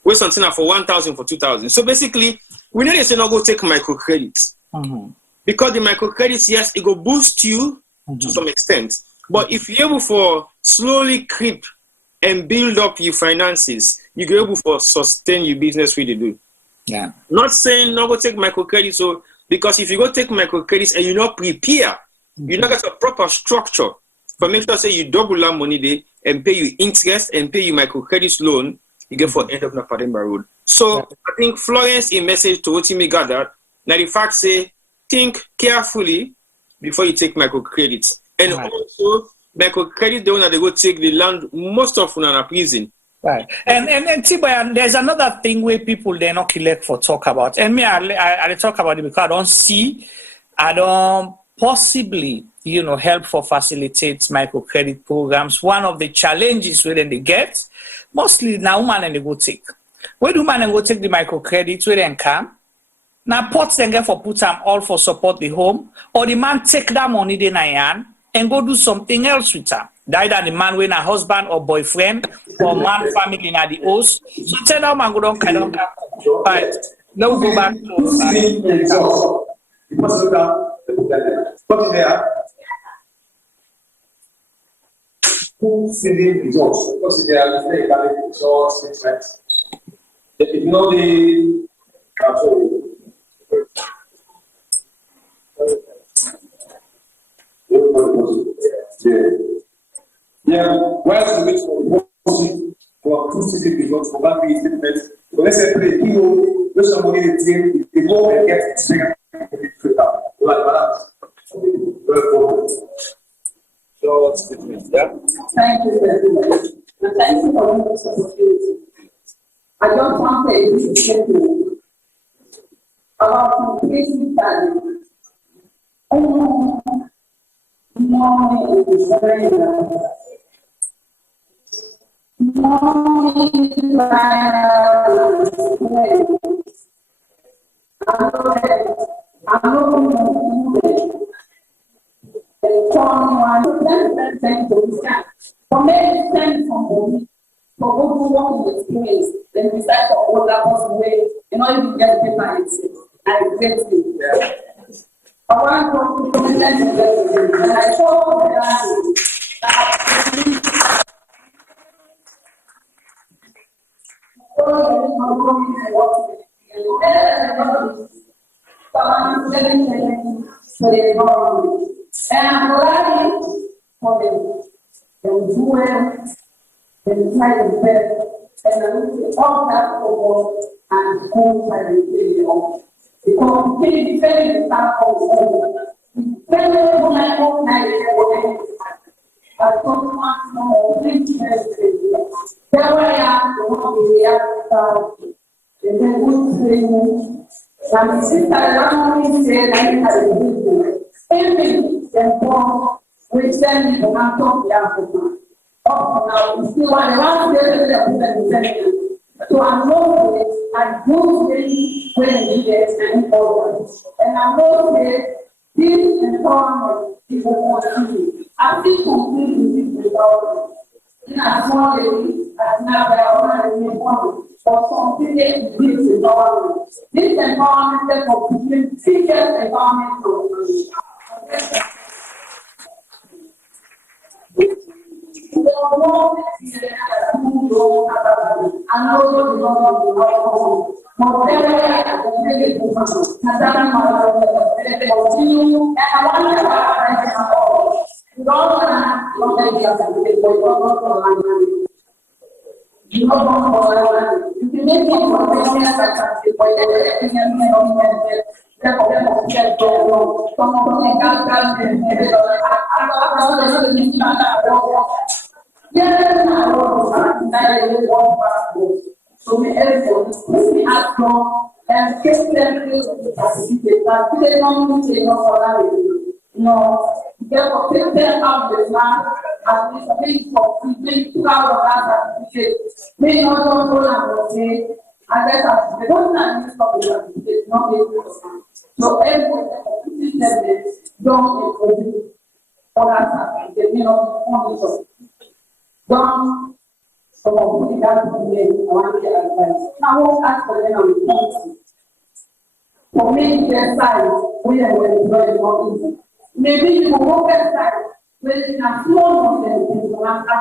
Wait something for 1,000 for 2,000. So basically, we need to say not go take microcredits. Because the microcredits, yes, it go boost you to some extent. But if you're able for slowly creep and build up your finances, you go able for sustain your business really do. Yeah. Not saying not go take microcredits, so because if you go take microcredits and you not prepare, you not get a proper structure for make sure say you double that money there and pay you interest and pay you microcredits loan, you get for end up na Pademba Road. So I think Florence a message to what me gathered. Now the fact say think carefully before you take microcredits. And also microcredit the one that they go take the land most often in a prison. Right. And Tibayan, there's another thing where people they not collect for talk about. And me I talk about it because I don't possibly, help for facilitate microcredit programs. One of the challenges where they get, mostly now woman and they go take. When woman and go take the microcredit where they come, now pots then get for put them all for support the home, or the man take that money they and go do something else with them. Either the man with a husband or boyfriend or man family in the house. So tell them man go down kind of right. Now we go back to results. Because they are very valid results, things like that. If you know the where's the way for two civic results for that being statement? So let's say play where somebody is saying the go and get the second like balance. Short statement, yeah. Thank you very much. And thank you for this opportunity. I don't want to say about increasing value. Money is very for many friends from home, for good working experience, then decide for all that person way, even get the paper itself. I regret it. I want to compliment you, and I told that and I'm glad for them. And do well, and try the best, and I look at all that for and school privately of because they defend the staff of home. Very well, but so much more there were and then we and the sister around me said I had a good everything and form we send you to talk the African. Up now, you see what I want to do so I'm not it and do things when needed and others. And I'm not it this empowerment is what I do. I think completely this empowerment. In a small lady, as now they are already informed or something that this empowerment. This empowerment is for between teachers empowerment for so we everyone ask God and take them to participate, but they don't say no for that. No, therefore take them out the land and this thing for we proud of that certificate. We not go and say, and that's they don't have this certificate, not the so everyone putting them don't include for that certificate, you know, on this. Don't so putting that today, I want to get advice. Now, I won't ask for them on for me, their side, we are going to very more easy. Maybe you will get side, when you can small of them, after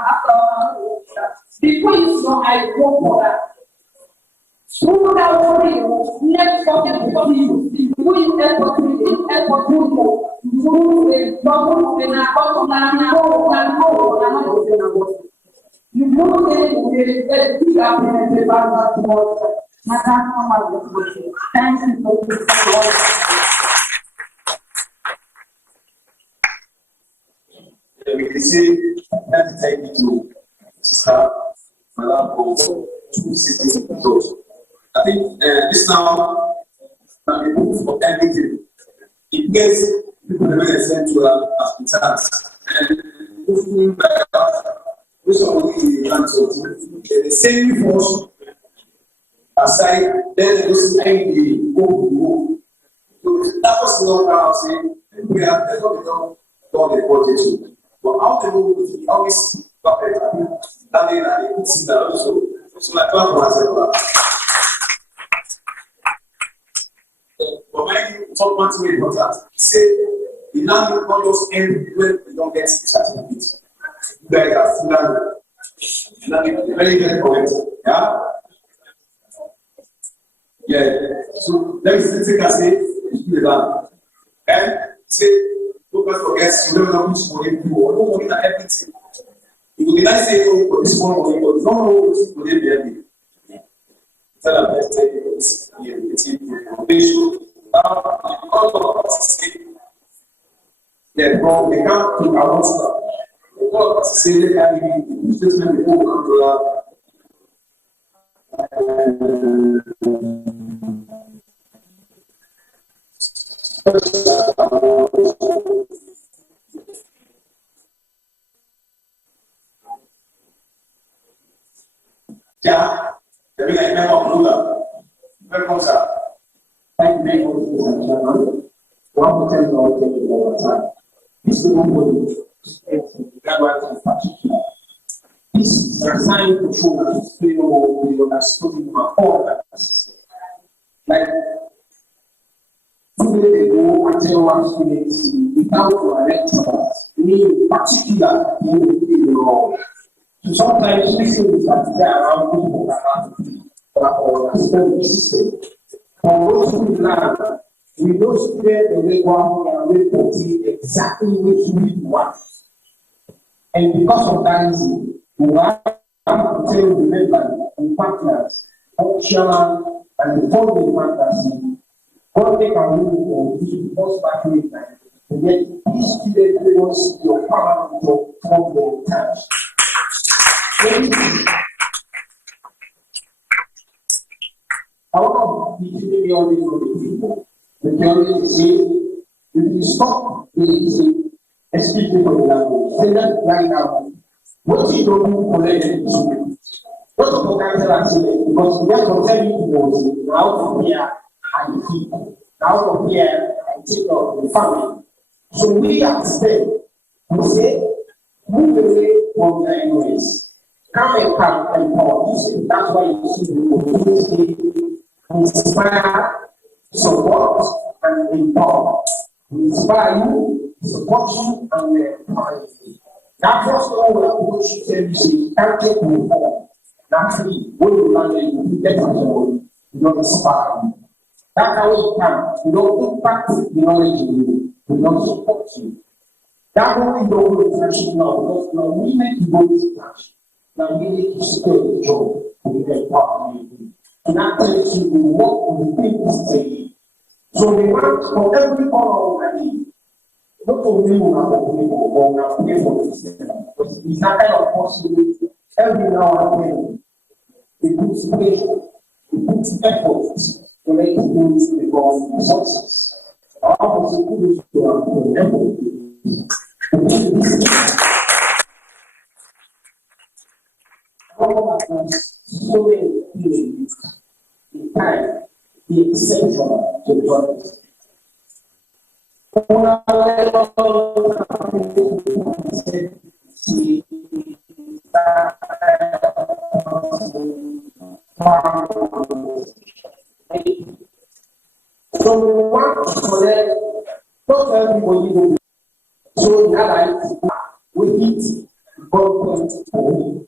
because I go for that. So that will be next topic for you. You will help you, you know that we are going to about tomorrow. Thank you for we can see that take me to start Madame for 260 episodes. I think this now can be proof for everything. In case people remain essential hospitals and moving back which somebody is the same force aside, then they don't see any go. So that was not how I say we have not done the project. But how they go with always perfect that they put in that also. So my plan was but when you talk about to me about that, say the land will not just end when we don't get certificates. Very very correct. Yeah. So let me take a say do the land. And say focus for guests, you don't know which for them do or don't know that everything. You will not say for this one or you don't know which for them be. Tell them let's take this here, it's information. Now all of us say yeah, bro, we can't do our own stuff. All of us say they can be statement before controller. Yeah, the big member of Lula. Welcome, sir. Thank you very much, Mr. Chairman. One more time, I'll take it all the time. This is one body, graduate in particular. This is designed to show that it's favorable to your study for all like 2 days ago, I tell one student without a lecturer, me in particular, you will be wrong. So sometimes we say that they are around people or study system. For those who learn, we don't spread the way one and we exactly which we want. And because of that reason, we want to tell the members and partners, functional and before the fantasy, God take a move for the most battery time. And yet, these students don't see your power to form their touch. I want to be the only people. The theory say, if you stop being excuse me for the language, say that right now. What you don't do for them, what you can tell us because we are concerning people now from here and feed, now from here and take care of the family. So we understand, we say, move away from the ignorance. Come and power. That's why you see the inspire, support, and empower. We inspire you, support you, and empower you. That first of all, what you say, you say, can't take me forward. Naturally, when you land in, you get you don't inspire you. That's how it comes. You don't impact the knowledge in you. We don't support you. That's why we don't go to friendship now, because now we make you go to friendship. Now we need to secure the job to get part of you. And that tells you what we think is saying. So we want for every corner of the need. Not only we have to pay for, but we have to pay for the system. Because it's that kind of possibility. Every now and then, it puts pressure, it puts effort to make things become success. Our possibility to have effort. So many things in time, the exceptional to God. So we want to collect, not everybody will be. So we have we hit God for me.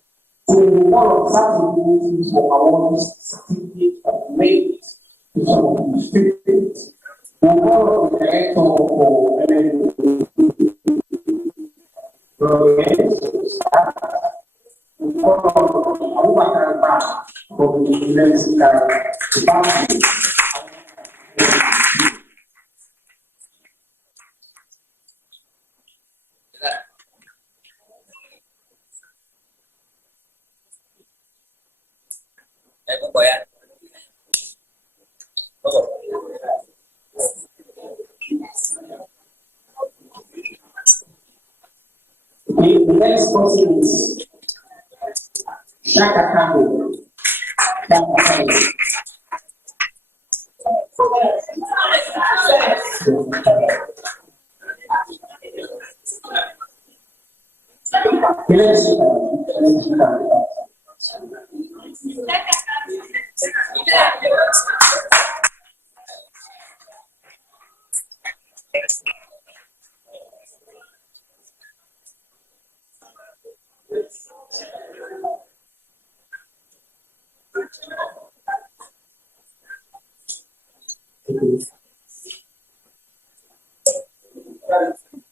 So we want to certain for our certificate of merit to some of the students. We want to connect for the next person is Shaka Kabo.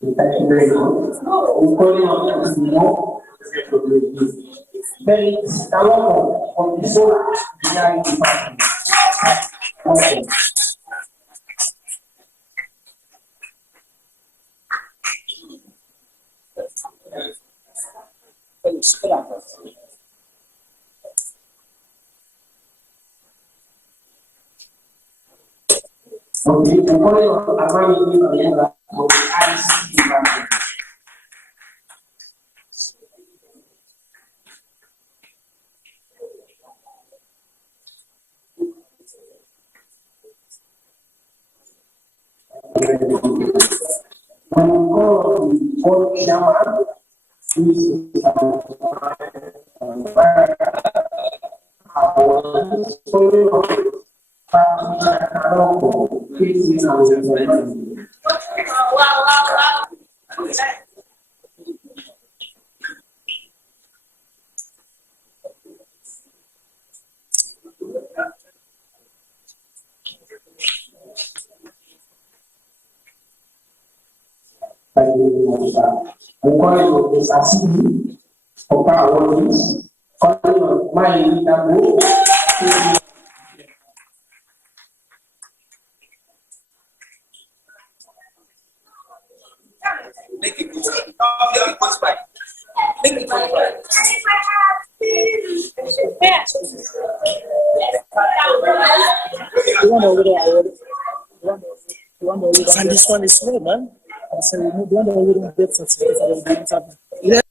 Thank you very much. We're calling on us more. There is a lot of the solar behind the party. Okay. Okay, we're calling on Alima Dura of ICT market. When we call the board chairman, I'm calling on this Asidi for power warnings, calling on my leader. Make it good. Make it and this one is slow, man. So you don't know get certificate. Yeah.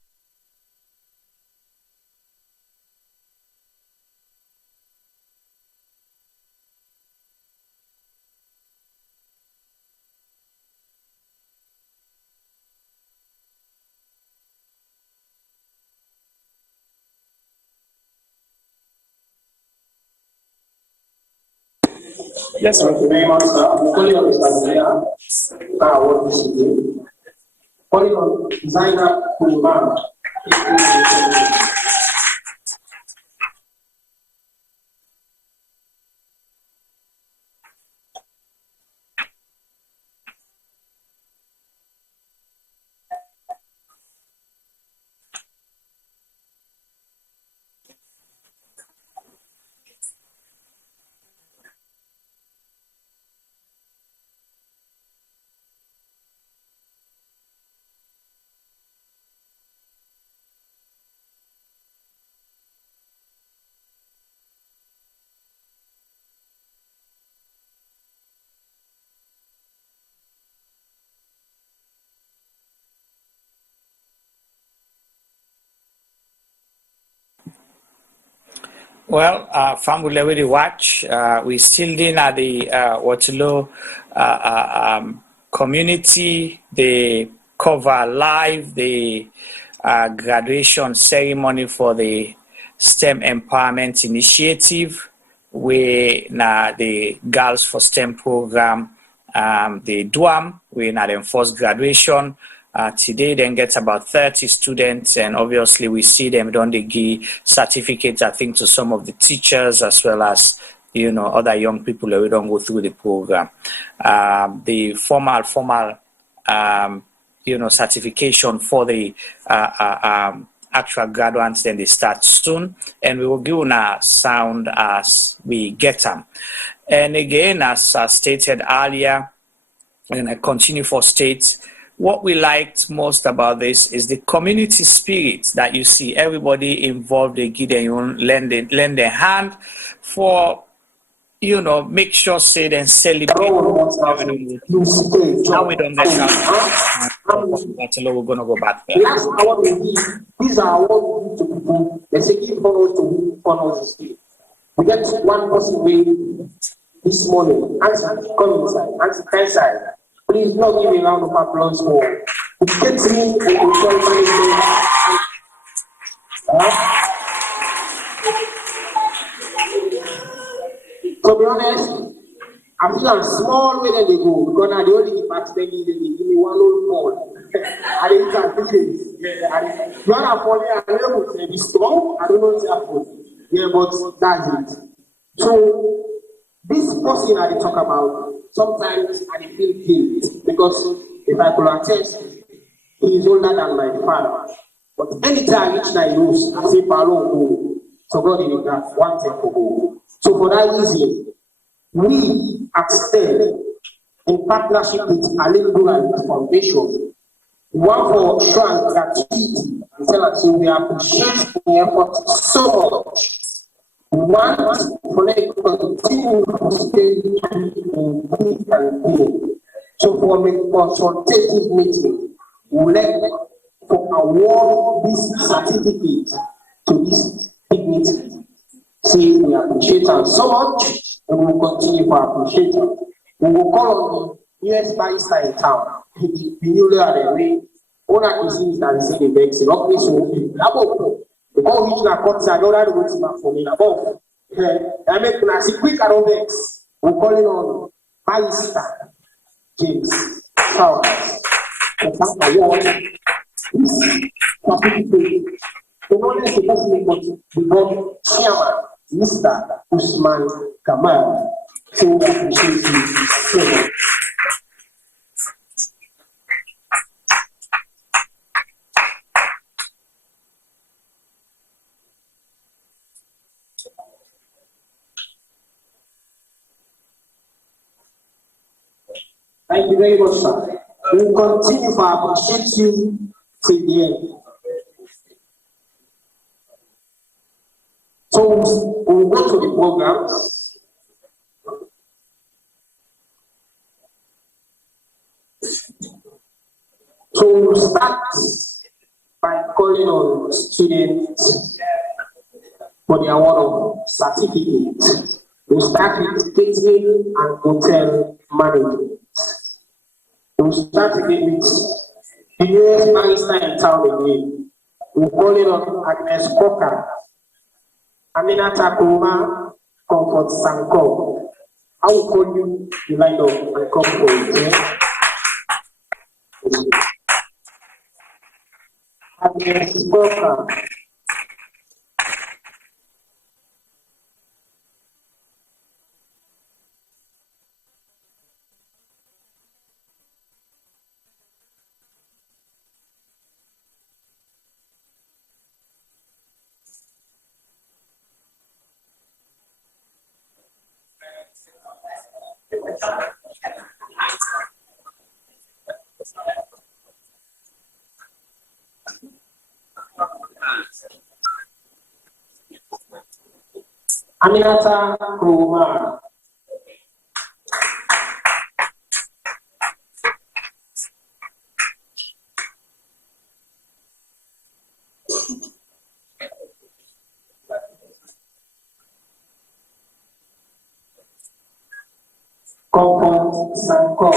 Yes, thank you very much, sir. Calling on Mr. Maria, what we should do. Calling on designer Kuman. Well, from we watch, we still in at the Waterloo community. They cover live the graduation ceremony for the STEM Empowerment Initiative, where now the Girls for STEM program, the DUAM, we now the first graduation. Today, then gets about 30 students, and obviously we see them don't they give certificates, I think, to some of the teachers as well as other young people who don't go through the program. The formal certification for the actual graduates, then they start soon, and we will give a sound as we get them. And again, as stated earlier, and I continue for states. What we liked most about this is the community spirit that you see. Everybody involved, they give their own, lend their hand for, make sure, say, then celebrate. Now we don't let that. We're going to go back there. Last hour we give, these are what we give to people. They say give honors to who honors is due. We get one person way this morning. Answer, come inside. Answer, inside. Please not give a round of applause for it. Gets me and to be honest, I feel a small way that they go because now the only department they give me one old ball. I didn't have feelings. You are for me, I don't know be strong. I don't know what's happening. Yeah, but that's it. So this person I talk about. Sometimes I feel guilt because if I could attest, he is older than my father. But anytime each night knows, I say, Palo, go. So God in that one step to go. So for that reason, we extend in partnership with Alima Dura Foundation, one for sure gratuity. We tell us we appreciate the effort so much. One for them continue to stay in good and clean. So for a consultative meeting, we let for award this certificate to this dignity. See, we appreciate them so much, and we will continue to appreciate them. We will call on the US barrister in town. The newly way, all that we see is that we see the banks. Not so because which na court side, other go to back for me above. I make una see quick around vex. We calling on barrister James Powers. The one is supposed to become chairman, Mr. Usman Kamal. So we appreciate you so much. Thank you very much, sir. We will continue to appreciate you till the end. So we'll go to the program. So we'll start by calling on students for the award of certificate. We'll start with catering and hotel management. We'll start again with the newest barrister in town again. We'll call it on Agnes Coker, Amina Takuma, Comfort Sanko. I will call you to line up and come for it. Agnes Coker. Aminata Kumar. Comfort Sanko.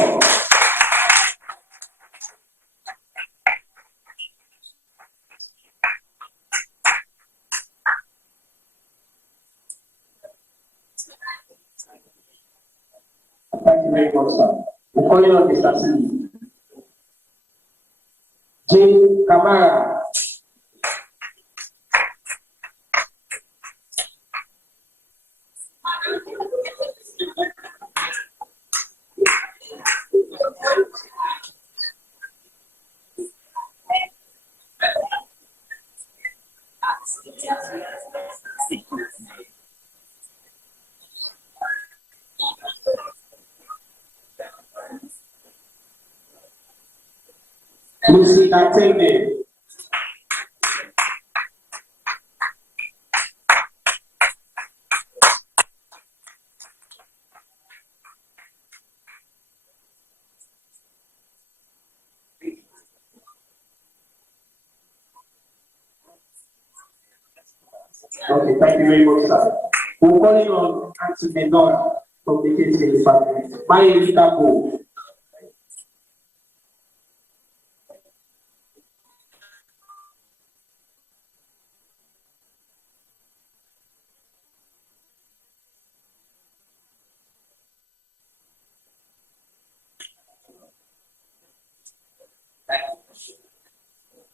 Thank you very much, sir. We're calling on Mr. C. Jane Kamara. Lucy Atende. Okay, thank you very much, sir. We're calling on Auntie Menora from the KCL family. My Elita Bo.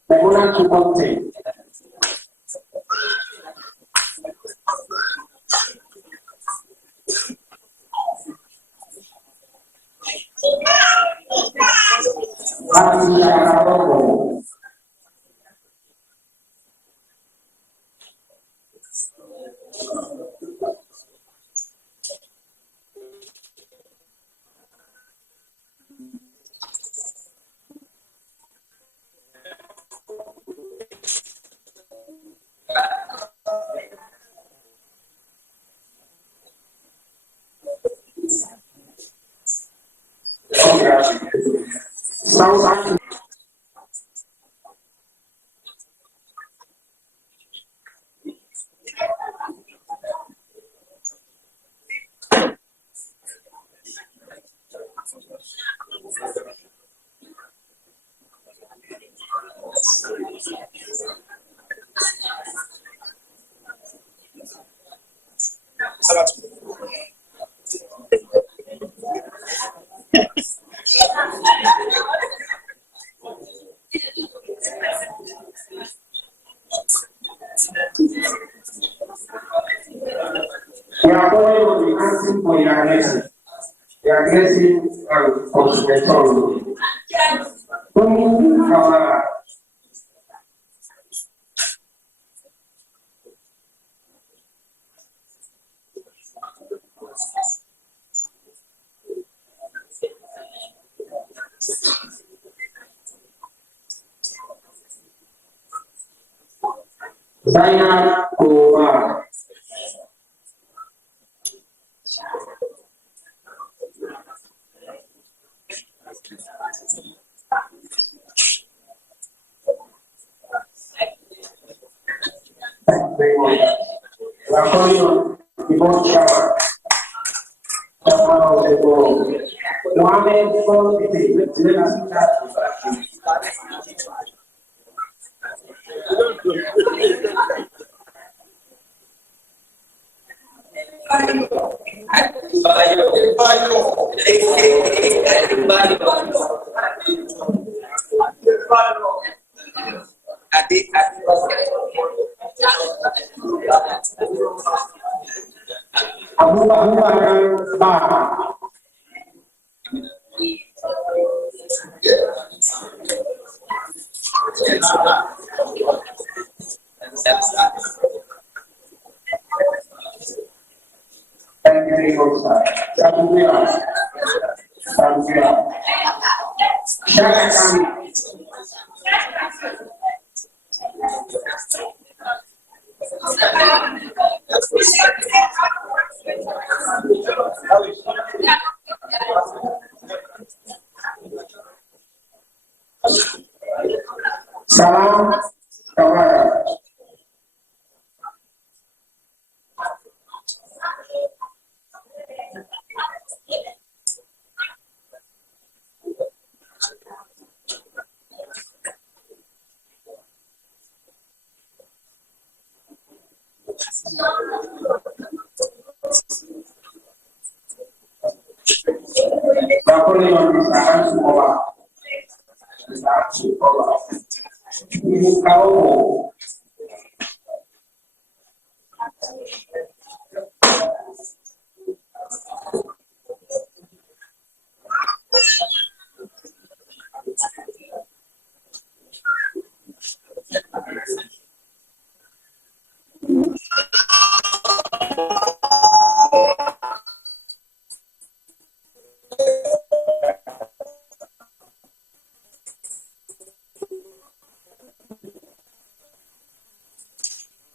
Memona to contain. We are calling on the answer for your aggressive. The aggressive and consummatory. Kamara. Zainab Kumar. We are calling on the board chairman. Mohammed Kone, let us start. Abu Bakar. Thank you very much, sir. Salam Kamara. Bakoli on the Saharan Sukola. Kau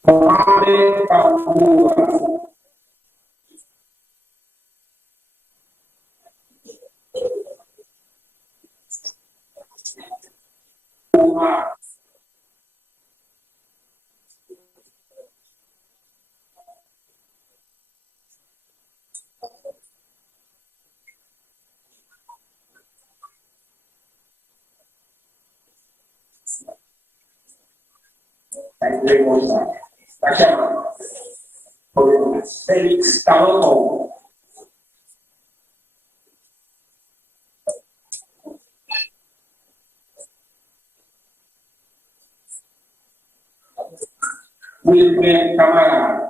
Mohammed Papua. Thank you very much, sir. Felix Caloto. Wilfred Kamara.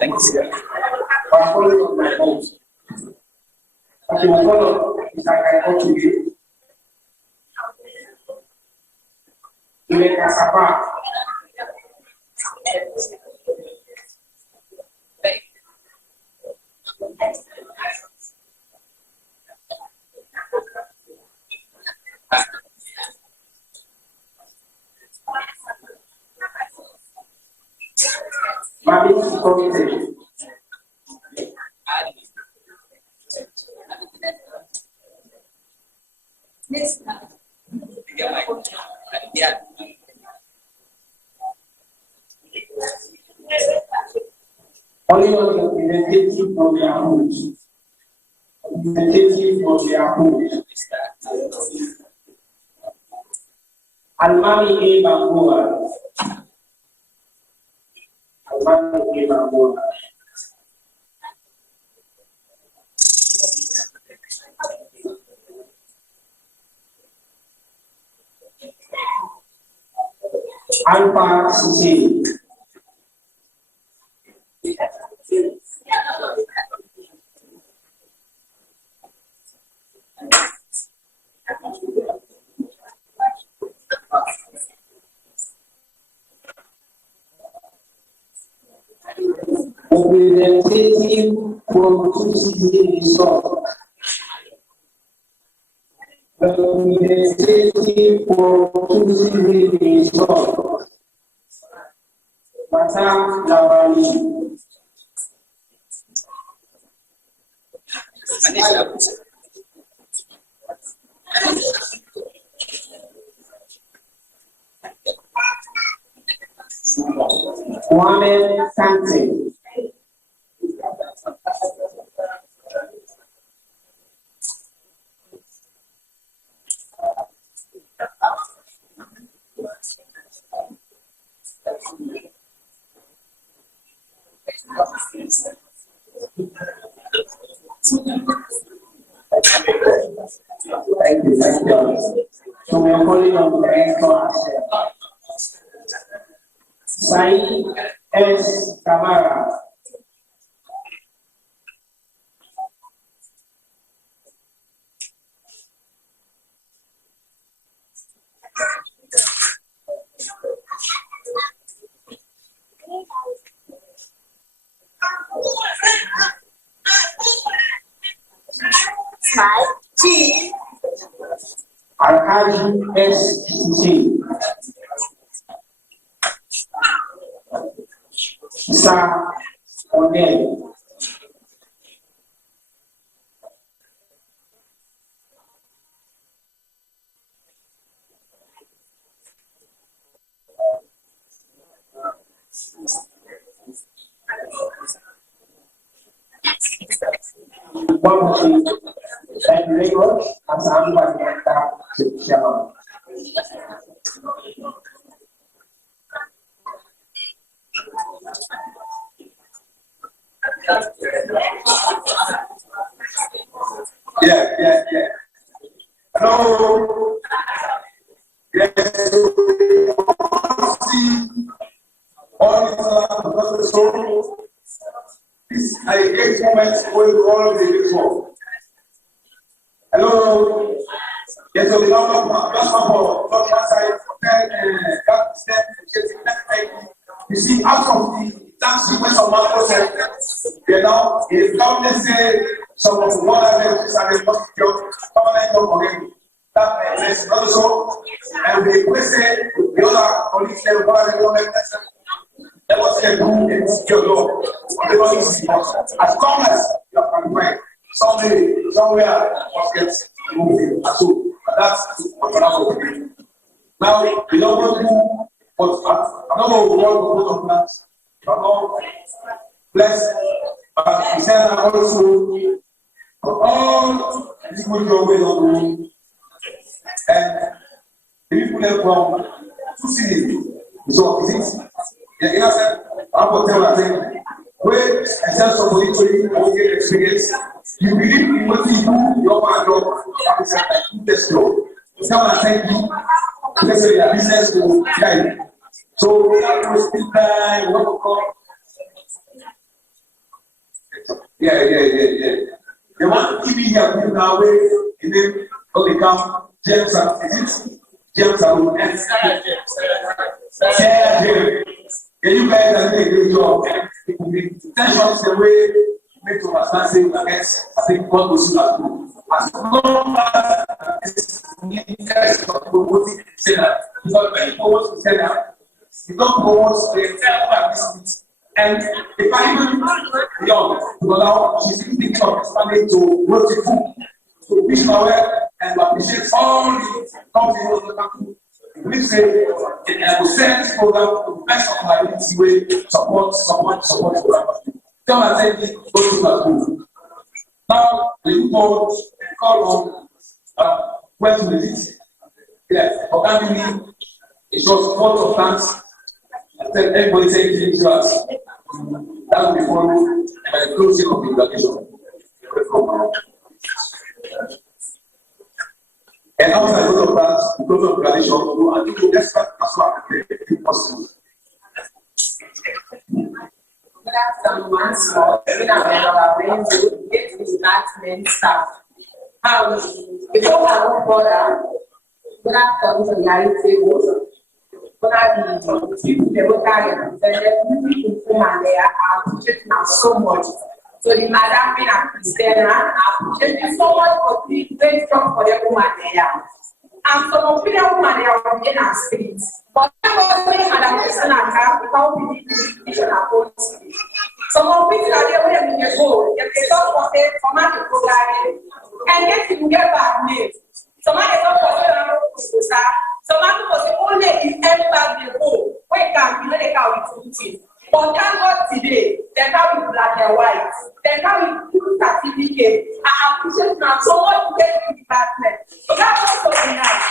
Thanks. Following on my notes. Okay, we'll follow is that I go to you. Ile Kasapa. Mabini committee. Only on the representative of their roots. representative of the approach. Almami A. Bambua. Almami A. Bambua. Alpha CC. Representative from 260 Resort. Representative from 260 Resort. Madam Lavali. Mohamed Kante. Thank you. So we are calling on the next class. Sai S. Kamara. Alhaji S.C. Sa Onel. Thank you very much. Yeah. Hello. Yes. These are the 8 moments going all of the before. Hello. Yes, so the number just one more side, you see, out of the time sequence of one process, now, if let's say some of the water levels are the most permanent already. That is also, and the say the other colleagues say, that was a group in your law. As long as you are qualified, somewhere must get moving. So that's what we're not going to do. Now, we don't want to do what I don't know what to put on plans. But no, bless. But he said also for all the people who are going on the room and the people that from 2 cities. So is it? The innocent, I will tell them, wait and tell somebody to you okay experience. You believe in what you do, your man job, test law. Someone thank you. Let's say your business will guide. So we have to speak time, what we call. Yeah. The one giving your people away, and then become James and is it? James and you guys are doing a great job. Tension is the way make to understand saying against I think God will see us through. As long as it's interest of promoting Senate, because when you promote the Senate, you don't promote the entire business. And if I even young, because now she's thinking of expanding to roti food, to fish aware and appreciate all the companies in the country. We say I will send this program to the best of my ability way support. Come and tell me what you are doing. Now, the board call on went to visit. Yes, organically, it was full of plants. Everybody said it to us. That will be followed by the closing of the graduation. And after a lot of that, the closing of graduation, I think the expert as well possible. Once more, even our brains will get to that main stuff. Before I move further, when I come to the light table, when I the people and then people and they are appreciating us so much. So the madam and Christiana are appreciating so much for the great job for the woman there. And some of the women they are in our streets. But I was saying Madam Christiana how we need to vision our policy. Some of people are there where we can go. If they don't want it, some of the program and yet you get bad names. Some of the don't want to some of the only is everybody go. Where can we make our utility? But thank God today, they come with black and white. They come with two certificates. I appreciate now so much to get in the department. So that's also nice.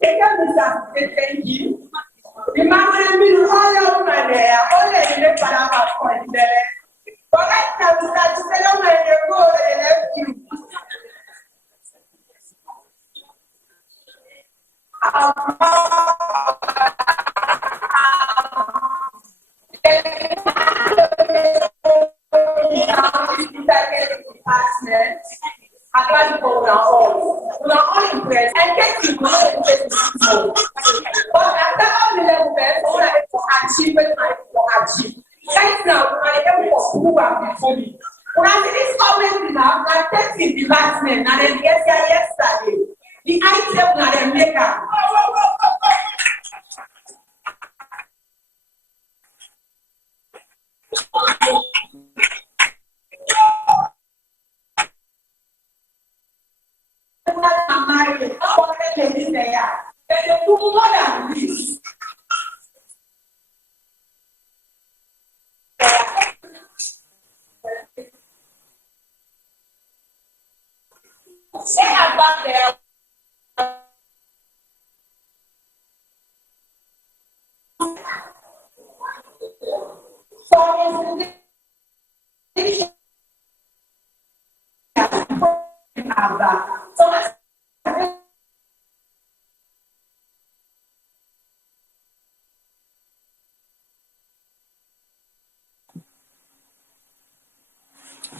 Thank you. The man will all over there. Only in the Panama point there. But I can start to tell them when you go, they left you. Right now, I am for who are before me. When I see this problem now, I take in department and then yesterday, the item na the maker. They do more than this. They are back there.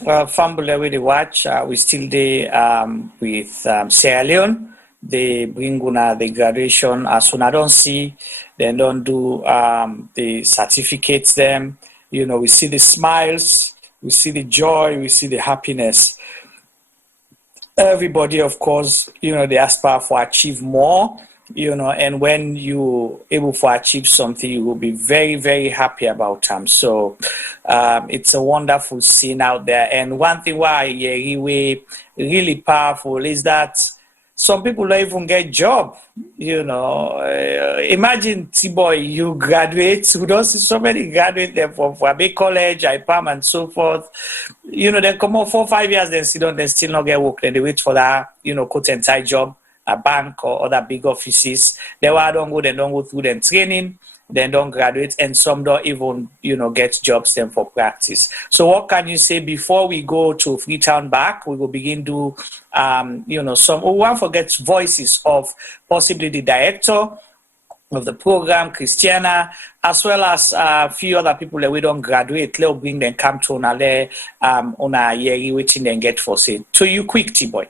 Well, Fambula with the watch, we still there with Sierra Leone. They bring una the graduation as soon as don't see, they don't do the certificates them. You know, we see the smiles, we see the joy, we see the happiness. Everybody, of course, you know, they aspire for achieve more, you know, and when you able to achieve something, you will be very, very happy about them. So it's a wonderful scene out there. And one thing why really powerful is that some people don't even get job, you know. Imagine, T-boy, you graduate, we don't see so many graduate there from a big college, IPAM and so forth. You know, they come out 4 or 5 years, then they still not get work. Then they wait for that, you know, coat and tie job, a bank or other big offices. They don't go through the training, then don't graduate, and some don't even, you know, get jobs then for practice. So what can you say before we go to Freetown back? We will begin to, you know, we won't forget voices of possibly the director of the program, Christiana, as well as a few other people that we don't graduate. Let's bring them come to on a year waiting and get for say. To you quick, T-boy.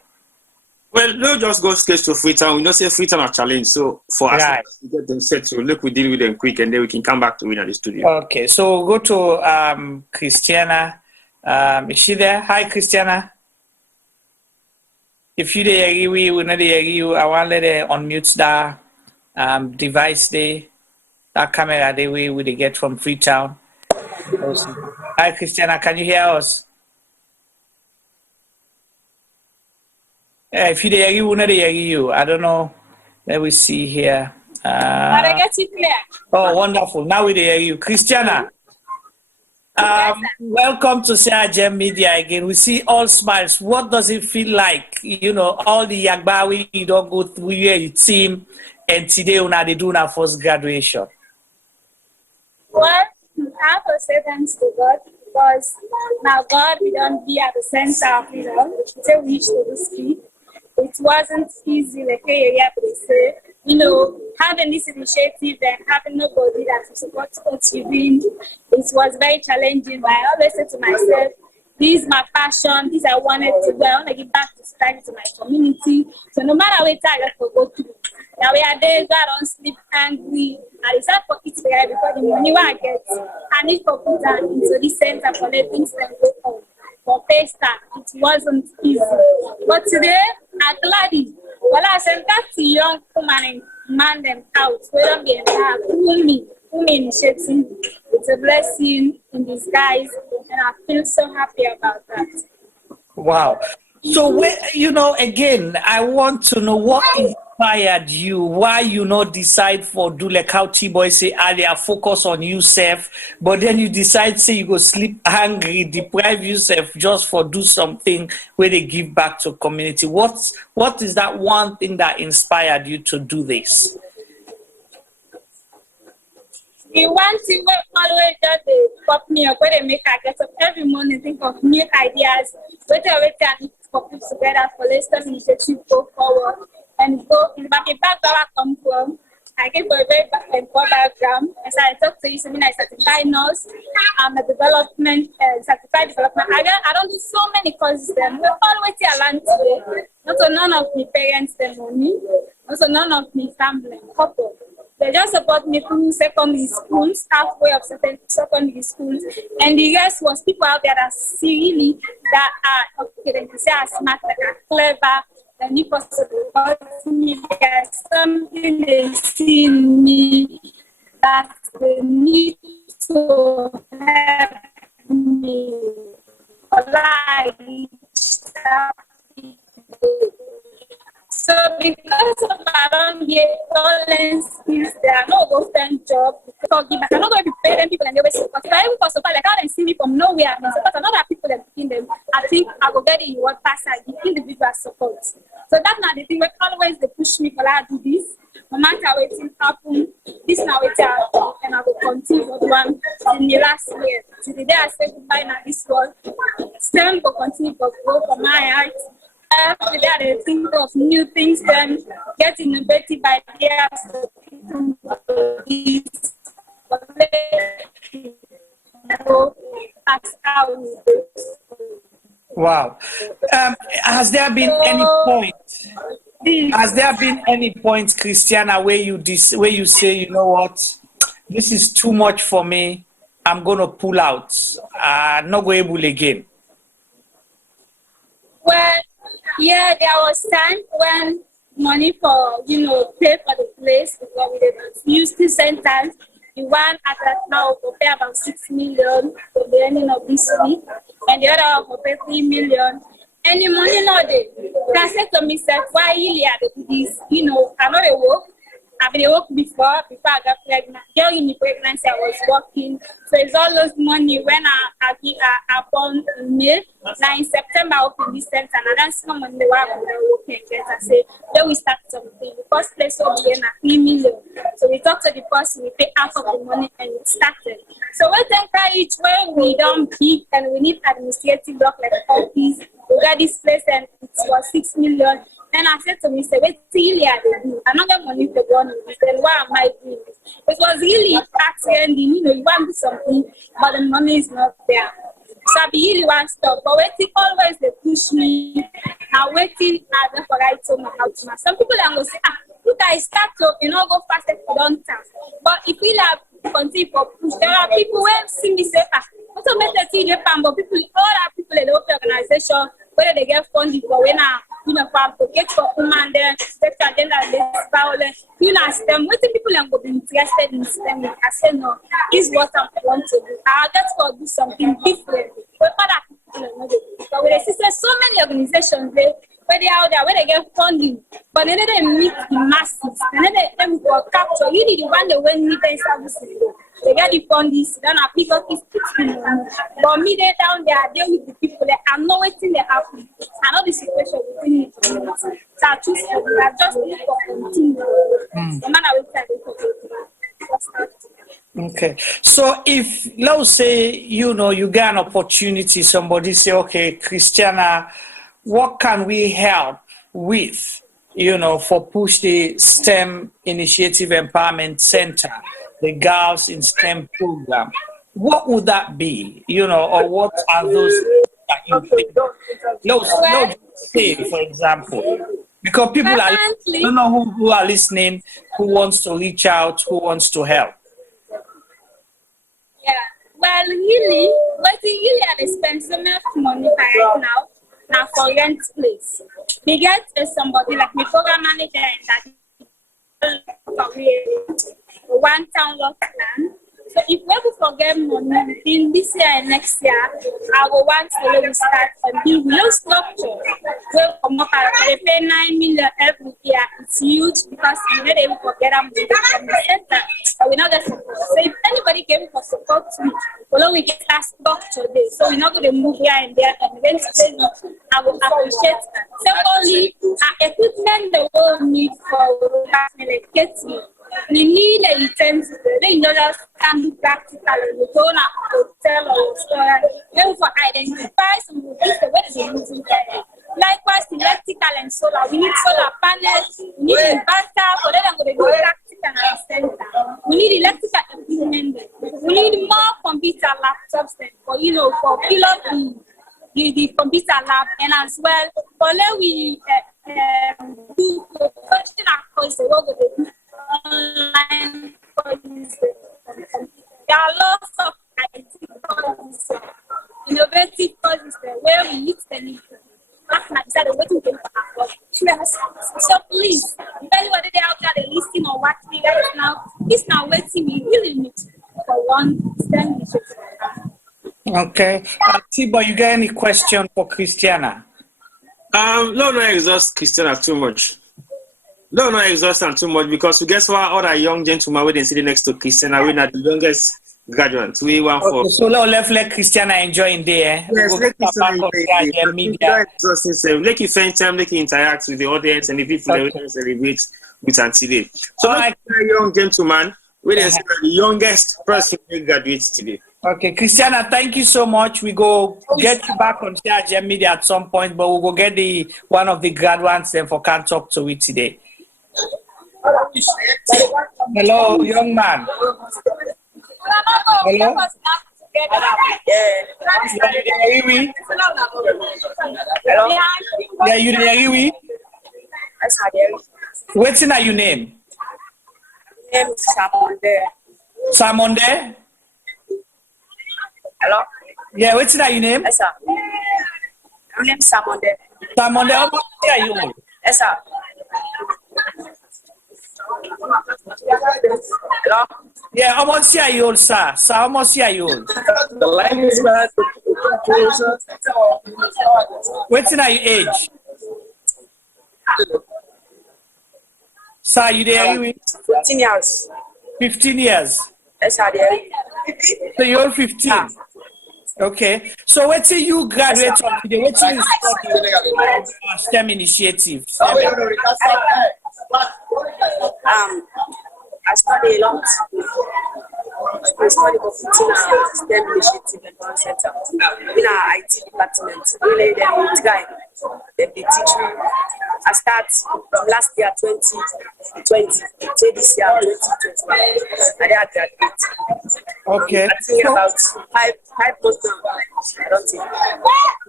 Well, no, just go straight to Freetown. We don't say Freetown are challenge. So for us to get them set, so look, we deal with them quick and then we can come back to win at the studio. Okay, so go to Christiana. Is she there? Hi, Christiana. If you there, we not there, you. I want to let her unmute that device there, that camera there we get from Freetown. Hi, Christiana. Can you hear us? If you there, you not there, you. I don't know. Let me see here. I get it clear. Oh, wonderful. Now we hear you. Christiana. Welcome to CRGM Media again. We see all smiles. What does it feel like? You know, all the Yagbawi you don't go through your team, and today they do our first graduation. Well, I have to say thanks to God because now God, we don't be at the center of it all. Until we reach to the street. It wasn't easy, like they say. You know, having this initiative and having nobody that will support what you're doing, it was very challenging. But I always say to myself, this is my passion, this I wanted to do. I want to give back to society, to my community. So no matter what I got to go through, now we are there, I don't sleep angry. I decide for it because the money I get, I need to put that into this center for letting things go on. For Pesta, it wasn't easy. But today, I'm glad. Well, I sent that to young woman and man them out. We don't be empowered. Who initiating. It's a blessing in disguise, and I feel so happy about that. Wow. So, you know, again, I want to know what inspired you, why you not decide for do like how T-Boy say earlier, focus on yourself, but then you decide say you go sleep hungry, deprive yourself just for do something where they give back to community. What is that one thing that inspired you to do this? The one thing we always just pop me up when they make I get up every morning, think of new ideas, wait I need to put together for let's initiative go forward and go in the back where I come from. I came from a very poor background, and so I talked to you, so I certified nurse, I'm a certified development. I don't do so many courses then. We always learn today. Not so none of my parents them money, also none of my family couple. They just support me through secondary schools, halfway of secondary schools, and the rest was people out there that see really that are okay, they say are smart, that are clever, that need possible. But there's something they see in me that they need to help me So because of my own talent skills, there are no government job. I'm not going to be paying people and they will support. If I even for support, like how they see me from nowhere and support another people and picking them, I think I will get the reward pass and the individual support. So that's not the thing. But always they push me for that to do this. No matter what things happen, this now what happen, and I will continue for one in the last year. To the day I say goodbye now this world, same will continue to grow for my heart. After that, they think of new things, then get innovative ideas. Wow. Has there been any point? Has there been any point, Christiana, where you say, you know what, this is too much for me. I'm gonna pull out. Not go able again. Well. Yeah, there was time when money for, pay for the place, because we used 2 centers. The one at now will pay about 6 million for the ending of this week, and the other will pay 3 million. Any money not there. I said to myself, why really I do this? I'm not a work. I've been a work before I got pregnant. During the pregnancy, I was working. So it's all those money when I born in May. Now in September, I opened this center. And I don't see money where I'm working. I say, then we start something. The first place will be 3 million. So we talked to the person, we pay half of the money, and it started. So we encourage when we don't big and we need administrative block like office, we got this place and it was 6 million. And I said to myself, wait till I do. I'm not getting money to go on this. Then why am I doing this? It was really tax-ending. You want to do something, but the money is not there. So I really want to stop. But waiting always they push me. Now waiting, I don't forget to know how to do. Some people are going to say, you guys start to, go fast if you don't time. But if we have continue to push, there are people who see me say, what's a better thing, but people, all our people in the open organization, whether they get funding for when for advocate for women, then sexual gender based violence, ask them, what people are going to be interested in STEM? I say, no, this is what I want to do. I just want to do something different. But other people are not doing. But when I see so many organizations, they where they out there, where they get funding, but then they meet the masses, and then they them for capture. You need the one that when meet their services, they get the funding, then I pick up this people. But me they down there, I deal with the people that I know what's they happen. I know the situation within it. So I choose to I just look for continue. The man I will tell you. Okay. So if, let's say, you get an opportunity, somebody say, okay, Christiana, what can we help with, for Push the STEM Initiative Empowerment Center, the Girls in STEM program? What would that be, or what are those that you think? Let's say, for example, because people I don't know who are listening, who wants to reach out, who wants to help. Yeah, well, really, but really, I spend so much money right now for rent place. We get somebody like my program manager and that one town lot plan. So if we forget money within this year and next year, I will want to start and build real structure. Well, they pay 9 million every year. It's huge because we're not able to get them from the center. So we're not there support. So if anybody came for support me, well, we get that structure there. So we're not going to move here and there and eventually I will appreciate that. Secondly, equipment the world need for getting. We need a utensils. They just can do practical. We don't have to tell or story. Then for identify some of these the way they're using them. Likewise, electrical and solar. We need solar panels. We need inverter. For that, I'm going to do practical and center. We need electrical equipment. We need more computer laptops for for pilot the computer lab and as well for let we do coaching across the world. Online courses. There are lots of IT courses, innovative courses where we use the need. So please, if anybody out there listening or watching guys now, this now waiting we really need for one STEM initiative. Okay. Tibo, you got any question for Christiana? No, exhaust Christiana too much. No, exhaust them too much because guess what? Other young gentlemen we didn't sit next to Christiana, we're not the youngest graduates. We want for. So let Christiana enjoy in there. Yes, let Christiana enjoy. Let you spend time, let you interact with the audience and the people that we celebrate with and today. So, like young gentleman, we didn't see the youngest person who graduates today. Okay, Christiana, thank you so much. We go get you back on CRGM Media at some point, but we'll go get one of the graduates then for Can't Talk to it today. Hello, young man. Hello? Yeah, you hear me? What's in your name? Samonde? Hello? Yeah, what's in your name? Yes, sir. My name is Samonde. Samonde, how much are you? Yes, sir. Hello? Yeah, how much are you, sir? Sir, how much are you? The line is bad. What's in your age? Sir, you there? 15 years. 15 years? Yes, sir. There. So you're 15? Okay. So what's say you graduate from today? What's you study STEM initiative? I study a lot. I study for 15 STEM initiative and center in our IT department. Really, the guy, they teach me. I start from last year 2020 till this year 2021. I graduate. Okay. I'm thinking about five months now. I don't think.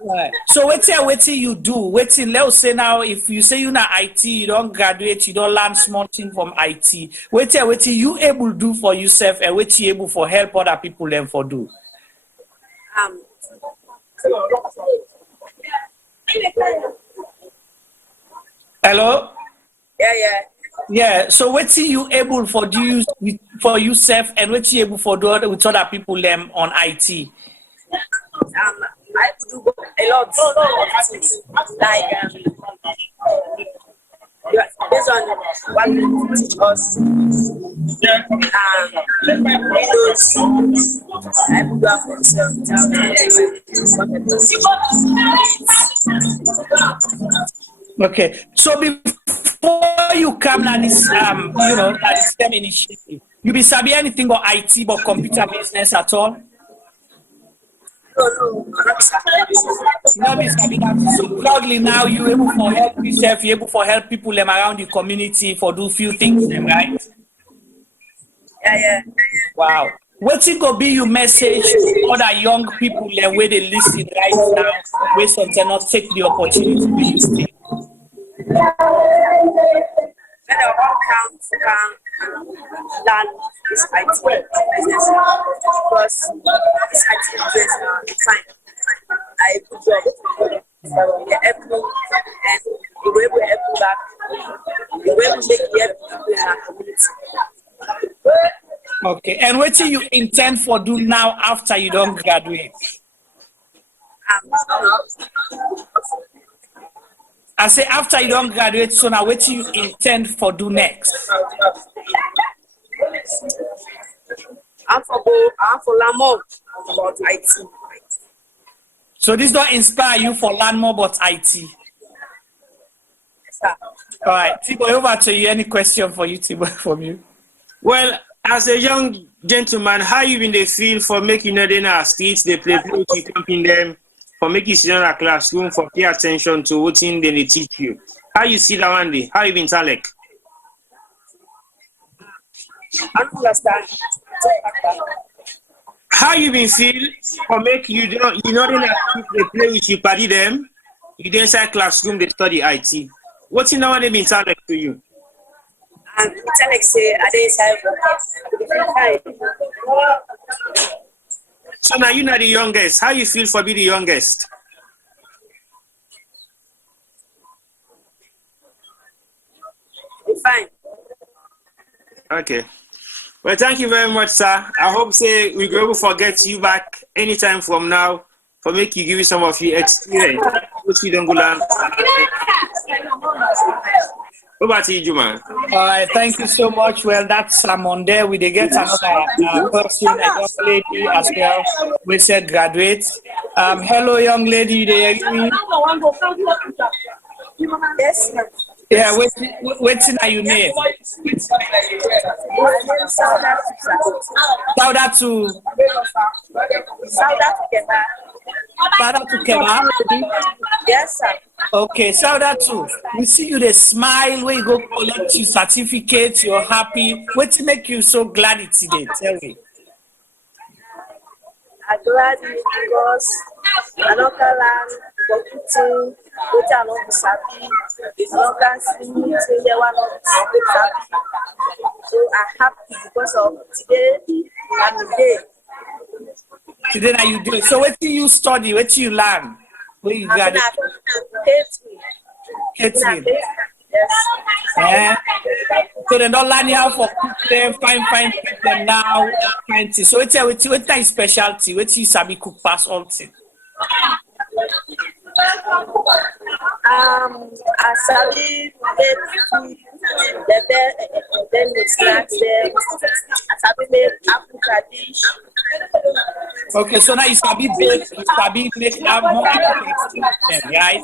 Right. So what's you do? Let's say now if you say you're not IT, you don't graduate, you don't learn small thing from IT. What's you able to do for yourself and what you able for help other people then for do? Hello? Yeah. So what's you able for do for yourself and what you able for do with other people them on IT? I have to do a lot of things. Like what they teach us. I put up for myself. Okay, so before you come at this, at this STEM initiative, you be sabi anything about IT, but computer business at all? No, No, be sabi that. So proudly now, you able for help yourself, you able for help people around the community for do few things, right? Yeah. Wow. What's it gonna be your message to other young people where they listen right now, where sometimes not take the opportunity to use it? When I want can learn this IT business because this IT business now is fine. I good job. So yeah, help me and the way we help you back, the way we take care of people in our community. Okay, and what do you intend for do now after you don't graduate? I say after you don't graduate, so now what do you intend for do next? I'm for learn more about IT. So this don't inspire you for learn more about IT? Yes, sir. All right, Tibo, over to you. Any question for you, Tibo, from you? Well, as a young gentleman, how you been they feel for making in our streets, they play you camping them, for making sit in a classroom, for pay attention to what thing they teach you? How you see that one day? How you been Talek? I don't understand. How you been feel for make you know in a street they play with you, party them, you dey inside classroom they study IT. What's in that one they been Talek to you? And it's like say, I didn't say, so now you're not the youngest. How you feel for being the youngest? I'm fine. Okay. Well, thank you very much, sir. I hope say we go able to forget you back anytime from now for make you give you some of your experience. Which you don't go learn. Over to you, Juma. All right, thank you so much. Well, that's on there. We did get another person, a young lady as well. We said graduate. Hello, young lady. You there? Yes, ma'am. Yeah, what's in your name? Sauda to Keba. Yes, sir. Okay, Sauda to. We see you the smile where you go collect your certificate. You're happy. What make you so glad it's today? Tell me. I'm glad because I don't learn computing, which I don't be happy. It's not see me say they want to be happy. So I'm happy because of today and the day. Today now you do it. So what do you study? What do you learn? Where you got it? Catering. Yes. Yeah. So they don't learn how for cook them, fine cook them now, kind thing. So what's your specialty? What you sabi cook past all thing? I sabi make food, then the snacks there. I sabi make Africa dish. Okay, so now you sabi bake, you sabi make more African, right?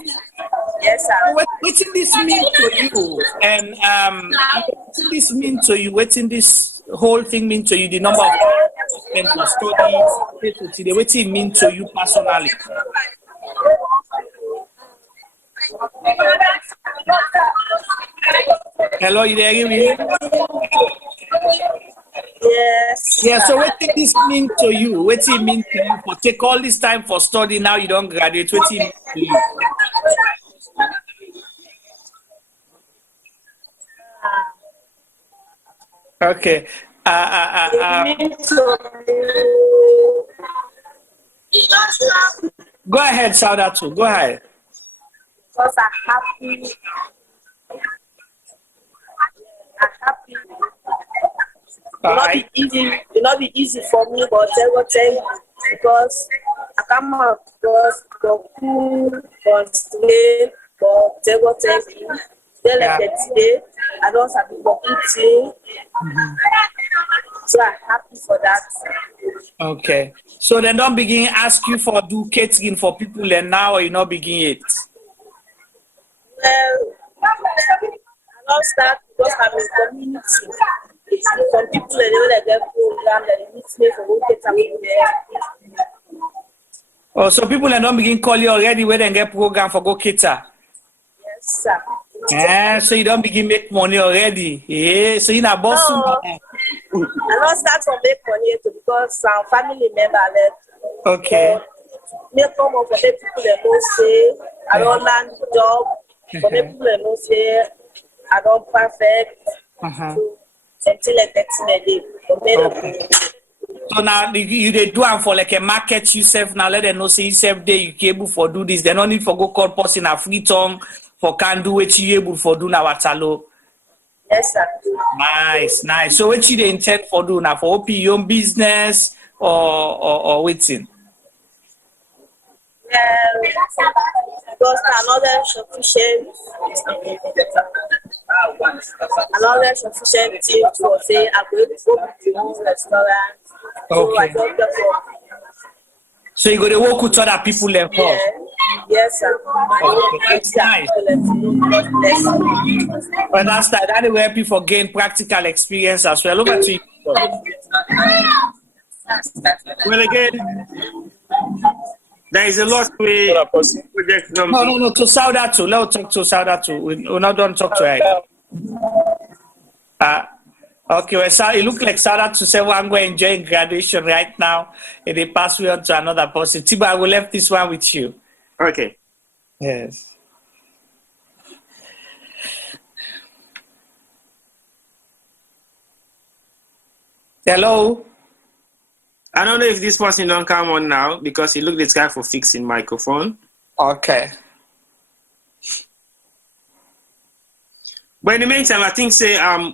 Yes, sir. What this mean to you? And what this mean to you? What this whole thing mean to you? The number of and for studies, what it mean to you personally? Hello, you there? Me? Yes. Yeah, so what did this mean to you? What it mean to you for take all this time for study, now you don't graduate? What it mean to you? Okay. Go ahead, Saudatu. Go ahead. Because I'm happy. It not be easy for me, but I will tell you because I come out because the cool was today, but they will tell you. They like it today. I don't have to work too. So I'm happy for that. Okay. So they don't begin ask you for do catering for people and now or you not begin it? Well, I don't start because I'm in community. Some people they don't get program that they need me for go catering there. Oh, so people they don't begin call you already where they get program for go cater? Yes, sir. So you don't begin make money already? Yeah, so you're not boss. No, I don't start from make money too because some family member left. Okay. Me come up for the people that don't say I don't land job. For the people that don't say I don't perfect. Something like that in a day. Okay. So now you they do am for like a market yourself. Now let them know say yourself there you able for do this. They don't need for go call person a free tongue for can do what you able for do now at Talo. Yes, sir. Nice. So what you they intend for do now for open your own business or waiting? Because another sufficient thing to say I'm going to go to restaurant. Okay. So you go to work with other people and yeah. Yes, sir. Okay. Nice. Understand. That will help you for gain practical experience as well. Over to you. Well, again, there is a lot way project. No. To Saudatu. Let's talk to Saudatu. We're not done talk to her. Okay, well, so it looks like Saudatu say I'm going to enjoy graduation right now. And they pass me on to another person. Tiba, I will left this one with you. Okay. Yes. Hello. I don't know if this person don't come on now because he looked this guy for fixing microphone. Okay. But in the meantime, I think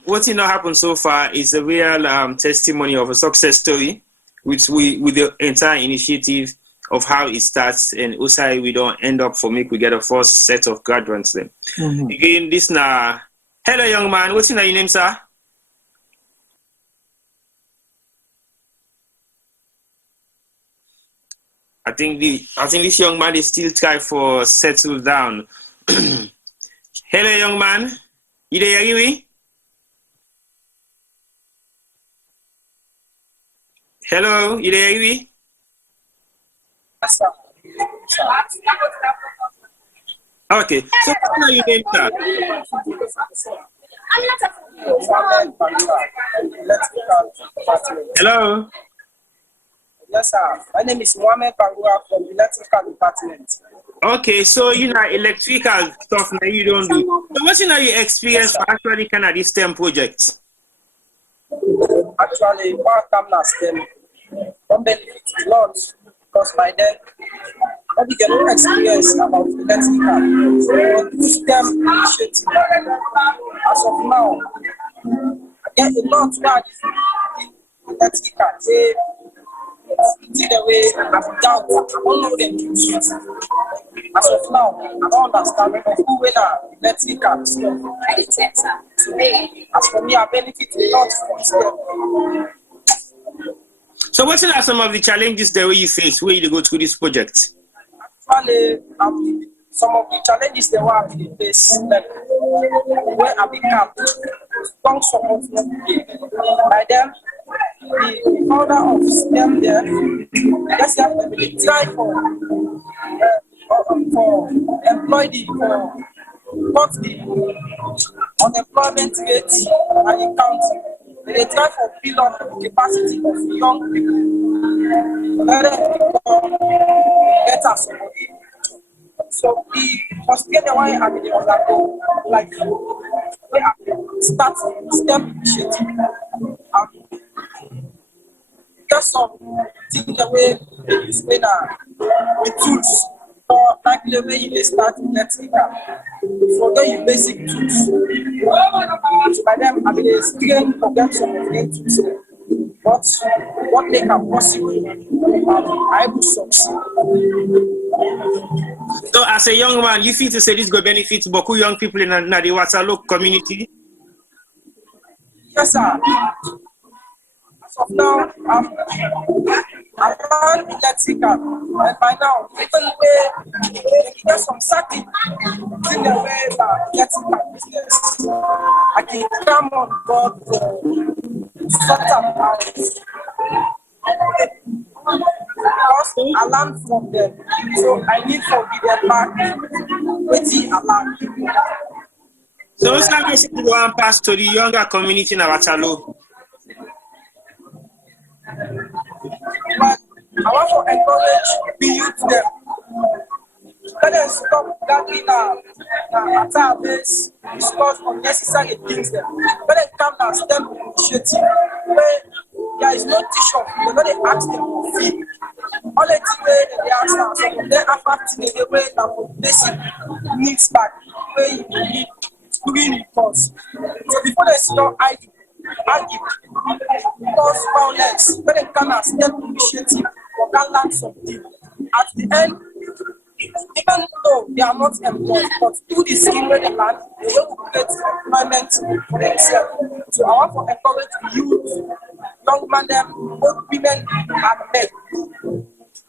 what not happened so far is a real testimony of a success story, which with the entire initiative of how it starts, and also we don't end up for me we get a first set of graduates then. Again, this now. Hello, young man. What's your name, sir? I think this young man is still trying for settle down. Hello, young man. You there, Yuri? Hello, you there, Yuri? Okay, so what are you name, sir? Hello? Yes, sir. My name is Mohamed Bangura from the electrical department. Okay, so you know electrical stuff that you don't do. So what's your experience for actually kind of this STEM project? Actually, what I'm not STEM don't benefit a lot because by then I get no experience about electrical. So through STEM initiative, as of now, I get a lot of electrical. See the way I'm down, I don't know them to shoot. As of now, I don't understand who will electrical stuff. As for me, I benefit a lot from STEM. So what are some of the challenges that you face when you go through this project? Actually, some of the challenges they were in the face, like where I become strong support by them. The founder of STEM there, that's the try for employee for what the unemployment rate and the county. They try for build up the capacity of young people. Let them become better somebody. So the first year why I mean undergo like we start STEM initiative. Just some things the way they use with tools for like the way you start electrical. So then you basic tools. So by them I mean they still forget some of them tools. But what they can possibly I will succeed. So as a young man, you feel to say this go benefit Boku young people in the Waterloo community? Yes, sir. As of now, I'm electrical, and by now, even get some certain in the way that electrical business, I can come on board to sort out because I learned from them, so I need to give them back what I learned. So what's that message you want to pass to the younger community in Awatalo? But I want to encourage the youth them. Let them stop gathering at our base, discuss unnecessary things them. Let them come and STEM initiative where there is no teacher, they don't ask them for fee. All the things they ask them, so they are affecting the way that for basic needs back, where you need doing reports. So before they start argue, cause violence, when they come and STEM initiative, or can learn something. At the end, even though they are not employed, but through the skill where they learn, they will create employment for themselves. So I want to encourage the youth, young men, both women and men.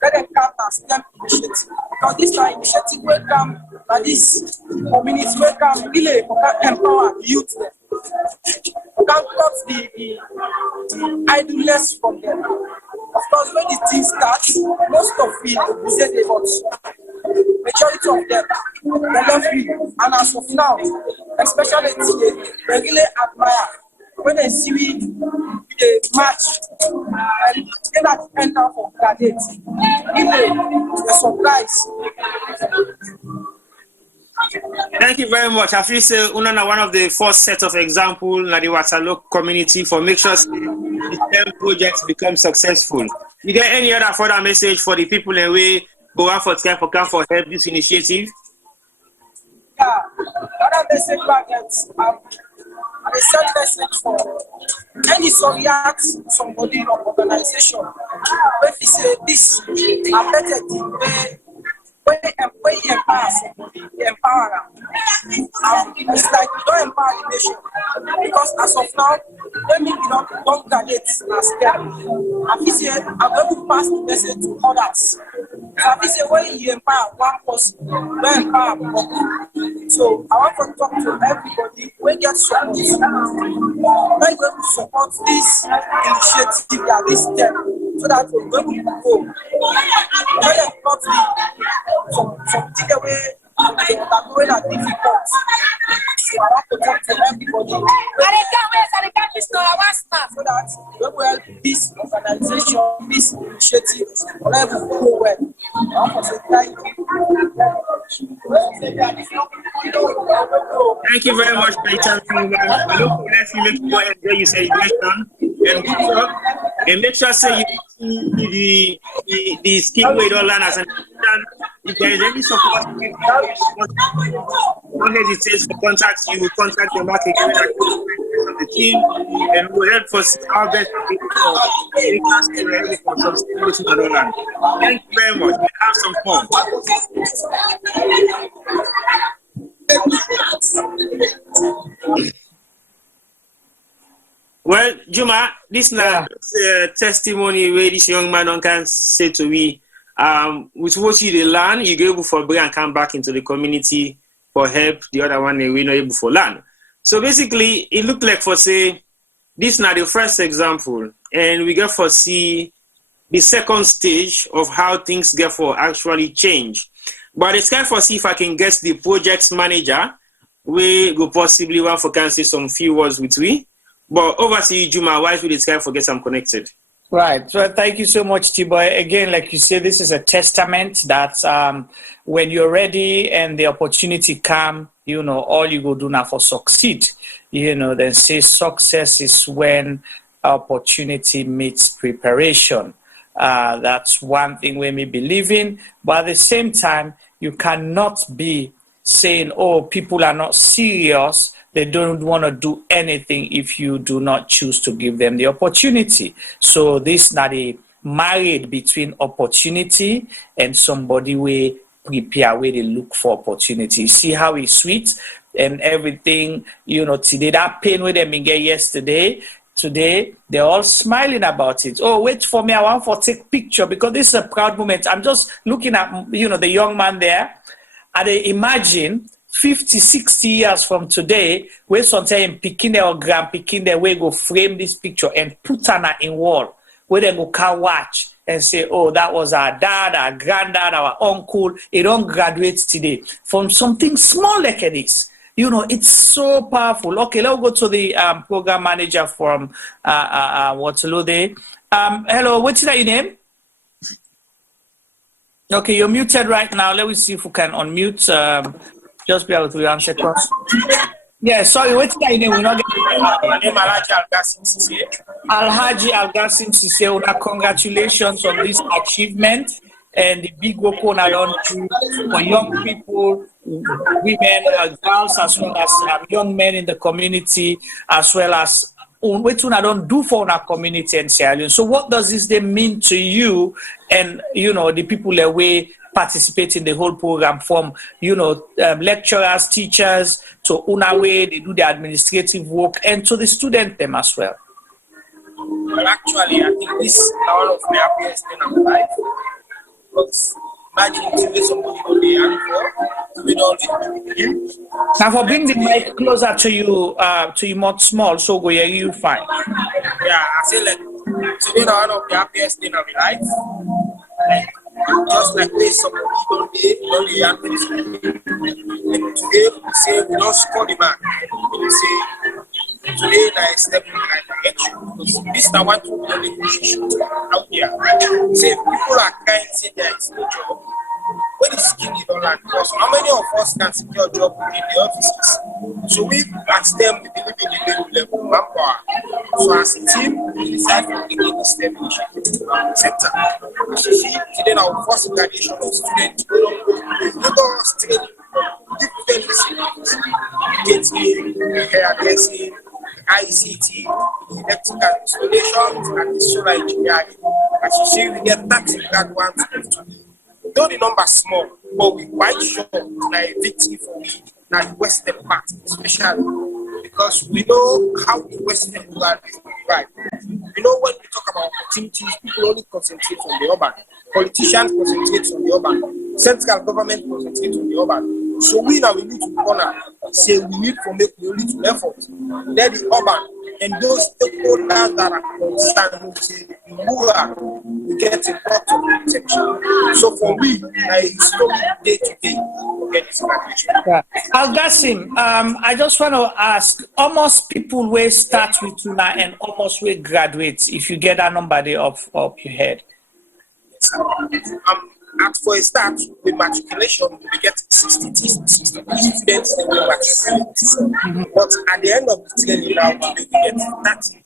Let them come and STEM initiative. Because this kind of initiative will come, and this community will come really empower the youth. We can cut the idleness from them. Of course, when the thing starts, most of it will say they got. Majority of them, they left me. And as of now, especially today, they really admire when they see me the match and they not enter for graduates. They're surprised. Thank you very much. I feel say Unana one of the first set of example in the Watalo community for make sure the STEM projects become successful. You get any other further message for the people in way go out for help this initiative? Yeah, another message back at a send message for any Soviet somebody or organization. When they say this are better when you empower somebody, you empower them. It's like you don't empower the nation. Because as of now, when we don't graduate as them, I'm going to pass the message to others. So I say when you empower one person, you empower more. So I want to talk to everybody when get support. We're going to support this initiative that this step so that we're going to go. Let them not be some take away that going are difficult. So I want to talk to everybody so that when we help this organization, this initiative, whatever will go well. I want to say thank you. Thank you very much for your time. I look for you make sure enjoy your celebration and make sure say you the skill way don't learn as an if there is any support, don't hesitate to contact you, contact the market of the team, and we'll help us our best for some stability in the land. Thank you very much. We'll have some fun. Well, Juma, this is a testimony where this young man can say to me, with what you learn, you go able for bring and come back into the community for help. The other one we not able for learn. So basically, it looked like for say this is not the first example, and we get for see the second stage of how things get for actually change. But it's kind for see if I can guess the project manager, we go possibly want for can say some few words with we. But over to you, Juma. Why should it's kind for get some connected? Right. So thank you so much, T-Boy. Again, like you say, this is a testament that when you're ready and the opportunity come, all you go do now for succeed, then say success is when opportunity meets preparation. That's one thing we may believe in. But at the same time, you cannot be saying, oh, people are not serious. They don't want to do anything if you do not choose to give them the opportunity. So this is not a marriage between opportunity and somebody we prepare where they look for opportunity. See how it's sweet? and everything, today, that pain with them in get yesterday, today, they're all smiling about it. Oh, wait for me, I want to take picture because this is a proud moment. I'm just looking at, the young man there, and they imagine 50, 60 years from today, where sometimes picking or grand picking their way go frame this picture and put on in wall, where they go can watch and say, oh, that was our dad, our granddad, our uncle. He don't graduate today from something small like this. It's so powerful. Okay, let's go to the program manager from Waterloo there. Hello, what's your name? Okay, you're muted right now. Let me see if we can unmute. Just be able to answer questions. Yeah, sorry, what's your name? We're not getting Alhaji Al-Qasim Sise. Alhaji Al-Qasim Sise, congratulations on this achievement and the big work on for young people, women, girls, as well as young men in the community, as well as what I don't do for our community in Sierra Leone. So what does this then mean to you and, the people that we participate in the whole program from, lecturers, teachers, to Unawe, they do the administrative work, and to the student them as well? Well, actually, I think this is one of the happiest things in my life. Because imagine to be somebody on the hand for, with all the now, for bring the mic closer to you more small, so go hear you fine. Yeah, I feel like today one of the happiest things of my life. Like, just like this, somebody don't the hand. Like today, we say we don't score the man. We say today, I step in the right direction. Because this is one thing we don't push out here. Say people are kind, say there is no job. When the skill is on land, because how many of us can secure a job in the offices? So we ask them, we believe in the level of manpower. So as a team, we decide to take this step initiative sector. As you see, today our first graduation of students, let us training different disciplines. HA, hairdressing, ICT, electrical installations, and solar engineering. As you see, we get 30 graduates today. Though the number small, but we're quite sure like victory for me, now the western part, especially because we know how the western rural is right. You know, when we talk about opportunities, people only concentrate on the urban. Politicians concentrate on the urban. Central government concentrates on the urban. So we now need to corner, say we need to make the little effort. Then the urban and those stakeholders that are concerned with the rural, we get a lot of protection. So for me, it's slowly day to day to get this graduation. Yeah. Al-Qasim, I just want to ask, almost people will start with Tuna and almost will graduate if you get that number there up your head. At for a start, with matriculation, we get 60 students in the matriculate. But at the end of the training now, we get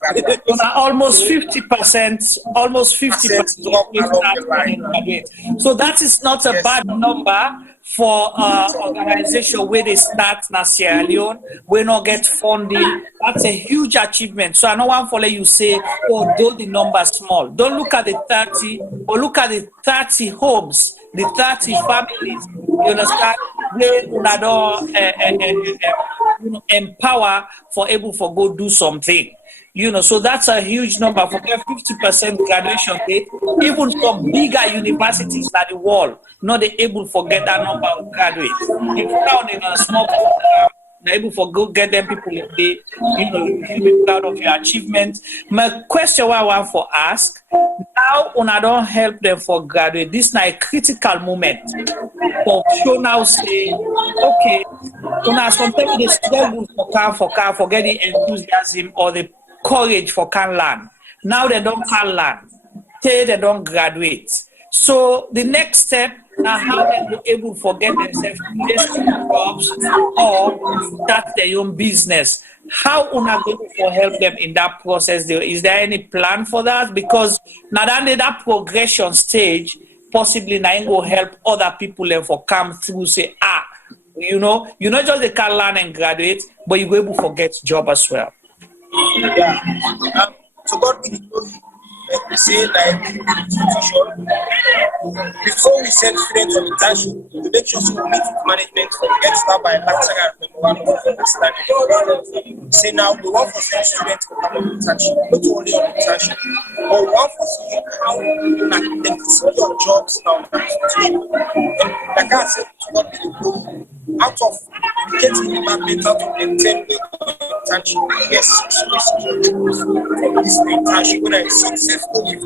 30 graduates. Almost 50%, almost 50% graduate. So that is not a bad number for organization where they start in Sierra Leone, we not get funding. That's a huge achievement. So I don't want to let you say, oh, though the number small. Don't look at the 30, or look at the 30 homes, the 30 families. You understand? They empower for able for go do something. So that's a huge number. For 50% graduation rate, even some bigger universities like the world, not able to get that number of graduates. If found in a small program, they're able to go get them people if they, you'll be proud of your achievement. My question I want to ask, now when I don't help them for graduate, this is a critical moment for show now say, okay, sometimes they struggle for getting enthusiasm or the courage for can learn. Now they don't can learn. They don't graduate. So the next step now how they be able to get themselves to get jobs or start their own business. How una going to help them in that process? Is there any plan for that? Because now that progression stage, possibly now will help other people and for come through say, you're not just they can learn and graduate, but you're able to get job as well. Yeah. So God be the glory. we say like institution, before we send students on internship, we make sure we meet with management for get started by lecturer and one of understanding. Say now we want for send students to come on internship, not only on internship, but we want for see how they secure jobs now. And like I said, what they out of getting department out of the 10-week internship, yes, 6 weeks from this internship when I successfully.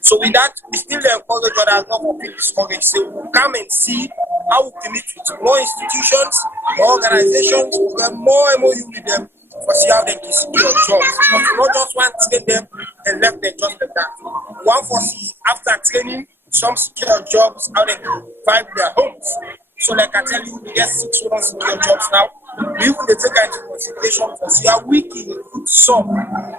So with that, we still encourage others not to feel discouraged. So we'll come and see how we can meet with more institutions, more organizations, we'll get more MOU with them for see how they can secure jobs. But not just one train them and left them just like that. One for see after training, some secure jobs, how they can vibe their homes. So like I tell you, we get 6 secure jobs now. We even they take into consideration for see how we can put some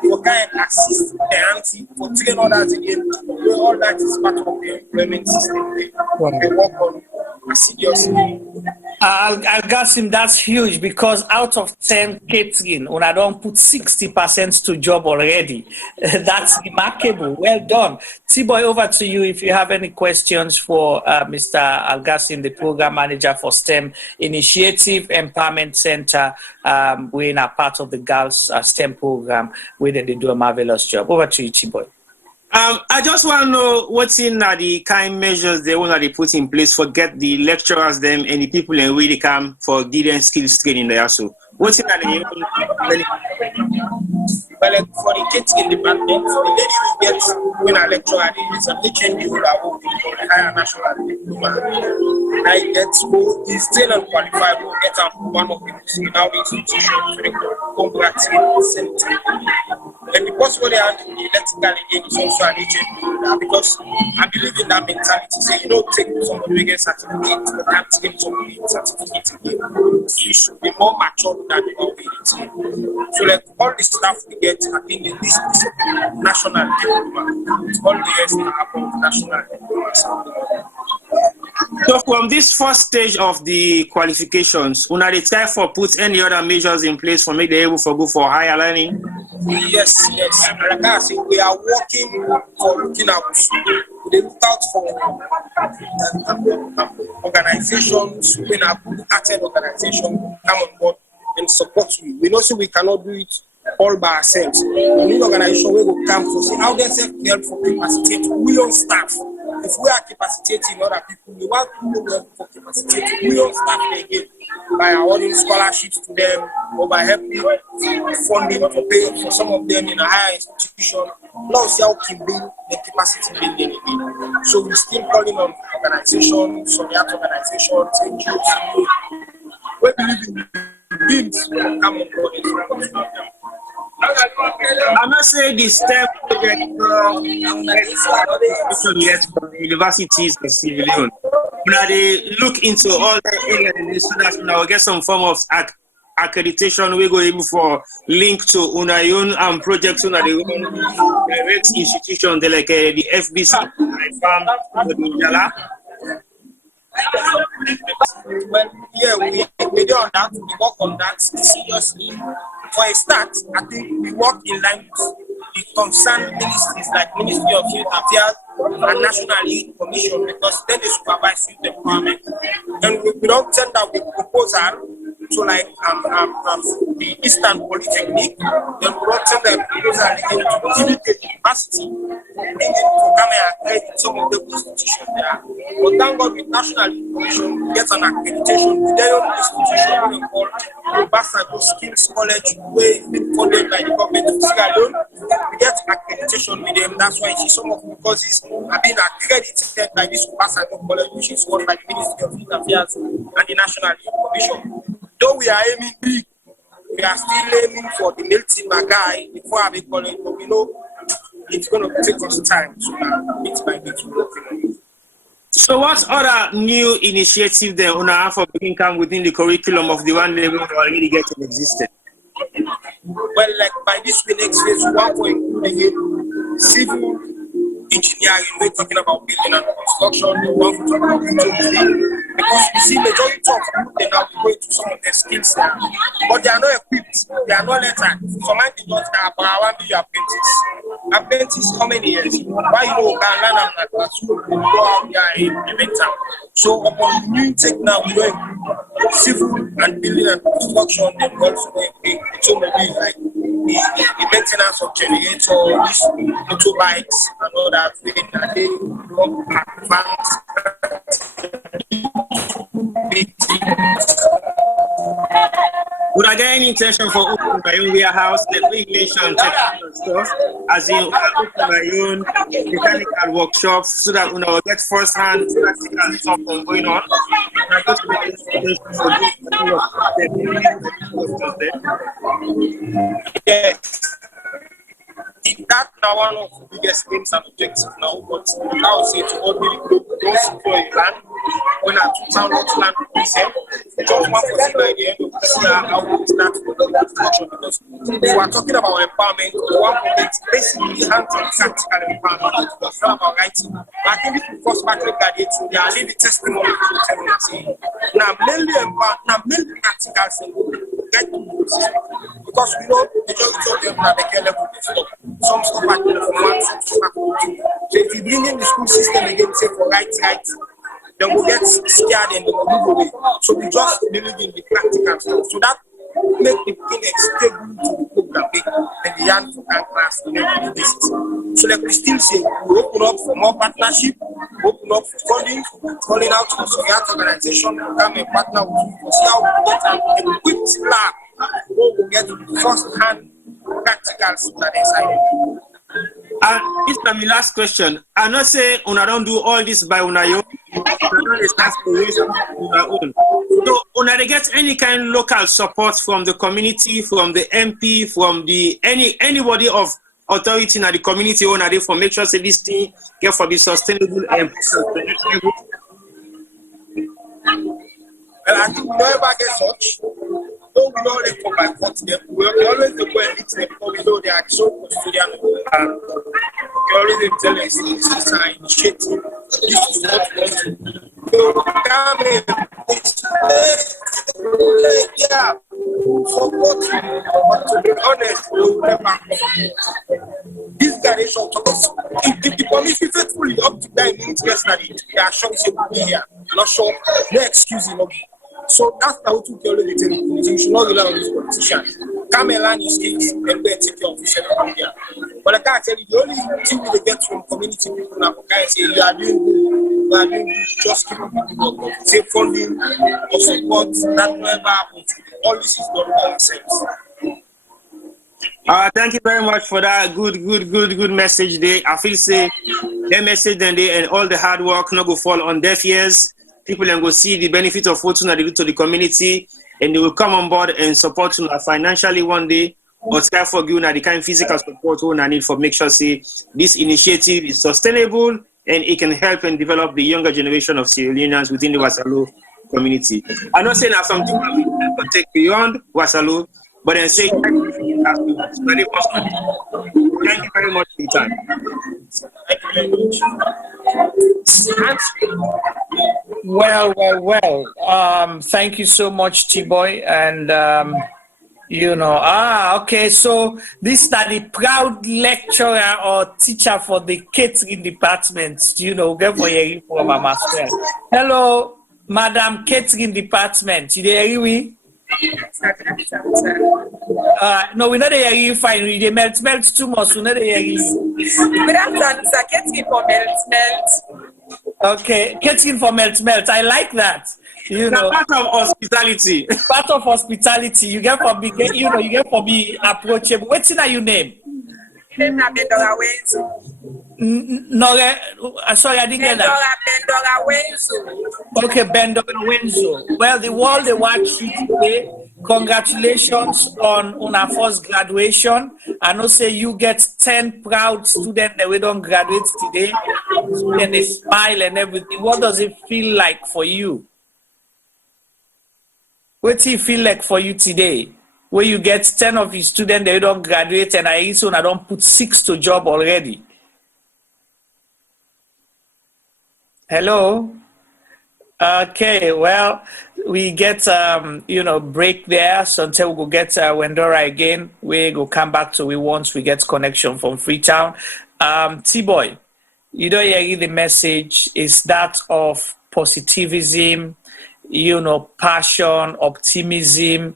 will kind of assist the auntie for train others again. Where all that is part of the employment system. They work on assiduously. Algasim, that's huge because out of 10 catering, when I don't put 60% to job already, that's remarkable. Well done. T-Boy, over to you if you have any questions for Mr. Algasim, the program manager for STEM Initiative Empowerment Center. We're a part of the Girls STEM program where they do a marvelous job. Over to you, T-Boy. I just want to know what's in the kind measures they want to put in place for get the lecturers them and the people in really come for giving skills training there. So what's in the well, for the kids in the department, the lady will get when a lecturer is a HND will have a higher national diploma. I get school is still unqualified, will get one of the now the institution for the contract center. And because what they are doing electrical again is also an HND because I believe in that mentality. Say you don't take somebody who gets certificate, but can't take somebody certificate again. You should be more mature than the ability. So like all the stuff we get, I think in this national diploma, all the rest are about national diploma. So from this first stage of the qualifications, una dey try for put any other measures in place for make they able for go for higher learning? Yes. Like I said, we are working for looking out. They look out for organizations, when a good organization come on board and support you. We know so we cannot do it all by ourselves. We need organization where we come for see how they help for capacitate we on staff. If we are capacitating other people, we want to help for capacitate we on staff again by awarding scholarships to them or by helping funding or paying for some of them in a higher institution. Now see how we can build the capacity building again. So we're still calling on organizations, some other organizations, NGOs, we believe in bids will come on board and support them. I'm not saying the STEM project yet from the universities in Sierra Leone. Now they look into all the areas so that now we get some form of accreditation. We go able for link to Unayon and projects on the direct institution like the FBC, Well, yeah, we do on that. We work on that seriously. For a start, I think we work in line with the concerned ministries like Ministry of Youth Affairs and National Youth Commission because then they supervise youth empowerment. And we don't send out the proposal to like the Eastern Polytechnic. Then we don't send the proposal again to the university. To come and accredit some of the institutions there. But thank God with National Youth Commission, we get an accreditation with their own institution called Obasanjo Skills College, where it's been funded by the government of Sierra Leone. We get accreditation with them. That's why some of the courses have been accredited by this Obasanjo College, which is run by the Ministry of Youth Affairs and the National Youth Commission. Though we are aiming big, we are still aiming for the Milton Magai before I college, but we know it's going to take us time to meet by meet. So what other new initiative they want to have for being come within the curriculum of the one level already get in existence? Well, like by this next phase, we want to include civil engineering. We're talking about building and construction. We want to talk about because we see majority of youth they now going to some of their skills there, but they are not equipped they are not letter. So mine is not that, but I want to be apprentice. Apprentice, how many years? Why you know can learn at school, go out there in the meantime. So upon new take now, we go civil and building and construction, and also automobile, like the maintenance of generators, motorbikes, and all that. They don't advance. Would I get any intention for opening my own warehouse, like we mentioned, stuff, as in open my own mechanical workshop, so that I will get first-hand practical stuff going on. I just yes. That's now one of the biggest aims and objectives now, but I would say to ordinary people, don't secure your land. When I took town lot land with myself, just one for by the end of this year, I will start with the construction, because we were talking about empowerment. One of it basically hands-on practical empowerment. It's not about writing. I think this is the first battle graduates, they are leaving testimony to tell me. Now, mainly practical thing, get to the system. Because we know the majority of them are the care level before. Some stuff are from one, some stuff are from two. So if you bring in the school system again, say for right, then we'll get scared and they'll move away. So we just believe in the practical stuff. So that make the beginning stable to the program, and the young to class and everything this. So like we still say, we open up for more partnership, open up for funding, calling out to the young organization, become a partner with you, see how we get an equipped lab, where we get first-hand practicals that inside. And this is my last question. I not say una don't do all this by una own. So una they get any kind of local support from the community, from the MP, from the anybody of authority in the community owner they for make sure say this thing get for be sustainable and sustainable. Well, I think we don't ever get such. No, we don't let come by cut them. We always go and meet them because we know they are so custodian. We always tell us this is an initiative. This is what we want to do. So come in, yeah, support you. But to be honest, we will never come. This generation talks. If the community faithfully up to them means yesterday, they are sure they will be here. Not sure, no excuse him. So that's how to tell you the you should not rely on these politicians. Come and learn your skills and go and take care of yourself from here. But I can't tell you, the only thing we get from community people now, guys say you are doing good, just keep up with the work. Say funding or support, that never happens. All this is done by ourselves. Thank you very much for that good message there. I feel say that message then they and all the hard work not go fall on deaf ears. People can go see the benefit of what they do to the community, and they will come on board and support you financially one day, or try for you the kind of physical support we need for make sure say this initiative is sustainable and it can help and develop the younger generation of Sierra Leoneans within the Wasalo community. I'm not saying that something we can take beyond Wasalo, but then say thank you very much for your time. Thank you very much. Well. Thank you so much, T-Boy. And, okay. So this is the proud lecturer or teacher for the catering department, get for you from my master. Hello, Madam Catering Department. You there, we? No, we're not hearing you fine. We melt too much. We're not hearing you. Good afternoon, sir. Catering for melt. Okay, catering for melt. I like that. Part of hospitality. Part of hospitality. You get for be approachable. What's in your name? Name na Bendora Wenzu. Sorry, I didn't get that. Bendora Wenzu. Okay, Bendora Wenzu. Well, the world they watch you today. Congratulations on our first graduation. I know say you get 10 proud students that we don't graduate today. And they smile and everything. What does it feel like for you? What does it feel like for you today? Where you get 10 of your students that you don't graduate and I don't put 6 to job already. Hello? Okay, well, we get break there. So until we go get Wendora again, we go come back to we once we get connection from Freetown. T-Boy, you don't hear the message is that of positivism, passion, optimism,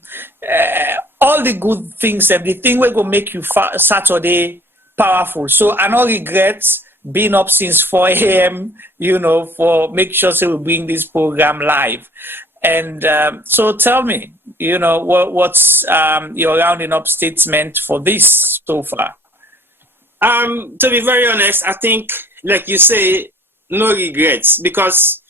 all the good things, and the thing will go make you Saturday powerful. So I no regrets being up since 4 a.m., for make sure we bring this program live. And so tell me, what's your rounding up statement for this so far? To be very honest, I think, like you say, no regrets, because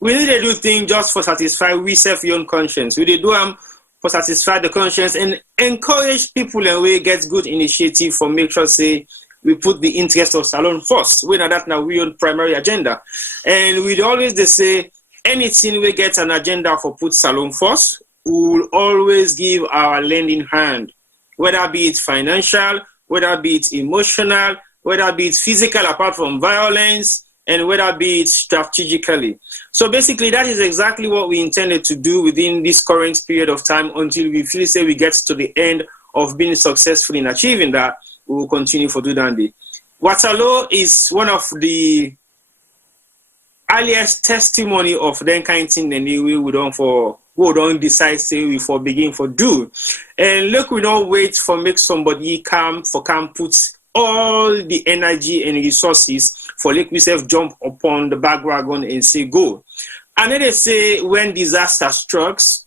we need to do things just for satisfy we self your own conscience. We do them for satisfy the conscience and encourage people and we get good initiative for make sure say we put the interest of Salon first. We know that now we on primary agenda. And we always they say anything we get an agenda for put Salon first, we will always give our lending hand, whether be it financial, whether be it emotional, whether be it physical apart from violence, and whether be it strategically. So basically that is exactly what we intended to do within this current period of time until we feel say we get to the end of being successful in achieving that. We will continue for do that. Waterloo is one of the earliest testimony of that kind of thing that we don't decide say we for begin for do. And look, we don't wait for make somebody come put all the energy and resources for like we self jump upon the back wagon and say go. And then they say when disaster strikes,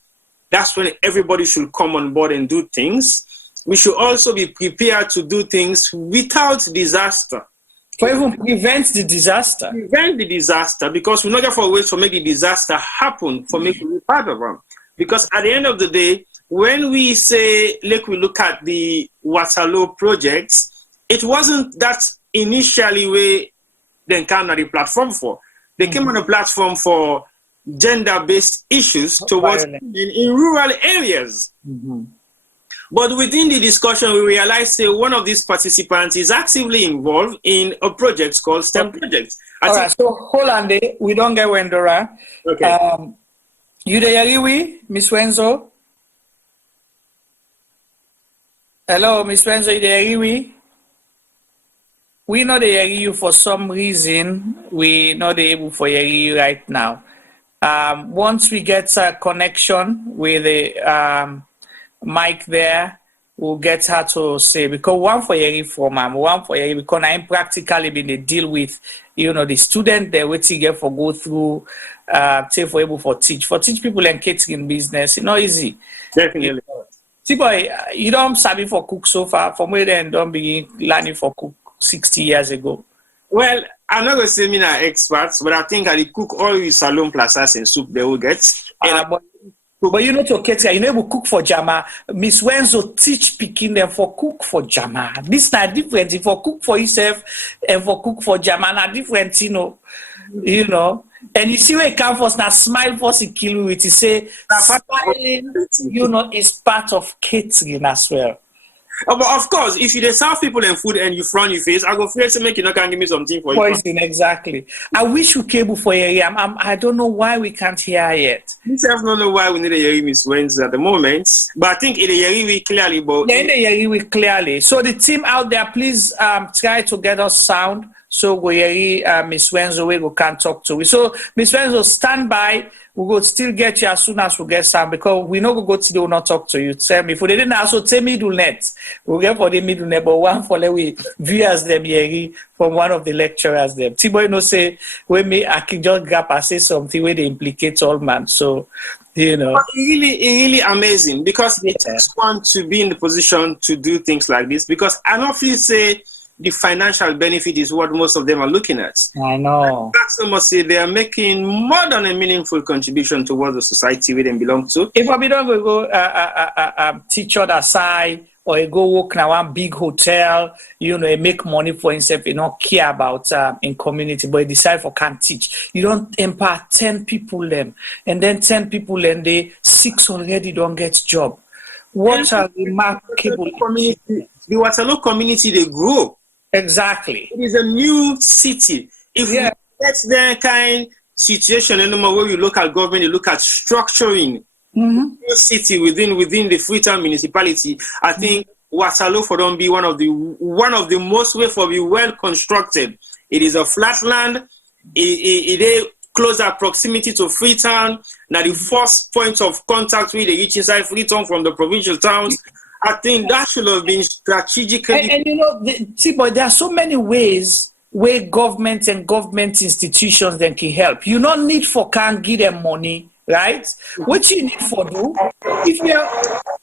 that's when everybody should come on board and do things. We should also be prepared to do things without disaster. For even prevent the disaster. Prevent the disaster, because we're not going to wait to make the disaster happen for making it part of them. Because at the end of the day, when we say, like we look at the Waterloo projects, it wasn't that initially where they came on the platform for. They came on a platform for gender-based issues towards in rural areas. Mm-hmm. But within the discussion, we realized one of these participants is actively involved in a project called STEM Projects. All right, so hold on there. We don't get Wendora. Okay. You there, Miss Wenzo? Hello, Miss Wenzo, you there, we not hear you for some reason. We not able to hear you right now. Once we get a connection with the mic there, we'll get her to say, because one for hearing from one for hearing, because I'm practically been to deal with, the student they're waiting here for go through, say for able for teach people in catering business. It's not easy. Definitely. See, boy, you don't sabi for cook so far. From where then don't begin learning for cook 60 years ago. Well, I'm not going to say I'm an expert, but I think I cook all the salon plazas and soup they will get. But you know to cater, you know we cook for Jama. Miss Wenzo teach picking them for cook for Jama. This not different. If for cook for yourself and for cook for Jama, not different, you know. And you see where it comes first, now smile first in kill with it say smiling, is part of catering as well. But of course, if you serve people and food and you frown your face, I go feel to make you not can give me something for poison, you. Exactly. I wish we came for area. I don't know why we can't hear yet. We don't know why we need a hearing Miss Wednesday at the moment. But I think in the hearing we clearly. But in the hearing we clearly. So the team out there, please try to get us sound. So we hear Miss Wednesday we can talk to. So Miss Wednesday, stand by. We will still get you as soon as we get some, because we know we go to do not talk to you. Tell me if we didn't also tell middle net. We'll get for the middle net, but one for the viewers them here from one of the lecturers them. Tibo say when me I can just grab and say something where they implicate all man. So It's really amazing, because they just want to be in the position to do things like this, because I don't feel say the financial benefit is what most of them are looking at. I know. That's almost say they are making more than a meaningful contribution towards the society where they belong to. If we don't go teach other side, or go work in one big hotel, make money for himself, care about in community, but decide for can't teach. You don't empower 10 people them, and then 10 people and they 6 already don't get job. What are remarkable community? The Waterloo community they grow. Exactly. It is a new city. If we get there situation anymore where you look at government, you look at structuring the city within the Freetown municipality. I think Waterloo for don't be one of the most way for be well constructed. It is a flat land. It is closer proximity to Freetown. Now the first point of contact with the reach inside Freetown from the provincial towns. I think that should have been strategically. And you know, but there are so many ways where government and government institutions then can help. You don't need for can't give them money, right? What you need for do, if you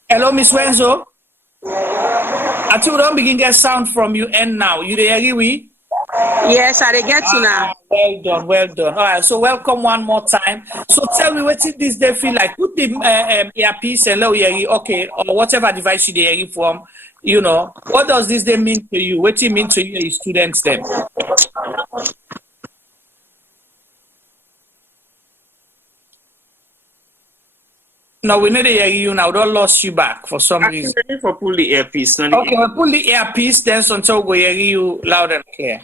hello, Miss Wenzo, I told don't begin get sound from you and now. You dey agree with? Yes, I get you now. Well done. All right, so welcome one more time. So tell me what this they feel like. Put the earpiece and okay, or whatever device you dey from. You know, what does this then mean to you? What do you mean to you, students then? No, we need to hear you now. Don't lost you back for some reason. I'm for pull the earpiece. Okay, we'll pull the earpiece then until we hear you loud and clear.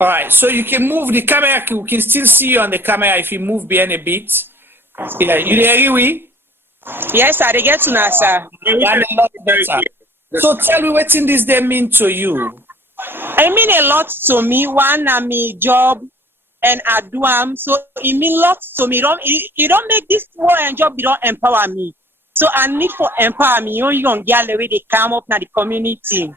All right, so you can move the camera. We can still see you on the camera if you move behind a bit. Yeah, you hear we? Yes, I get to now, sir. So tell me what this they mean to you. I mean a lot to me. One, I'm a job and I do so it means lots to me. You don't make this work and job, you don't empower me. So I need for empower me. You don't get the way they come up now the community.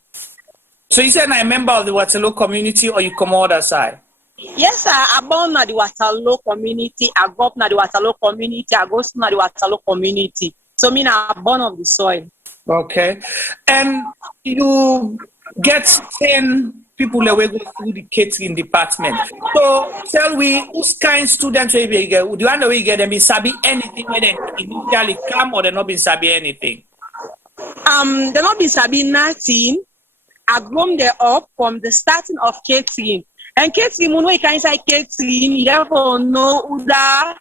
So you said I'm a member of the Waterloo community or you come other side? Yes, sir. I born na the Waterloo community. I go up na the Waterloo community. I go to na the Waterloo community. So me na born of the soil. Okay. And you get 10 people that will go through the catering department. So tell me, whose kind students will you get? Do you know we get them? Be sabi anything when they initially come or they not be sabi anything? They not be sabi nothing. I grown them up from the starting of catering. And catering, when we can say catering, you therefore know who that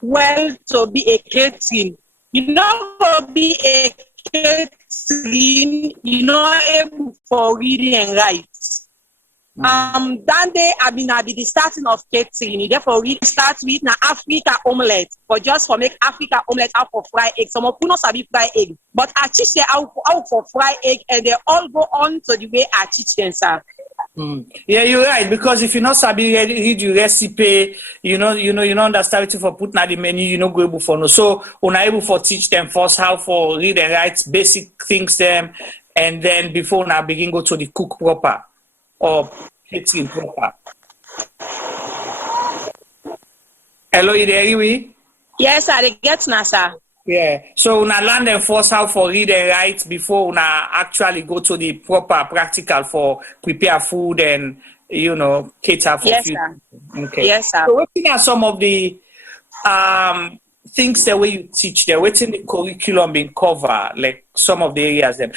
well to be a catering. You know for be a catering, you know able for reading and write. That day I've been the starting of catering. Therefore we start with na Africa omelette, but just for make Africa omelette out for fried egg. Some of you not sabi fried egg, but I teach them out for fried egg, and they all go on to the way I teach them, sir. Yeah, you're right. Because if you not sabi read your recipe, you know, understand it for put na the menu, you know, go able for no. So we're able for teach them first how for read and write basic things them, and then before now begin go to the cook proper or catering proper. Hello, you there, we? Yes, I get now, sir. Yeah. So una learn them first how for read and write before una actually go to the proper practical for prepare food and cater for yes, food. Sir. Okay. Yes, sir. So what are some of the things that way you teach there? What's in the curriculum being covered? Like some of the areas then.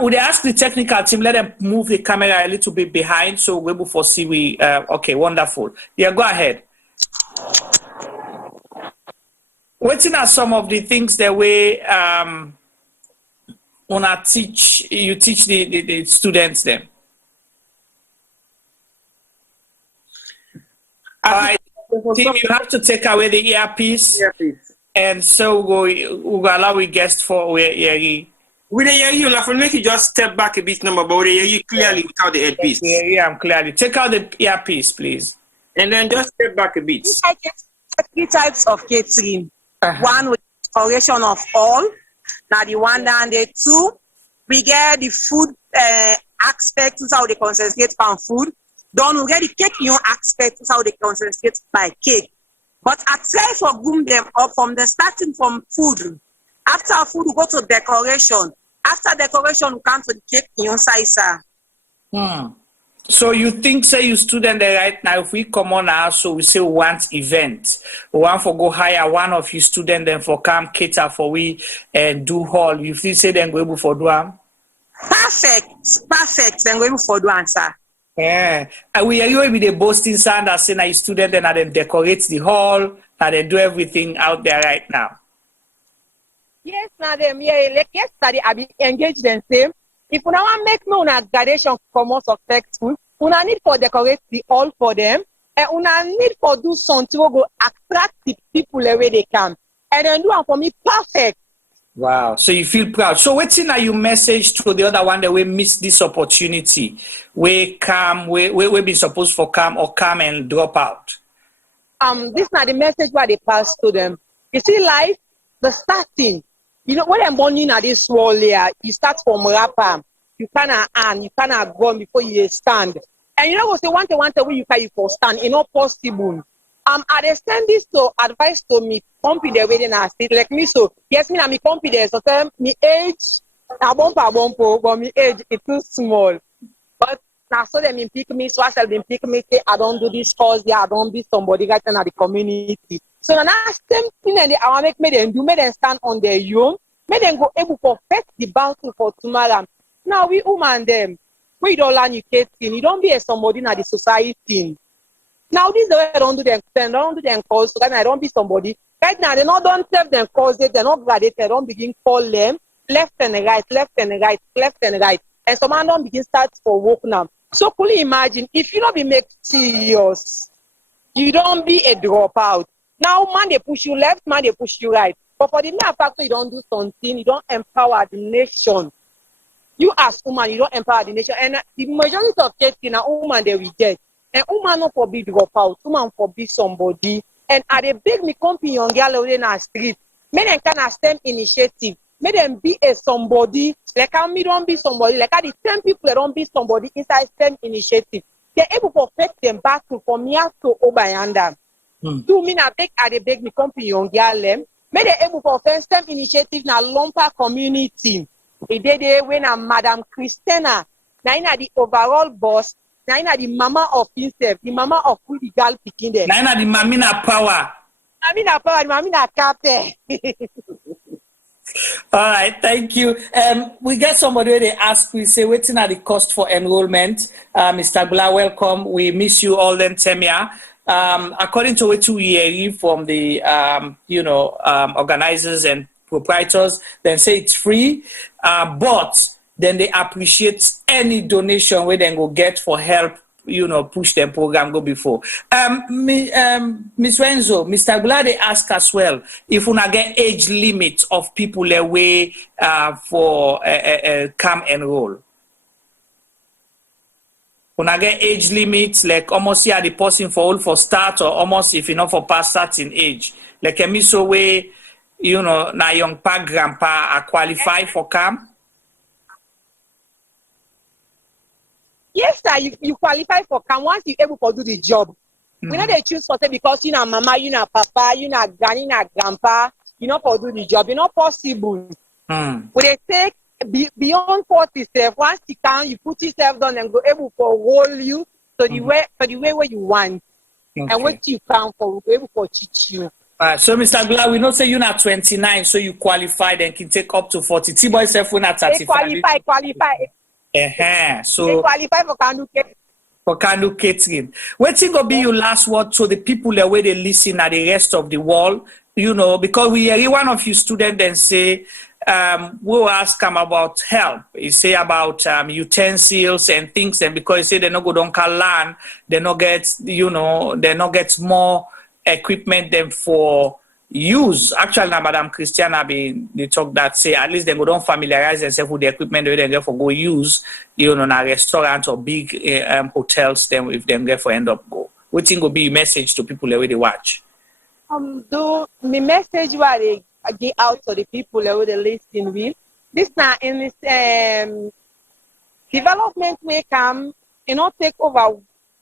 Would I ask the technical team, let them move the camera a little bit behind so we're able to see we okay, wonderful. Yeah, go ahead. What are some of the things that way you teach the students them? Team, you have to take away the earpiece. And so we'll allow a guest for where with the ear, you'll have to make you just step back a bit, number, but you clearly without the earpiece. Yeah, I'm clearly. Take out the earpiece, please. And then just step back a bit. I get 3 types of catering. One with decoration of all. Now the one down there, 2, we get the food aspect, how they concentrate on food. Then we get the cake aspect, how they concentrate by cake. But I try for boom them up from the starting from food. After food, we go to decoration. After decoration, we come to the cake inside, sir. So you think, say you student there right now, if we come on now, so we say we want event. We want for go hire one of you student then for come cater for we and do hall. You feel say then go able for do am? Perfect. Then go able for do answer. Yeah. And we are you with the boasting sound that say now you student then them decorate the hall and they do everything out there right now. Yes, now them like yesterday I be engaged them same. If you want make no una graduation come out successful, una need for decorate the hall for them, and una need for do something to go attract the people where they come, and then do it for me perfect. Wow. So you feel proud. So what's in your message to the other one that we missed this opportunity? We been supposed for come or come and drop out. This is not the message where they pass to them. You see, life, the starting. You know, when I'm born in this world here, you start from rapper. You cannot earn, you cannot go before you stand. And you know what say one way you can for stand. It's not possible. I extend this to advice to me company the way they are state like me. So yes, me na me company so tell me age I bump, but me age is too small. But now so them pick me, so I tell them pick me say I don't do this cause I don't be somebody right in the community. So now same thing and I want make them do, make them stand on their own, make them go able to face the battle for tomorrow. Now we woman them, we don't learn you getting, you don't be a somebody in the society. Now this is the way I don't do them calls, so I don't be somebody. Right now they don't tell them cause they're not graduated, they don't begin call them left and right. And some man don't begin start for work now. So could you imagine if you don't be make serious, you don't be a dropout. Now man they push you left, man they push you right. But for the mere factor you don't do something, you don't empower the nation. You as woman, you don't empower the nation. And the majority of cases now woman they reject. And woman not for be dropout, woman for be somebody. And at a big me company young girl in the street, make them kind of STEM initiative. Make them be a somebody, like how me don't be somebody, like how the 10 people that don't be somebody inside STEM initiative. They're able to affect them back to from here to Obayanda. Do me na beg at a big me company young girl them. Make them able to affect STEM initiative na Lompa community. They did when a Madam Christina, na ina the overall boss. Naina the mama of himself, the mama of who the girl picking there. Naina the mamina power. The mamina captain. All right, thank you. We get somebody where they ask, we say, waiting at the cost for enrollment. Mr. Bula, welcome. We miss you all them, Temia. According to what we hear from the, organizers and proprietors, then say it's free, but then they appreciate any donation where they go get for help, push their program go before. Ms. Renzo, Mr. Gula, they ask as well, if we not get age limit of people away for come enroll. We not get age limits, like almost here the person for all for start or almost if you know for past certain age. Like a miso way, na young pa grandpa are qualify for come. Yes, sir, you qualify for CAM once you're able to do the job. We know they choose for say because you know mama, you know papa, you know granny, you know grandpa, you know for do the job. It's not possible. When they take beyond 40 self, once you can, you put yourself down and go able to roll you to the way where you want. Okay. And what you can for able to teach you. So Mr. Gula, we know say you're not 29, so you qualified and can take up to 40. T-boy self we're not 35. Qualify. So they qualify for Kanu catering. For Kanu catering. What's going to be your last word to the people that way they listen at the rest of the world? Because we hear one of you students and say, we'll ask them about help. You say about utensils and things, and because you say they no go don't can learn, they no get more equipment than for use. Actually, now Madam Christiana they talk that say at least they go don't familiarize themselves with the equipment they get for go use, in a restaurant or big hotels. Then if them get for end up go. What thing will be your message to people where they watch? Do my message where they get out to the people where they listen with. This now in this development may come, take over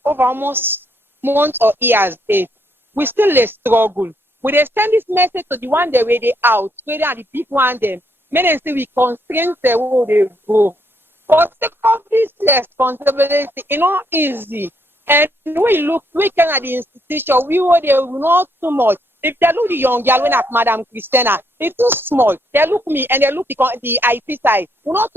almost months or years. We still struggle. We they send this message to the one they way they out, where they are the people want them. Many say we constrain the way they go. But take of this responsibility, it's not easy. And we can at the institution, we were there not too much. If they look the young girl when at Madam Christina, it's too small. They look me and they look the IT side. We not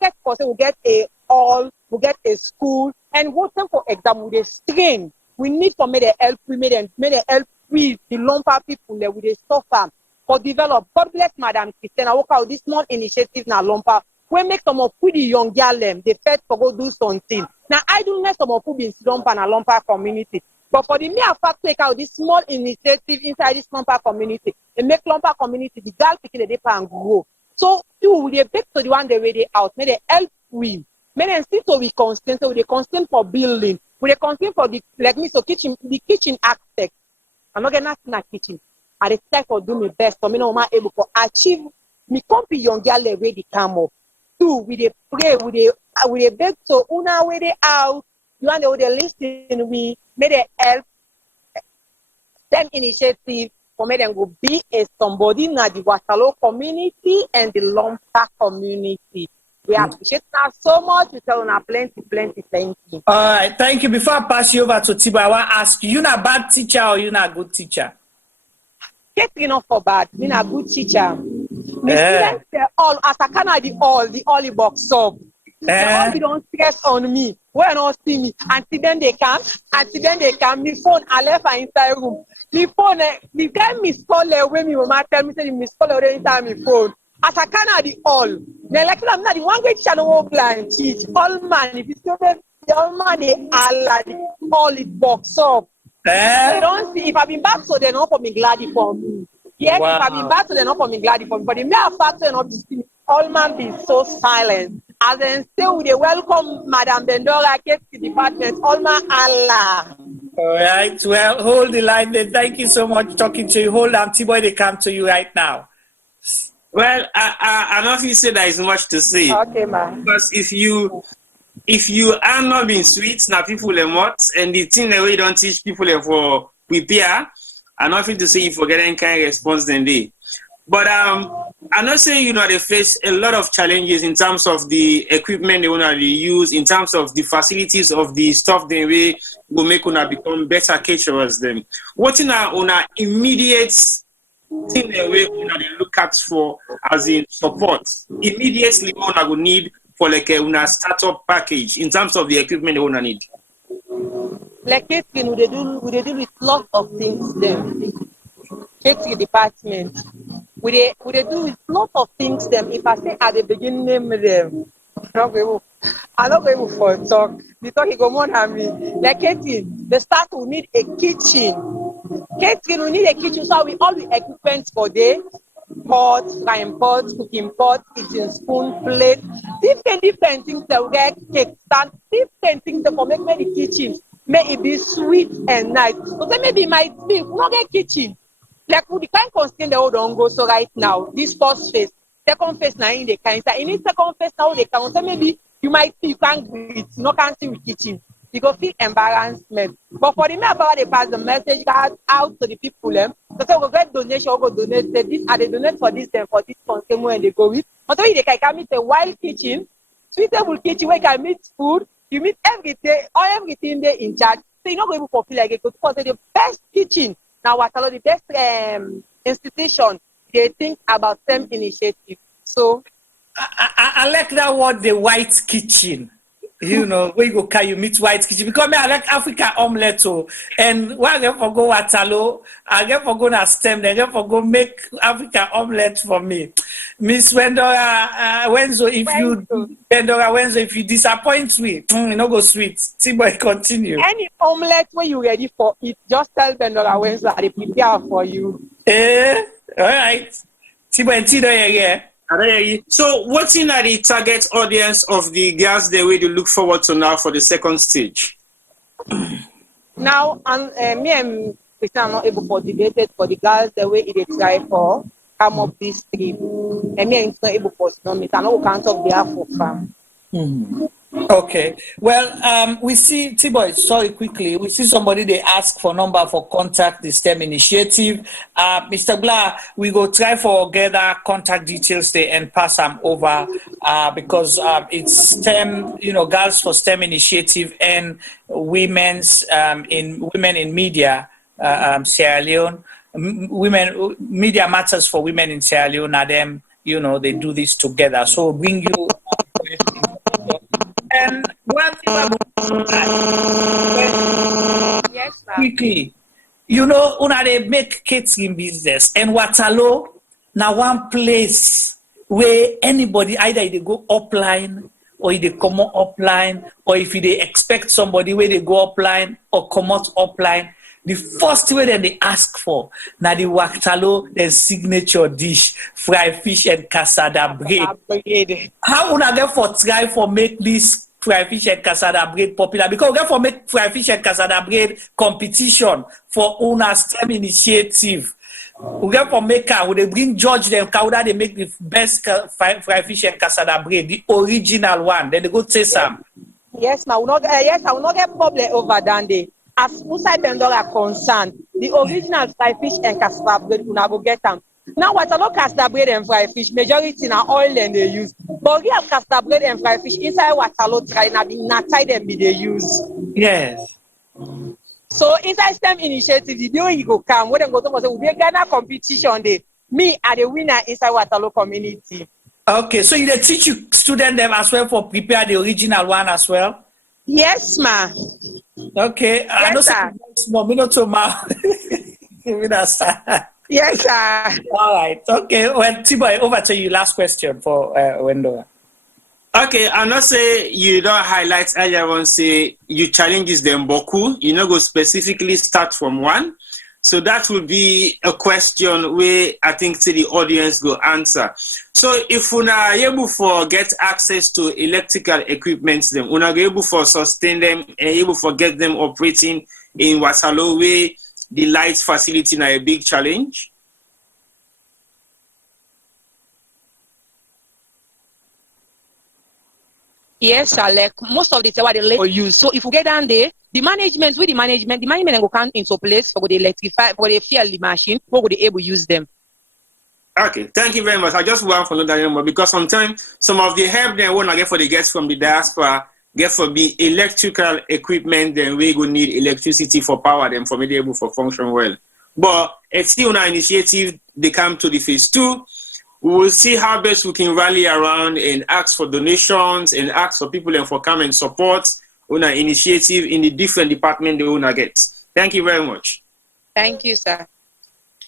get because we get a hall, we get a school, and go them for exam with a strain. We need to make the help. We made them help. We, the Lompa people, with a suffer for develop. God bless Madam Christina. Work out this small initiative now, Lompa we make some of the young girl them, they first for go do something. Now, idleness some of who been slump and a lumper community. But for the mere fact take out this small initiative inside this lumper community, they make lumper community, the girl picking the paper and grow. So, you they beg to the one they ready out, may they help we. May they still so we constant, so they constant for building, we they constant for the, like me, so kitchen, the kitchen aspect. I'm not getting nothing at kitchen. I decide for do my best, for me no man able to achieve, me come be young girl they ready come up. Two, we they pray, we they beg so una way they out, you want they listen we, may they help them initiative for me them go be a somebody in the Watalo community and the Lumpa community. We appreciate that so much. We tell you plenty. Thank you. All right, thank you. Before I pass you over to Tibo, I want to ask you not a bad teacher or you not a good teacher? Get enough for bad. Being a good teacher. The students, they all, as I can the all box up. They all be don't stress on me. When not see me. Until then they come. My phone, I left her inside room. My phone, the guy miss call when me mama tell me say the miss call already inside my phone. As I can the all. They like I'm not the one great channel walk line teach. All man, if you still the all man they all it box up. They don't see if I've been back so they're not for me glad for me. Yes, wow. If I've been back so they're not for me glad for me. But the mere fact they're not see me, all man be so silent. As then still they welcome Madam Bendora Ketsi department, all man Allah. All right, well, hold the line there. Thank you so much talking to you. Hold on, T-Boy, they come to you right now. Well, I don't feel say there is much to say. Okay, man. Because if you are not being sweet, now people are what, and the thing that we don't teach people for prepare, I don't feel to say you forget any kind of response than they. But I'm not saying they face a lot of challenges in terms of the equipment they want to use, in terms of the facilities of the stuff they will make una become better caterers them. What in our immediate thing they look at for as in support immediately una go need for like a startup package in terms of the equipment they wanna need. Like catering, we deal with lots of things them. Catering department. We do with lots of things them. If I say at the beginning name them, I'm not able for talk. The talk is go on than me. Like catering, the start will need a kitchen. Catering, we need a kitchen, so we all the equipment for day, pot, frying pot, cooking pot, eating spoon, plate, different things that we get cake stand, different things that for make the kitchen, may it be sweet and nice. So then maybe might be we not get kitchen. Like we can't constrain the old don't go so right now. This first phase, second phase now in the kind. So in this second phase now they can so maybe you might see you can't greet, you no can't see with kitchen. You go feel embarrassment. But for the mere power they pass the message out to the people them. So we get donation, we go donate this and they donate for this and for this consumer and they go with. So they can meet a wild kitchen, suitable kitchen where you can meet food, you meet everything they in charge. So you're not going to feel like it because the best kitchen. Now what the best institution they think about STEM initiative. So I like that word, the white kitchen. Where you go, you meet white kitchen. Because I like Africa omelette too. And when I get for go Watalo, I get for go na STEM, they get for go make Africa omelette for me. Miss Bendora Wenzo, if you disappoint me, you no go sweet. T-Boy, continue. Any omelette when you ready for it, just tell Bendora Wenzo they prepare for you. All right. T-Boy, yeah. So, what's in the target audience of the girls the way to look forward to now for the second stage? Now, me and Christian are not able to debate it for the girls the way they try for come up this trip. And me and not able to meet. I know we can't talk behalf of them. Okay. Well, we see, T-Boy, sorry, quickly. We see somebody, they ask for number for contact the STEM initiative. Mr. Blah, we go try for gather contact details there and pass them over because it's STEM, Girls for STEM initiative and women in media, Sierra Leone. Media matters for women in Sierra Leone, and them, they do this together. So we'll bring you and one thing about yes, quickly, una they make catering business and Watalo now one place where anybody, either they go upline or they come out upline, or if they expect somebody where they go upline or come out upline, the first way that they ask for, now the waktalo, the signature dish, fried fish and cassava bread. How would I get for try for make this fried fish and cassava bread popular? Because we get for make fried fish and cassava bread competition for owner STEM initiative. We get for maker, would they bring judge them, how they make the best fried fish and cassava bread, the original one. Then they go say some. Yes, ma. Yes, I will not get problem over than day. As Musa Bendora are concerned, the original fried fish and cassava bread, we go get them. Now, what I look cassava bread and fried fish, majority in oil and they use. But we have cassava bread and fried fish inside what I look try now, not tie them be they use. Yes. So inside STEM initiative, the day you go come, when they go to say we be Ghana competition day. Me are the winner inside Waterloo community. Okay, so you teach you student them as well for prepare the original one as well? Yes, ma. Okay, yes, I know sir. Small minute to ma. Yes, sir. All right. Okay. Well, Tiboy, over to you. Last question for Wendo. Okay, I'm not say you don't highlight earlier on, say you challenges them boku. You know, go specifically start from one. So that will be a question where I think the audience go answer. So if una are able for get access to electrical equipment, them una are able for sustain them and able for get them operating in Wasalo where the light facility na a big challenge. Yes, Alec. Most of the time what they let use. So if we get down there, the management will come into place for the electrify, for the fuel the machine, for the able to use them. Okay, thank you very much. I just want to know that number because sometimes some of the help they want to get for the guests from the diaspora get for the electrical equipment, then we go need electricity for power them for be able for function well. But it's still an initiative. They come to the phase 2. We will see how best we can rally around and ask for donations and ask for people and for come and support on an initiative in the different department they want to get. Thank you very much. Thank you, sir.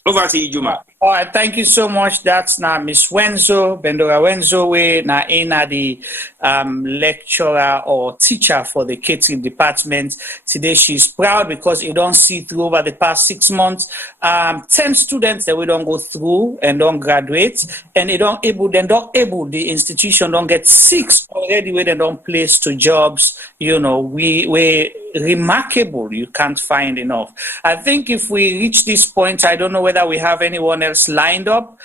Over to you, Juma. All right, thank you so much. That's now Miss Wenzo, Bendora Wenzo, we na ina the lecturer or teacher for the catering department. Today she's proud because you don't see through over the past 6 months, 10 students that we don't go through and don't graduate, and the institution don't get 6 already where they don't place to jobs. You know, we remarkable. You can't find enough. I think if we reach this point, I don't know whether we have anyone else lined up.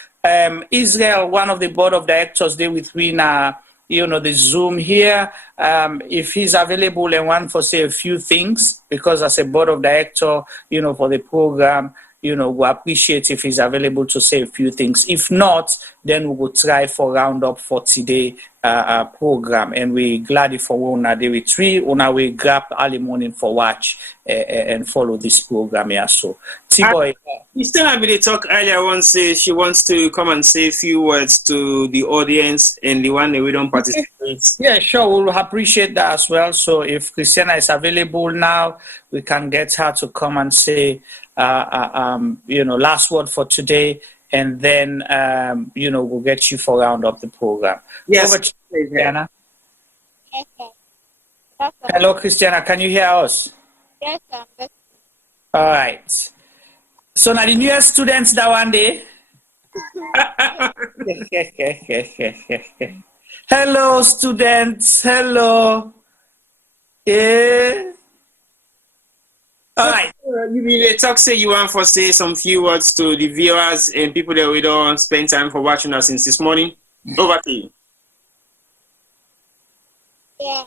Israel, one of the board of directors, there with me now, the Zoom here. If he's available and want for say a few things, because as a board of director, for the program, we appreciate if he's available to say a few things. If not, then we will try for roundup for today program. And we glad for una day with 3. Una we grab early morning for watch and follow this program here. So, T-Boy. You still have me talk earlier on, say she wants to come and say a few words to the audience and the one that we don't participate. Yeah, sure. We'll appreciate that as well. So if Christiana is available now, we can get her to come and say, last word for today. And then, we'll get you for round up the program. Yes. Over to you, Christiana. Yes, sir. Hello, Christiana. Can you hear us? Yes, sir. All right. So now the newest students that one day. Hello, students. Hello. Yeah. All right. You talk, say you want to say some few words to the viewers and people that we don't spend time for watching us since this morning. Over to you. Yeah.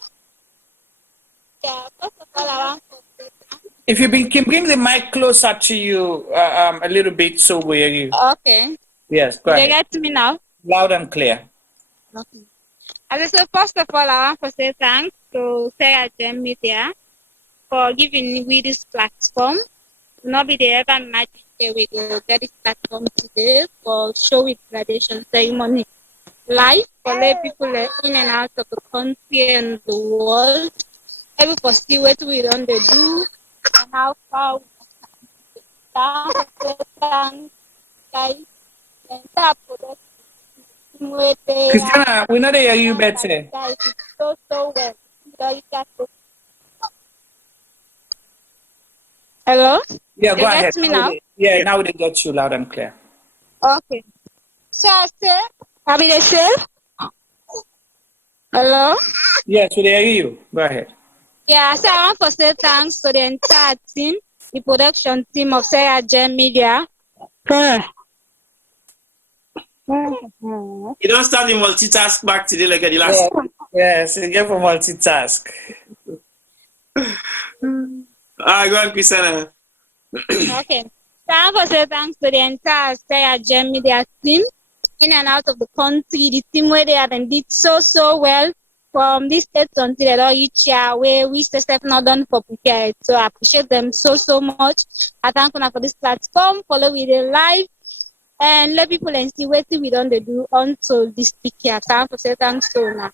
First of all, I want to say if you can bring the mic closer to you a little bit so we're you. Okay. Yes, go ahead. You get me now? Loud and clear. Okay. So first of all, I want to say thanks to Sarah Gem Media for giving me this platform. Nobody ever imagined that we will get this platform today for show with graduation ceremony live for let people in and out of the country and the world. Able to see what we don't do and how far we can thanks guys and that product Christiana, we know they hear you better. So well. Hello? Yeah, go ahead. Get me now? Yeah, now they got you loud and clear. Okay. So I say, hello? Yes, we hear you. Go ahead. Yeah, so I want to say thanks to the entire team, the production team of Sarah Gem Media. You don't start the multitask back today like the last one. Yes, you get for multitask. Go on, Christiana. Okay. So I want to say thanks to the entire Sarah Gem Media team in and out of the country, the team where they have did so well from this state until they don't reach here where we still not done for prepare. So I appreciate them so much. I thank you for this platform, follow with the live and let people and see what we don't do until this week here. So I want to say thanks to now.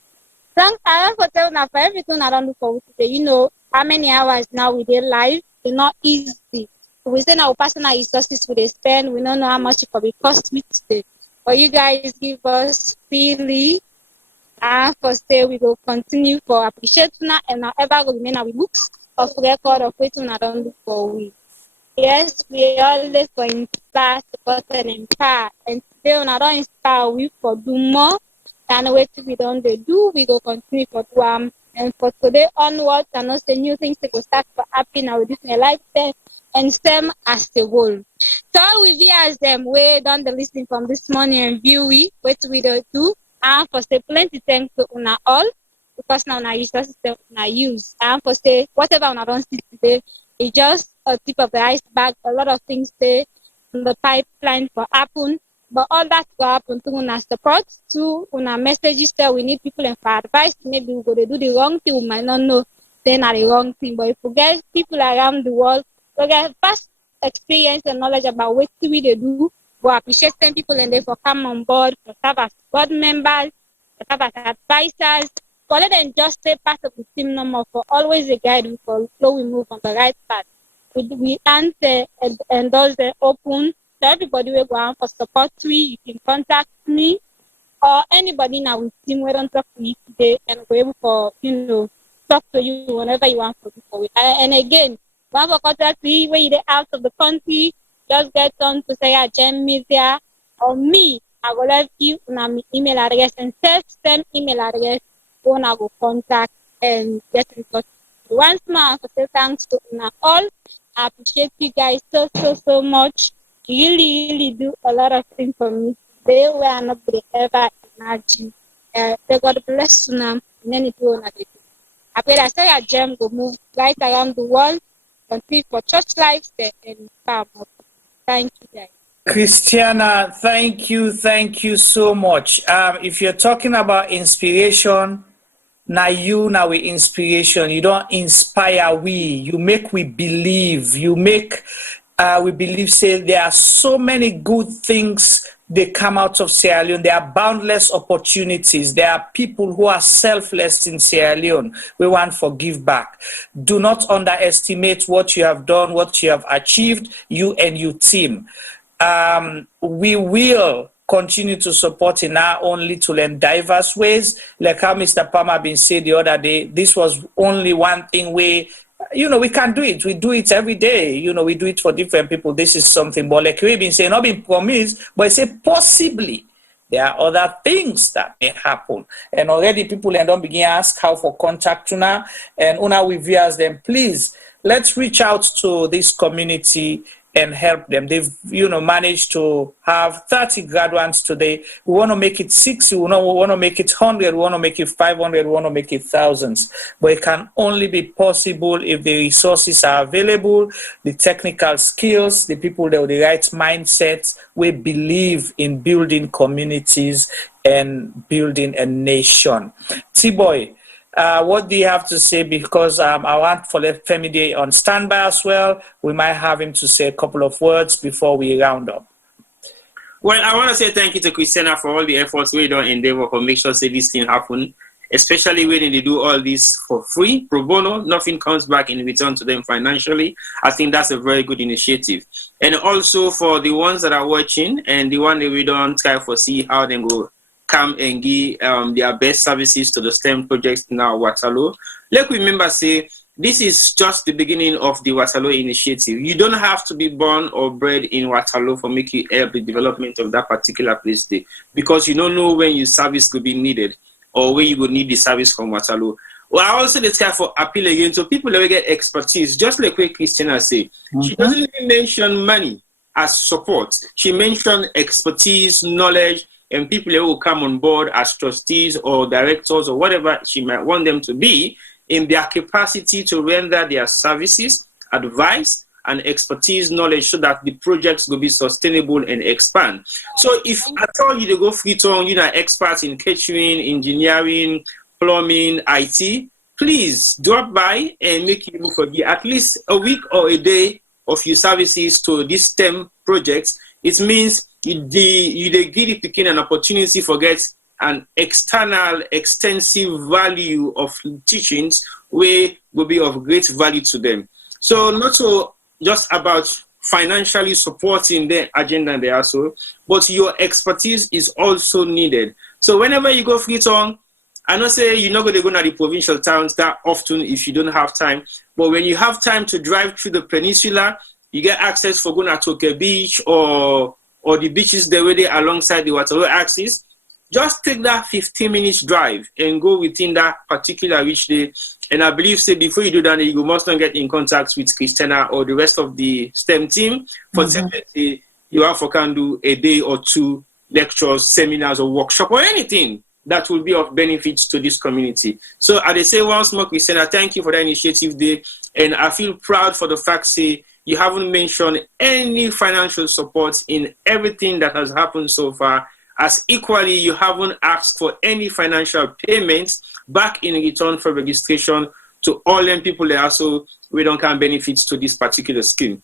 Thanks I want to tell now for everything I don't do for today. You know how many hours now we did live, it's not easy. We say our personal resources we spend, we don't know how much it will cost me today. But you guys give us freely and for say we will continue for appreciate now and now ever will remain our books of record of waiting I don't do for we. Yes, we always for inspire, support and empower. And today when I don't inspire we for do more than what we don't do, we go continue for do and for today onwards and also new things to go start for happy now with my lifestyle and same as the whole. So all we viewers them way done the listening from this morning and view we what we do and for say plenty thanks to una all because now una resources una use and for say whatever una don't see today is just a tip of the iceberg. A lot of things stay in the pipeline for happen, but all that will happen to una support, to una messages that we need people and for advice. Maybe we go to do the wrong thing, we might not know then are the wrong thing, but if we get people around the world we get past experience and knowledge about what we do, we appreciate some people and they for come on board, for serve as board members, for serve as advisors, for let them just stay part of the team number, for always a guide for flow we move on the right path. We answer and those that open so everybody will go on for support you can contact me or anybody in our team we don't talk to me today and we're able for talk to you whenever you want to do for it. And again, one for contact me when you're out of the country, just get on to say Gem Media or me. I will let you my email address and send email address when I will contact and get in touch. Once more, I say thanks to all. I appreciate you guys so much. You really do a lot of things for me. They were not ever imagine. They God bless you now. Many people do. I pray that Sarah Gem will move right around the world, continue for church life and farm. Thank you guys. Christiana, thank you so much. If you're talking about inspiration, now we inspiration. You don't inspire we. You make we believe. You make we believe. Say there are so many good things they come out of Sierra Leone. There are boundless opportunities. There are people who are selfless in Sierra Leone. We want to give back. Do not underestimate what you have done, what you have achieved, you and your team. We will continue to support in our own little and diverse ways. Like how Mr. Palmer been said the other day, this was only one thing we can do it. We do it every day. We do it for different people. This is something. But like we've been saying, not been promised, but say possibly there are other things that may happen. And already people don't begin to ask how for contact Una. And Una we viewers them, please, let's reach out to this community and help them. They've, managed to have 30 graduates today. We want to make it 60, we want to make it 100, we want to make it 500, we want to make it thousands. But it can only be possible if the resources are available, the technical skills, the people with the right mindset. We believe in building communities and building a nation. T-Boy, what do you have to say? Because I want for Femide on standby as well. We might have him to say a couple of words before we round up. Well, I want to say thank you to Christiana for all the efforts we don't endeavor to make sure say this thing happen, especially when they do all this for free, pro bono. Nothing comes back in return to them financially. I think that's a very good initiative. And also for the ones that are watching and the one that we don't try for see how they go come and give their best services to the STEM projects in our Waterloo. Like remember, say, this is just the beginning of the Waterloo initiative. You don't have to be born or bred in Waterloo for make you help the development of that particular place there, because you don't know when your service could be needed or when you would need the service from Waterloo. Well, I also try for appeal again to people that will get expertise, just like what Christina said. She doesn't even mention money as support. She mentioned expertise, knowledge, and people who will come on board as trustees or directors or whatever she might want them to be in their capacity to render their services, advice, and expertise knowledge so that the projects will be sustainable and expand. So if I told you to go free on, you know, experts in catering, engineering, plumbing, IT, please drop by and make you move for at least a week or a day of your services to these STEM projects. It means you give it to an opportunity for get an external, extensive value of teachings where will be of great value to them. So not so just about financially supporting the agenda there also, but your expertise is also needed. So whenever you go free tongue, I know say you're not going to go to the provincial towns that often if you don't have time, but when you have time to drive through the peninsula, you get access for going to Toke Beach or the beaches there where they alongside the Waterloo axis. Just take that 15 minutes drive and go within that particular reach day. And I believe, say, before you do that, you must not get in contact with Christina or the rest of the STEM team for say you have for can do a day or two lectures, seminars, or workshop or anything that will be of benefit to this community. So I say once more, Christina, thank you for that initiative day. And I feel proud for the fact, say, you haven't mentioned any financial support in everything that has happened so far. As equally, you haven't asked for any financial payments back in return for registration to all them people that also we don't can benefits to this particular scheme.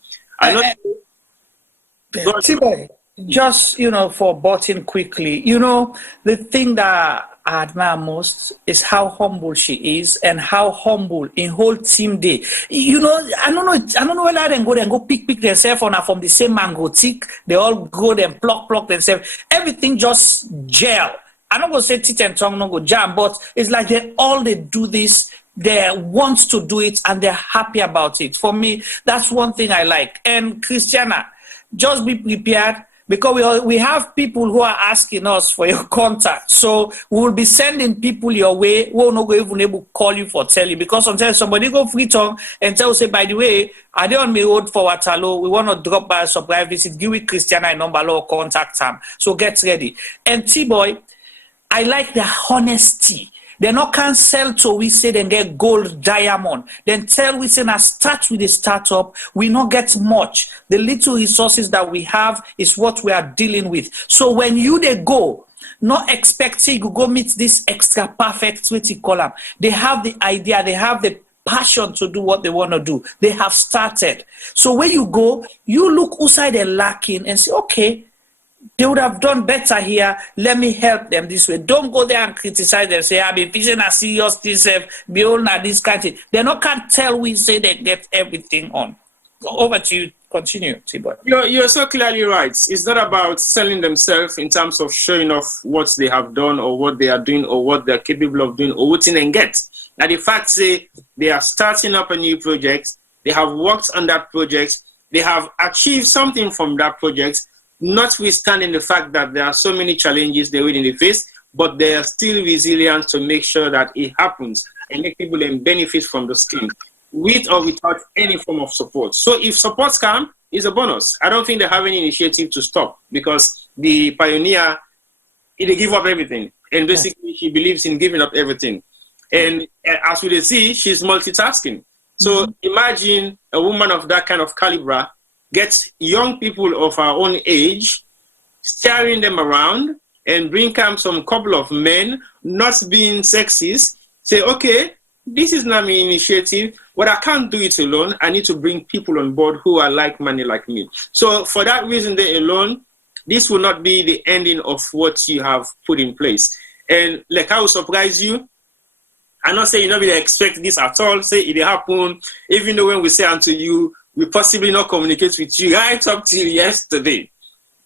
T-Boy, just, for butting quickly, the thing that I admire most is how humble she is and how humble in whole team day. I don't know whether they go pick themselves on from the same mango tick. They all go and pluck themselves. Everything just gel. I'm not going to say teeth and tongue no go jam, but it's like they do this. They want to do it and they're happy about it. For me, that's one thing I like. And Christiana, just be prepared. Because we have people who are asking us for your contact. So we'll be sending people your way. We'll not even able to call you for tell you. Because sometimes somebody go free tongue and tell say, by the way, are they on my road for Waterloo? We want to drop by a surprise visit. Give it Christiana a number or contact them. So get ready. And T-Boy, I like the honesty. They not can sell to we say then get gold, diamond. Then tell we say now start with a startup. We not get much. The little resources that we have is what we are dealing with. So when they go, not expecting you go meet this extra perfect sweetie column. They have the idea. They have the passion to do what they want to do. They have started. So when you go, you look outside they're lacking and say, okay, they would have done better here. Let me help them this way. Don't go there and criticize them. Say, I've been facing a serious thing, be all now this kind of thing. They not can't tell we say they get everything on. Over to you. Continue, T-Boy. You're so clearly right. It's not about selling themselves in terms of showing off what they have done or what they are doing or what they're capable of doing or what and get. Now the fact say they are starting up a new project, they have worked on that project, they have achieved something from that project, notwithstanding the fact that there are so many challenges they will in the face, but they are still resilient to make sure that it happens and make people then benefit from the scheme, with or without any form of support. So if support come, it's a bonus. I don't think they have any initiative to stop because the pioneer, they give up everything. And basically she believes in giving up everything. And as we see, she's multitasking. So imagine a woman of that kind of caliber gets young people of our own age, steering them around and bring come some couple of men, not being sexist, say, okay, this is not my initiative, but I can't do it alone. I need to bring people on board who are like-minded like me. So for that reason there alone, this will not be the ending of what you have put in place. And like I will surprise you, I'm not saying you're not going to expect this at all. Say it happen, even though when we say unto you, we possibly not communicate with you right up till yesterday.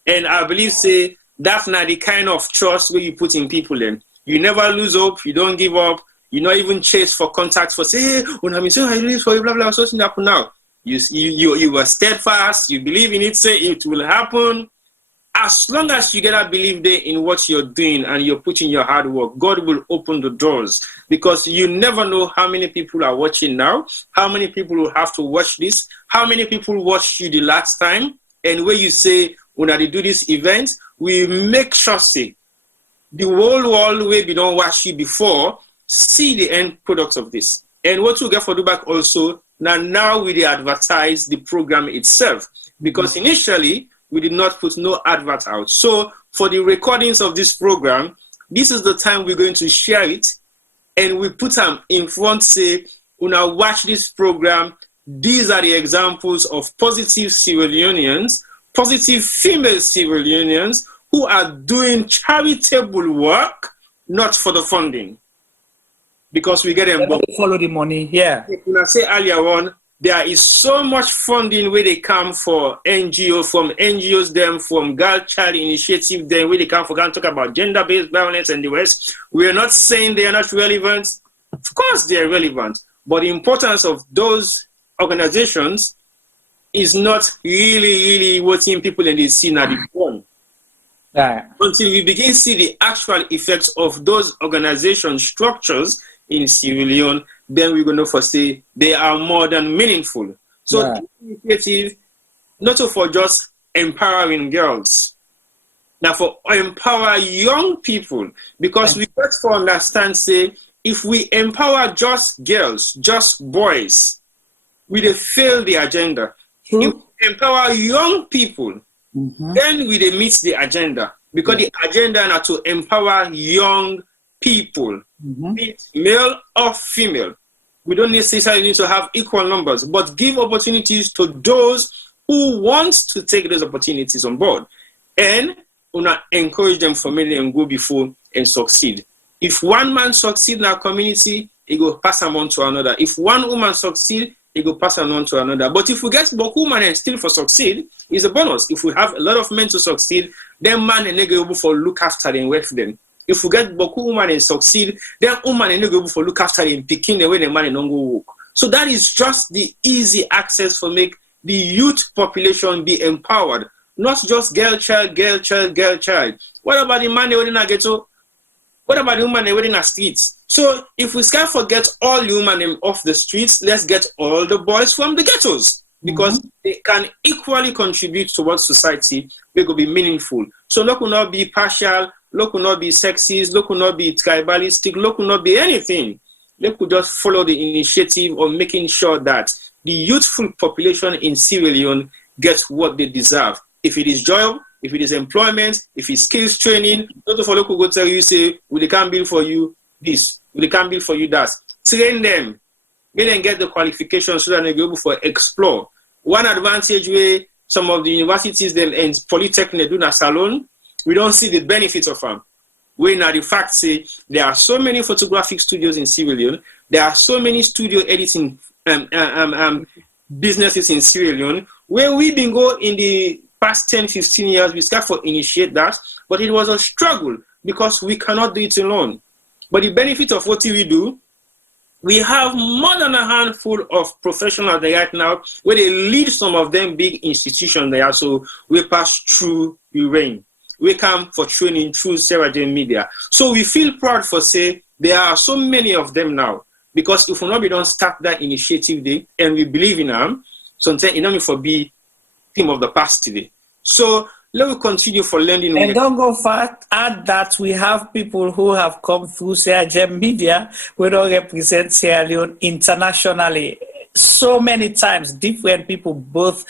And I believe, say, That's not the kind of trust where you put in people in. You never lose hope, you don't give up, you not even chase for contacts for say, hey, when I'm saying I do for you, blah blah, something happen now. You were steadfast, you believe in it, say it will happen. As long as you get a belief there in what you're doing and you're putting your hard work, God will open the doors, because you never know how many people are watching now, how many people will have to watch this, how many people watched you the last time, and where you say, when I do this event, we make sure say the whole world where we don't watch you before see the end product of this. And what we get for do back also, now we advertise the program itself, because initially we did not put no advert out. So for the recordings of this program, this is the time we're going to share it, and we put them in front, say, when I watch this program, these are the examples of positive Sierra Leoneans, positive female Sierra Leoneans who are doing charitable work, not for the funding. Because we get them both. Follow the money, yeah. When I say earlier on, there is so much funding where they come for NGOs, from NGOs, them from Girl Child Initiative, them where they come for, can talk about gender-based violence and the rest. We are not saying they are not relevant. Of course they are relevant. But the importance of those organizations is not really what people in the scene are the until we begin to see the actual effects of those organization structures in Sierra Leone, then we're going to foresee they are more than meaningful. So initiative, not for just empowering girls, now for empower young people, because we got to understand, say, if we empower just girls, just boys, we dey fail the agenda. If we empower young people, then we dey meet the agenda, because the agenda is to empower young people, be it male or female. We don't necessarily need to have equal numbers, but give opportunities to those who want to take those opportunities on board, and encourage them for many and go before and succeed. If one man succeed in our community, he go pass them on to another. If one woman succeed, he go pass them on to another. But if we get both women and still for succeed, it's a bonus. If we have a lot of men to succeed, then man and they go able for look after them, wait for them. If we get boku woman and succeed, then woman and they go able for look after them, picking the way the man and don't go work. So that is just the easy access for make the youth population be empowered, not just girl child. What about the man they were in a ghetto? What about the woman they were in the streets? So if we can't forget all the women off the streets, let's get all the boys from the ghettos, because they can equally contribute towards society. They could be meaningful. So look will not be partial, look will not be sexist, look will not be tribalistic, look will not be anything. They could just follow the initiative of making sure that the youthful population in Sierra Leone gets what they deserve. If it is job, if it is employment, if it's skills training, not for local go tell you, say, we can't build for you this, we can't build for you that. Train them, make them get the qualifications so that they be able to explore. One advantage where some of the universities them and polytechnic do na salon, we don't see the benefits of them. When the fact say there are so many photographic studios in Sierra Leone, there are so many studio editing businesses in Sierra Leone, where we've been going in the past 10, 15 years, we start to initiate that, but it was a struggle because we cannot do it alone. But the benefit of what we do, we have more than a handful of professionals there right now, where they lead some of them big institutions there. So we pass through the rain. We come for training through Sarah Jane Media. So we feel proud for say there are so many of them now, because if we not be don't start that initiative day and we believe in them, sometimes it don't for be theme of the past today. So let me continue for learning. And don't go far. Add that we have people who have come through Sierra Gem Media. We don't represent Sierra Leone internationally. So many times, different people, both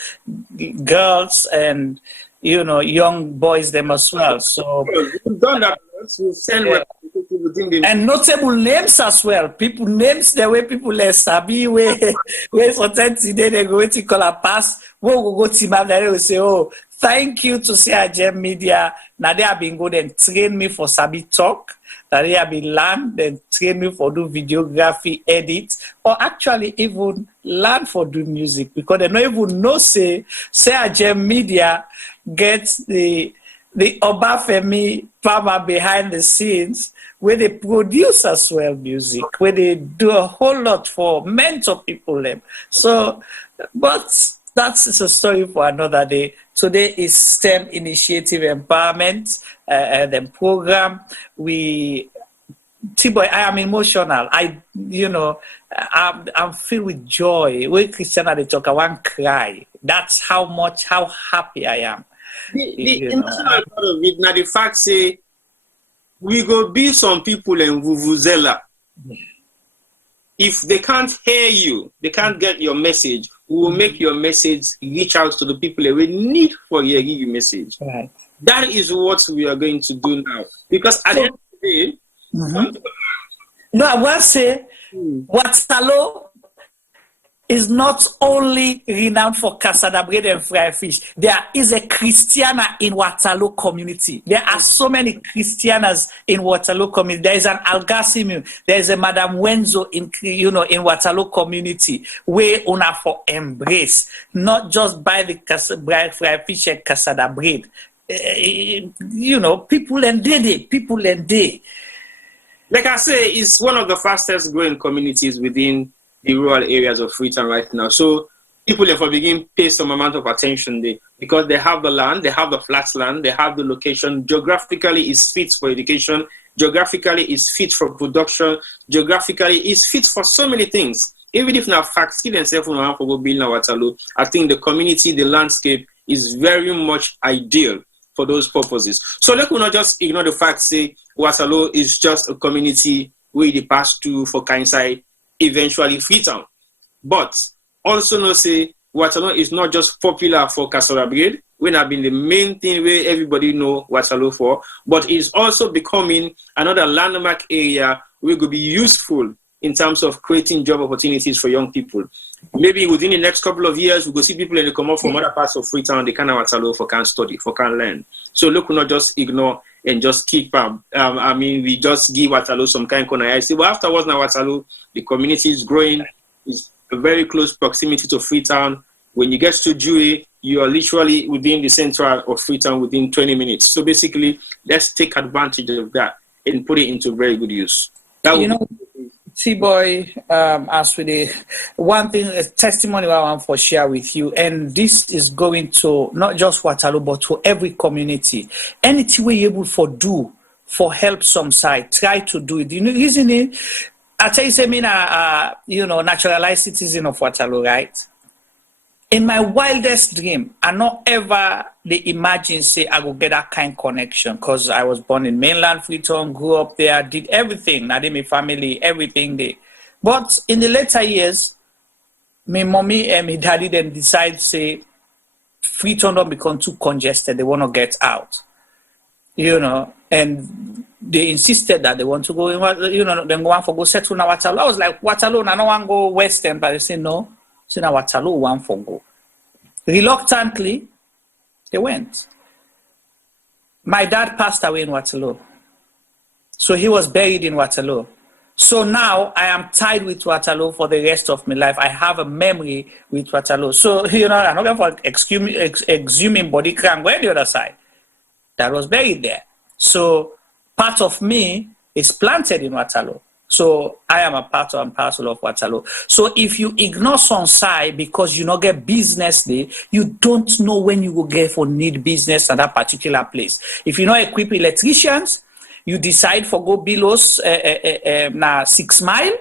girls and young boys them as well. So we've done that. We've sent and notable names as well. People names the way people like Sabi where sometimes today they go to call a pass. We'll go team up there. They will say, "Oh, thank you to Sierra Gem Media. Now they have been good and train me for Sabi talk. That they have been learn and train me for do videography, edit, or actually even learn for do music, because they don't even know say Sierra Gem Media gets the the Obafemi farmer behind the scenes, where they produce as well music, where they do a whole lot for mentor people. So, but that's a story for another day. Today is STEM Initiative Empowerment, the program. T-Boy, I am emotional. I'm filled with joy. When Christiana they talk, I want to cry. That's how happy I am. The emotional part of it, now the fact say, we go be some people in Vuvuzela. If they can't hear you, they can't get your message, we will make your message reach out to the people that we need for your message. Right. That is what we are going to do now. Because at the end of the day, no, I want to say, Waterloo is not only renowned for cassava bread and fried fish. There is a Christiana in Waterloo community. There are so many Christianas in Waterloo community. There is an Algasimu. There is a Madame Wenzo in Waterloo community where una for embrace, not just buy the bread, fried fish and cassava bread. People and they. Like I say, it's one of the fastest growing communities within the rural areas of Freetown right now. So people therefore begin pay some amount of attention there because they have the land, they have the flat land, they have the location. Geographically, it's fit for education. Geographically, it's fit for production. Geographically, it's fit for so many things. Even if now facts skill themselves for go build now Waterloo, I think the community, the landscape is very much ideal for those purposes. So let us not just ignore the fact say Waterloo is just a community where they pass to for Kainsai, eventually Freetown. But also not say Waterloo is not just popular for cassava bread, which have been the main thing where everybody know Waterloo for, but it's also becoming another landmark area where it could be useful in terms of creating job opportunities for young people. Maybe within the next couple of years, we will see people that come up from other parts of Freetown, they can Waterloo for can study, for can learn. So look, we not just ignore and just keep, we just give Waterloo some kind of I say, well, afterwards now Waterloo, the community is growing, it's a very close proximity to Freetown. When you get to Dewey, you are literally within the center of Freetown within 20 minutes. So basically, let's take advantage of that and put it into very good use. T-Boy, as with the one thing, a testimony I want to share with you, and this is going to not just Waterloo, but to every community. Anything we're able to do for help some side, try to do it. Isn't it? I tell you, naturalized citizen of Waterloo, right? In my wildest dream, I not ever imagine say I will get that kind of connection because I was born in mainland Freetown, grew up there, did everything. Now my family, everything there. But in the later years, my mommy and my daddy then decide say Freetown don't become too congested. They want to get out, and they insisted that they want to go, then go on for go settle in Waterloo. I was like, Waterloo, I don't want to go western, but they say no. So now Waterloo want for go. Reluctantly, they went. My dad passed away in Waterloo. So he was buried in Waterloo. So now I am tied with Waterloo for the rest of my life. I have a memory with Waterloo. So, I'm not going for exhuming body cram go the other side. That was buried there. So part of me is planted in Waterloo. So I am a part and parcel of Waterloo. So if you ignore some side because you not get business there, you don't know when you will get for need business at that particular place. If you not equip electricians, you decide for go below 6 mile,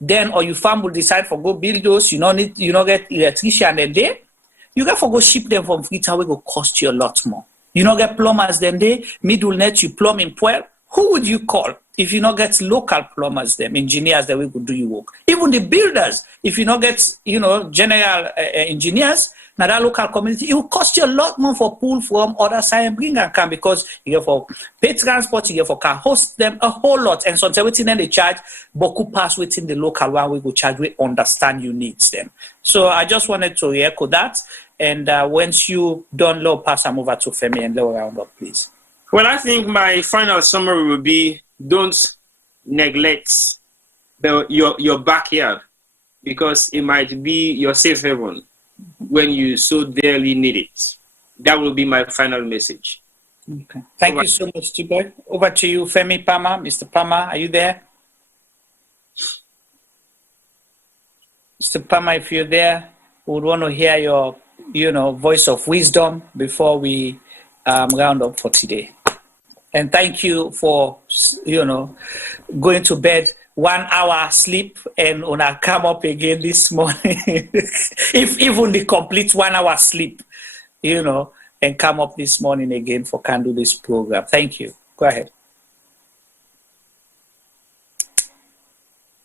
then or your farm will decide for go build those, you not get electrician and there, you got for go ship them from Freetown, it will cost you a lot more. You not get plumbers then there, middle net you plumb in Puel. Who would you call if you not get local plumbers, them engineers that we could do your work? Even the builders, if you not get, general engineers, now that local community, it will cost you a lot more for pull from other side and bring and come because you have for pay transport, you have for can host them a whole lot. And sometimes within them they charge, Boku pass within the local one, we go charge, we understand you needs them. So I just wanted to echo that. And once you done low, pass them over to Femi and low round up, please. Well, I think my final summary will be don't neglect your backyard because it might be your safe haven when you so dearly need it. That will be my final message. Okay. Thank you so much, Tiboy. Over to you, Femi Pama. Mr. Pama, are you there? Mr. Pama, if you're there, we would want to hear your, voice of wisdom before we round up for today. And thank you for, going to bed 1 hour sleep and una come up again this morning. If even the complete 1 hour sleep, and come up this morning again for can do this program. Thank you. Go ahead.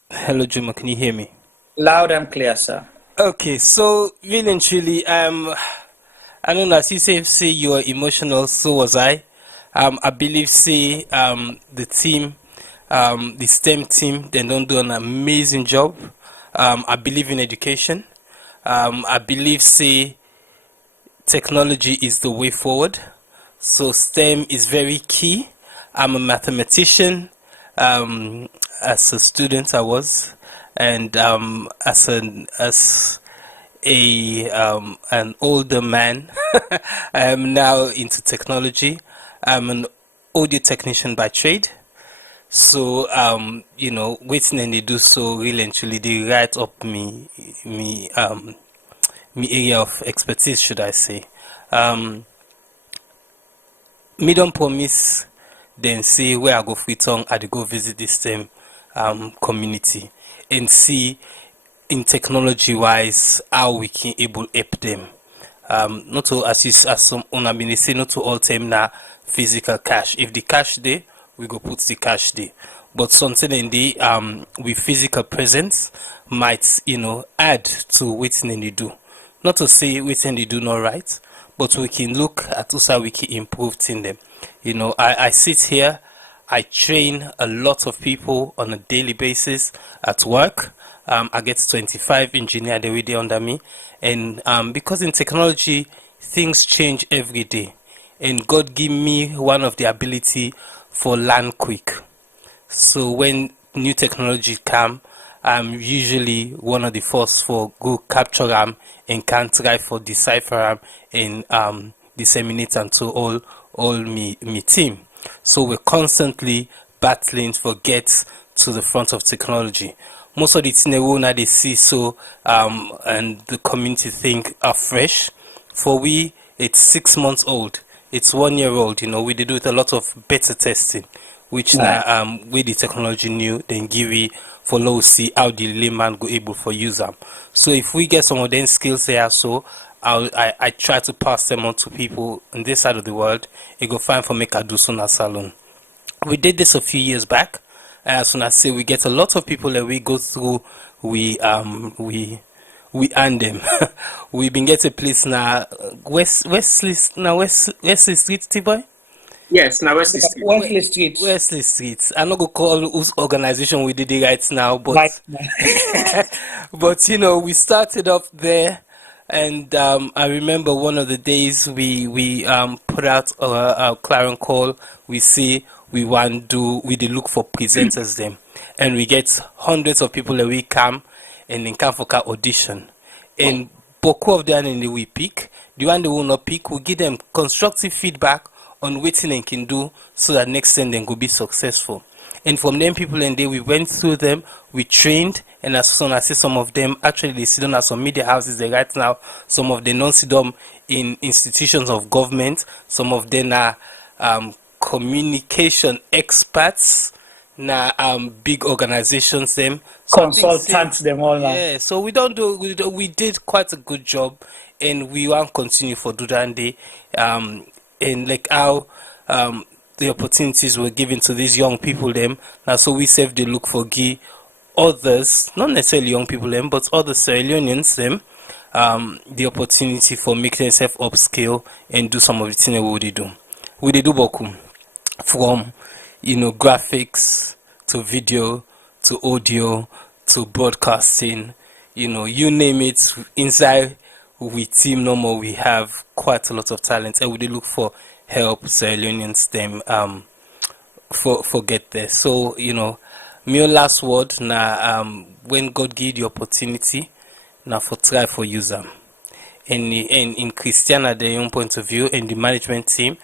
Hello, Juma. Can you hear me? Loud and clear, sir. Okay, so really and truly, I don't know, as you say you are emotional, so was I. I believe, the team, the STEM team, they don't do an amazing job. I believe in education. I believe, technology is the way forward. So STEM is very key. I'm a mathematician. As a student, I was, and as an older man, I am now into technology. I'm an audio technician by trade. So waiting and they do so really and truly they right up me area of expertise, should I say. Me don't promise then say where I go free tongue, I go visit this same community and see in technology wise how we can able help them. Not to as some they say not to all time now physical cash. If the cash there, we go put the cash there. But something in the with physical presence might add to what they do. Not to say what they do not right, but we can look at how we can improve in them. I sit here, I train a lot of people on a daily basis at work. I get 25 engineers every day under me, and because in technology things change every day, and God give me one of the ability for learn quick. So when new technology come, I'm usually one of the first for go capture them and can try for decipher them and disseminate them to all me team. So we're constantly battling for get to the front of technology. Most of the things they see and the community think are fresh. For we, it's 6 months old. It's 1 year old. We do it a lot of beta testing, which now with the technology new, then give we follow see how the layman go able for use them. So if we get some of them skills there, so I try to pass them on to people on this side of the world. It go fine for make a do so na salon. We did this a few years back. As soon as I say we get a lot of people that we go through, we earn them. We been get a place now Wesley Street, T-boy? Yes, now Wesley Street. Wesley Street. I'm not gonna call whose organization we did it right now, but but we started up there, and I remember one of the days we put out a clarion call. We see we did look for presenters them, and we get hundreds of people that we come and then come for audition, and boku of them and we pick. The one they will not pick, we give them constructive feedback on what they can do so that next time they will be successful. And from them people and we went through them, we trained, and as soon as I see some of them actually they sit down at some media houses they right now, some of them don't sit down in institutions of government, some of them are communication experts now big organizations them consultants them all now. Yeah, so we did quite a good job, and we want to continue for do that day and like how the opportunities were given to these young people them. Now so we save the look for others, not necessarily young people them, but other Sierra Leoneans them the opportunity for making themselves upscale and do some of the things we do. We do boku from graphics to video to audio to broadcasting, you name it. Inside we team normal we have quite a lot of talent, and we look for help Sierra Leoneans them for get there. So my last word now when God give the opportunity now for try for use them. And in Christiana their own point of view and the management team,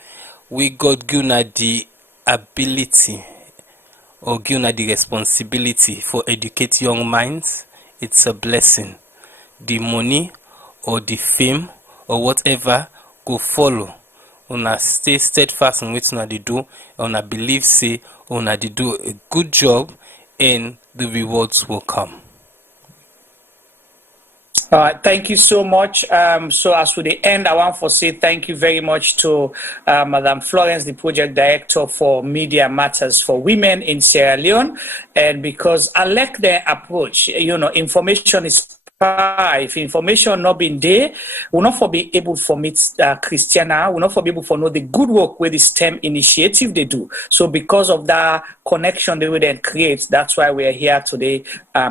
we God given the ability or given the responsibility for educate young minds. It's a blessing. The money or the fame or whatever go follow. Una stay steadfast in what una dey do. Una believe say una dey do a good job, and the rewards will come. All right, thank you so much. So as we the end, I want to say thank you very much to Madam Florence, the project director for Media Matters for Women in Sierra Leone. And because I like their approach, information is power. If information not been there, we'll not for be able to meet Christiana, we'll not for be able to know the good work with the STEM initiative they do. So because of that connection they will then create, that's why we're here today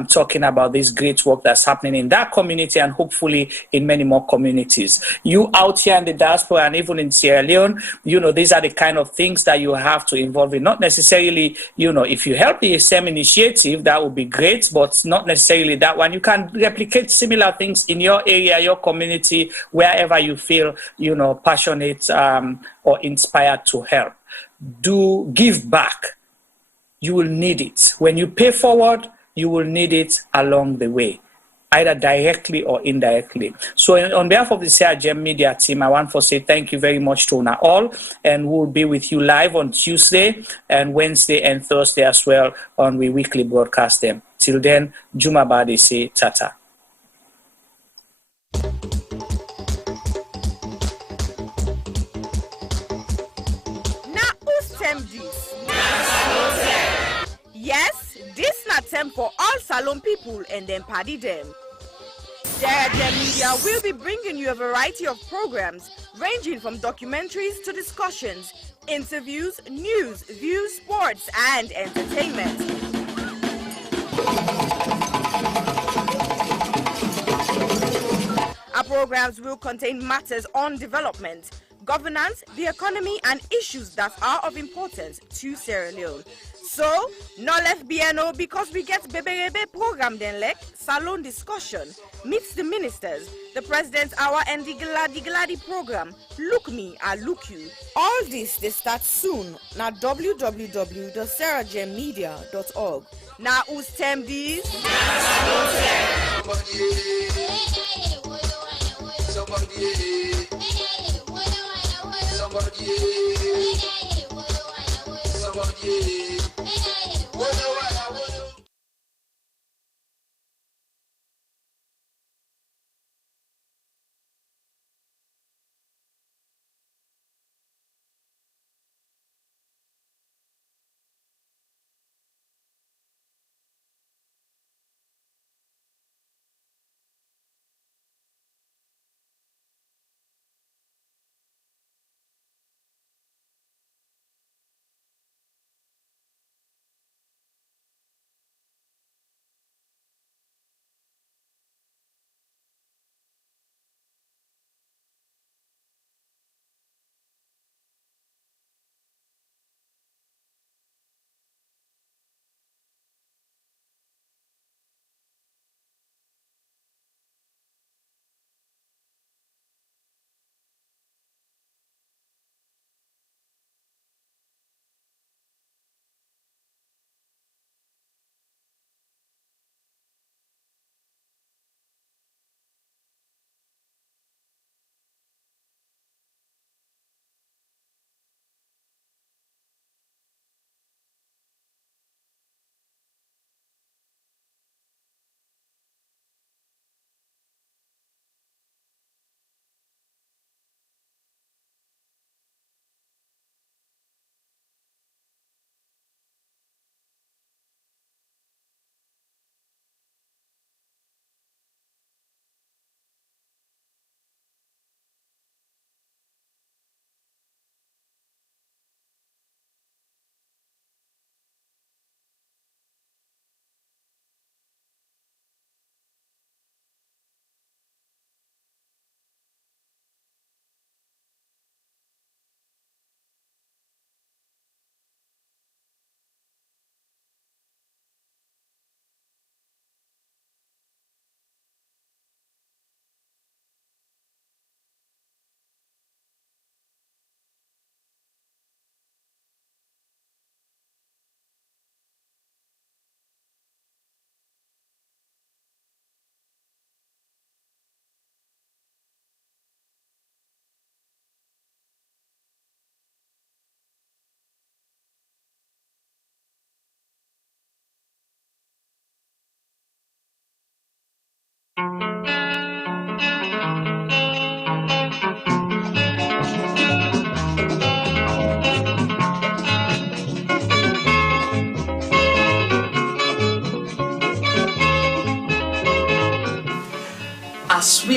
talking about this great work that's happening in that community and hopefully in many more communities. You out here in the diaspora and even in Sierra Leone, these are the kind of things that you have to involve in. Not necessarily, if you help the STEM initiative, that would be great, but not necessarily that one. You can replicate similar things in your area, your community, wherever you feel, passionate or inspired to help. Do give back. You will need it. When you pay forward, you will need it along the way, either directly or indirectly. So on behalf of the CRGM Media team, I want to say thank you very much to una all, and we'll be with you live on Tuesday and Wednesday and Thursday as well on we weekly broadcast them. Till then, Juma Bade say tata. Yes, this not time for all Salon people and them party them. CRGM Media will be bringing you a variety of programs ranging from documentaries to discussions, interviews, news, views, sports, and entertainment. Our programs will contain matters on development, governance, the economy, and issues that are of importance to Sierra Leone. So, no left BNO because we get Beberebe program then like salon discussion, meets the ministers, the president's hour and the Gladi program. Look me, I look you. All this they start soon na www.sarahjemmedia.org. Now who's tem these? Somebody.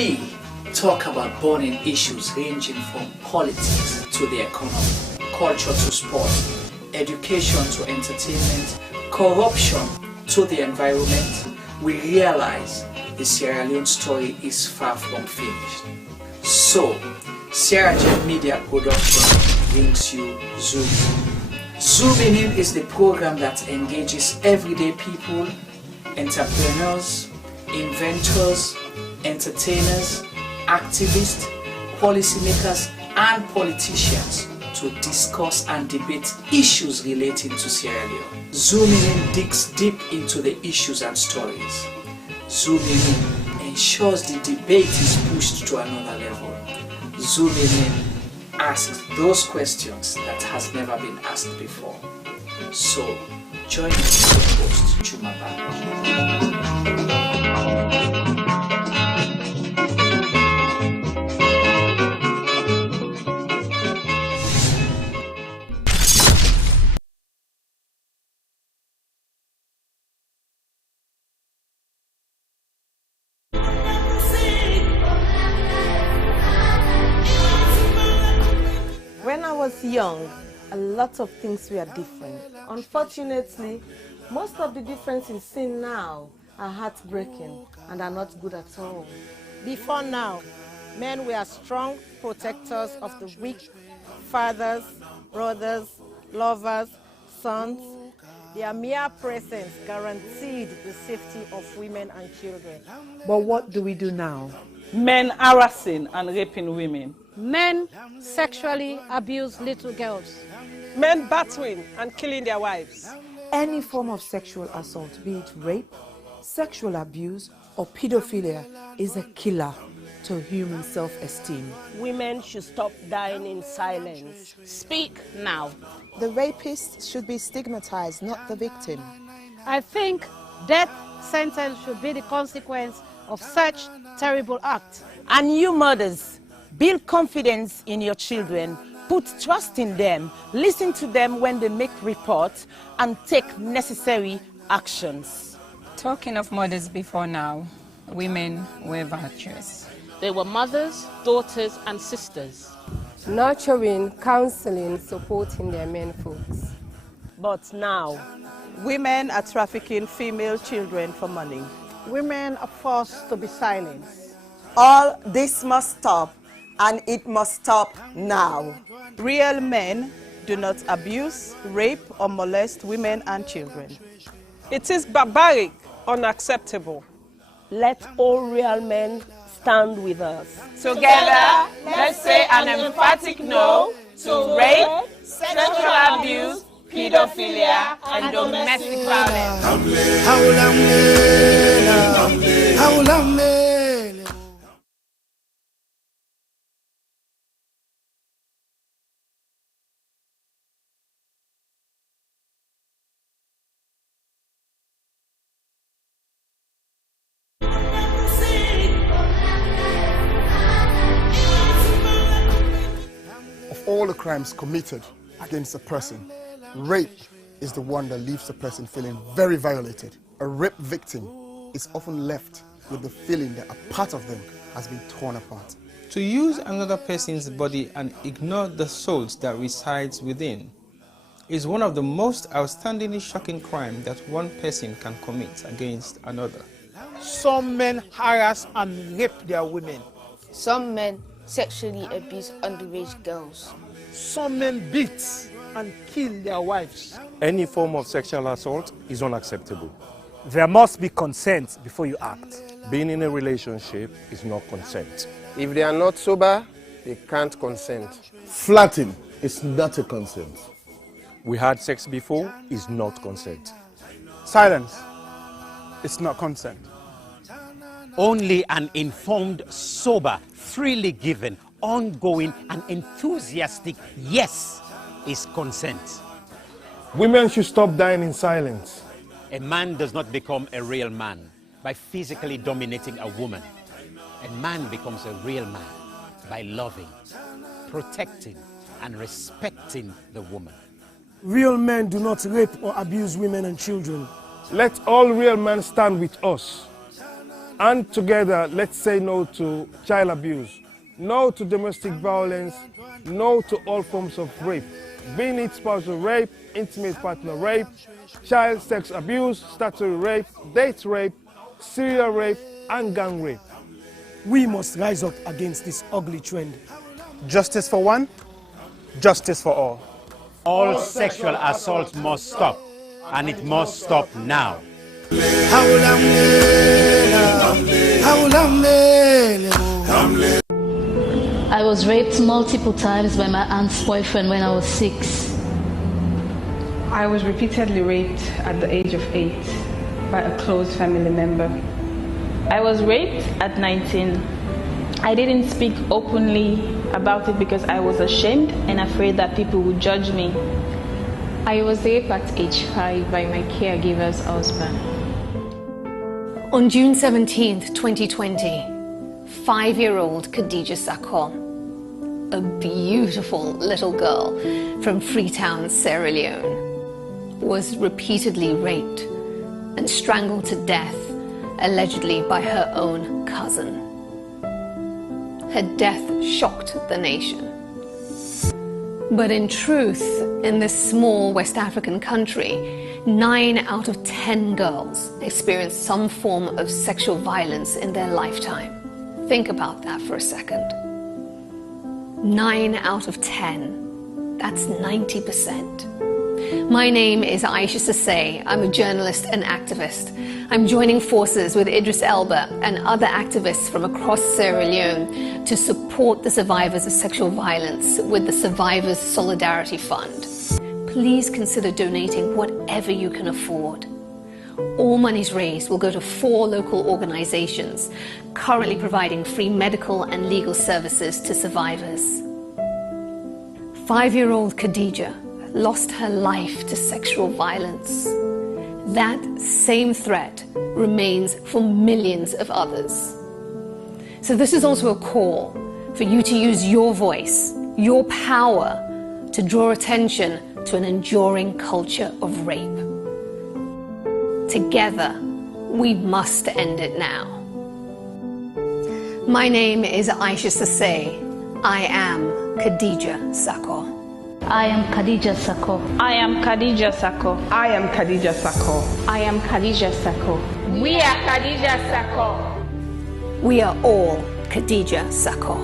We talk about burning issues ranging from politics to the economy, culture to sport, education to entertainment, corruption to the environment. We realize the Sierra Leone story is far from finished. So, Sierra Gem Media Production brings you Zoom. Zooming In is the program that engages everyday people, entrepreneurs, inventors, entertainers, activists, policymakers, and politicians to discuss and debate issues relating to Sierra Leone. Zooming In digs deep into the issues and stories. Zooming In ensures the debate is pushed to another level. Zooming In asks those questions that has never been asked before. So, join me, host Chumaba. When I was young, a lot of things were different. Unfortunately, most of the differences seen now are heartbreaking and are not good at all. Before now, men were strong protectors of the weak, fathers, brothers, lovers, sons. Their mere presence guaranteed the safety of women and children. But what do we do now? Men harassing and raping women. Men sexually abuse little girls. Men battering and killing their wives. Any form of sexual assault, be it rape, sexual abuse, or pedophilia, is a killer to human self-esteem. Women should stop dying in silence. Speak now. The rapist should be stigmatized, not the victim. I think death sentence should be the consequence of such terrible acts. And you mothers, build confidence in your children, put trust in them, listen to them when they make reports, and take necessary actions. Talking of mothers before now, women were virtuous. They were mothers, daughters, and sisters. Nurturing, counseling, supporting their men folks. But now, women are trafficking female children for money. Women are forced to be silenced. All this must stop, and it must stop now. Real men do not abuse, rape, or molest women and children. It is barbaric, unacceptable. Let all real men stand with us. Together, let's say an emphatic no to rape, sexual abuse, pedophilia, and domestic violence. Of all the crimes committed against a person, rape is the one that leaves the person feeling very violated. A rape victim is often left with the feeling that a part of them has been torn apart. To use another person's body and ignore the souls that resides within is one of the most outstandingly shocking crimes that one person can commit against another. Some men harass and rape their women. Some men sexually abuse underage girls. Some men beat and kill their wives. Any form of sexual assault is unacceptable. There must be consent before you act. Being in a relationship is not consent. If they are not sober, they can't consent. Flirting is not a consent. We had sex before is not consent. Silence is not consent. Only an informed, sober, freely given, ongoing, and enthusiastic yes is consent. Women should stop dying in silence. A man does not become a real man by physically dominating a woman. A man becomes a real man by loving, protecting, and respecting the woman. Real men do not rape or abuse women and children. Let all real men stand with us. And together, let's say no to child abuse, no to domestic violence, no to all forms of rape, be it spousal rape, intimate partner rape, child sex abuse, statutory rape, date rape, serial rape, and gang rape. We must rise up against this ugly trend. Justice for one, justice for all. All sexual assault must stop, and it must stop now. I was raped multiple times by my aunt's boyfriend when I was 6. I was repeatedly raped at the age of 8 by a close family member. I was raped at 19. I didn't speak openly about it because I was ashamed and afraid that people would judge me. I was raped at age 5 by my caregiver's husband. On June 17th, 2020, 5-year-old Khadija Sakho, a beautiful little girl from Freetown, Sierra Leone, was repeatedly raped and strangled to death, allegedly by her own cousin. Her death shocked the nation. But in truth, in this small West African country, 9 out of 10 girls experience some form of sexual violence in their lifetime. Think about that for a second. 9 out of 10. That's 90%. My name is Aisha Sase. I'm a journalist and activist. I'm joining forces with Idris Elba and other activists from across Sierra Leone to support the survivors of sexual violence with the Survivors Solidarity Fund. Please consider donating whatever you can afford. All monies raised will go to 4 local organizations currently providing free medical and legal services to survivors. 5-year-old Khadija lost her life to sexual violence. That same threat remains for millions of others. So this is also a call for you to use your voice, your power, to draw attention to an enduring culture of rape. Together, we must end it now. My name is Aisha Sase. I am Khadija Sakho. I am Khadija Sakho. I am Khadija Sakho. I am Khadija Sakho. I am Khadija Sakho. We are Khadija Sakho. We are all Khadija Sakho.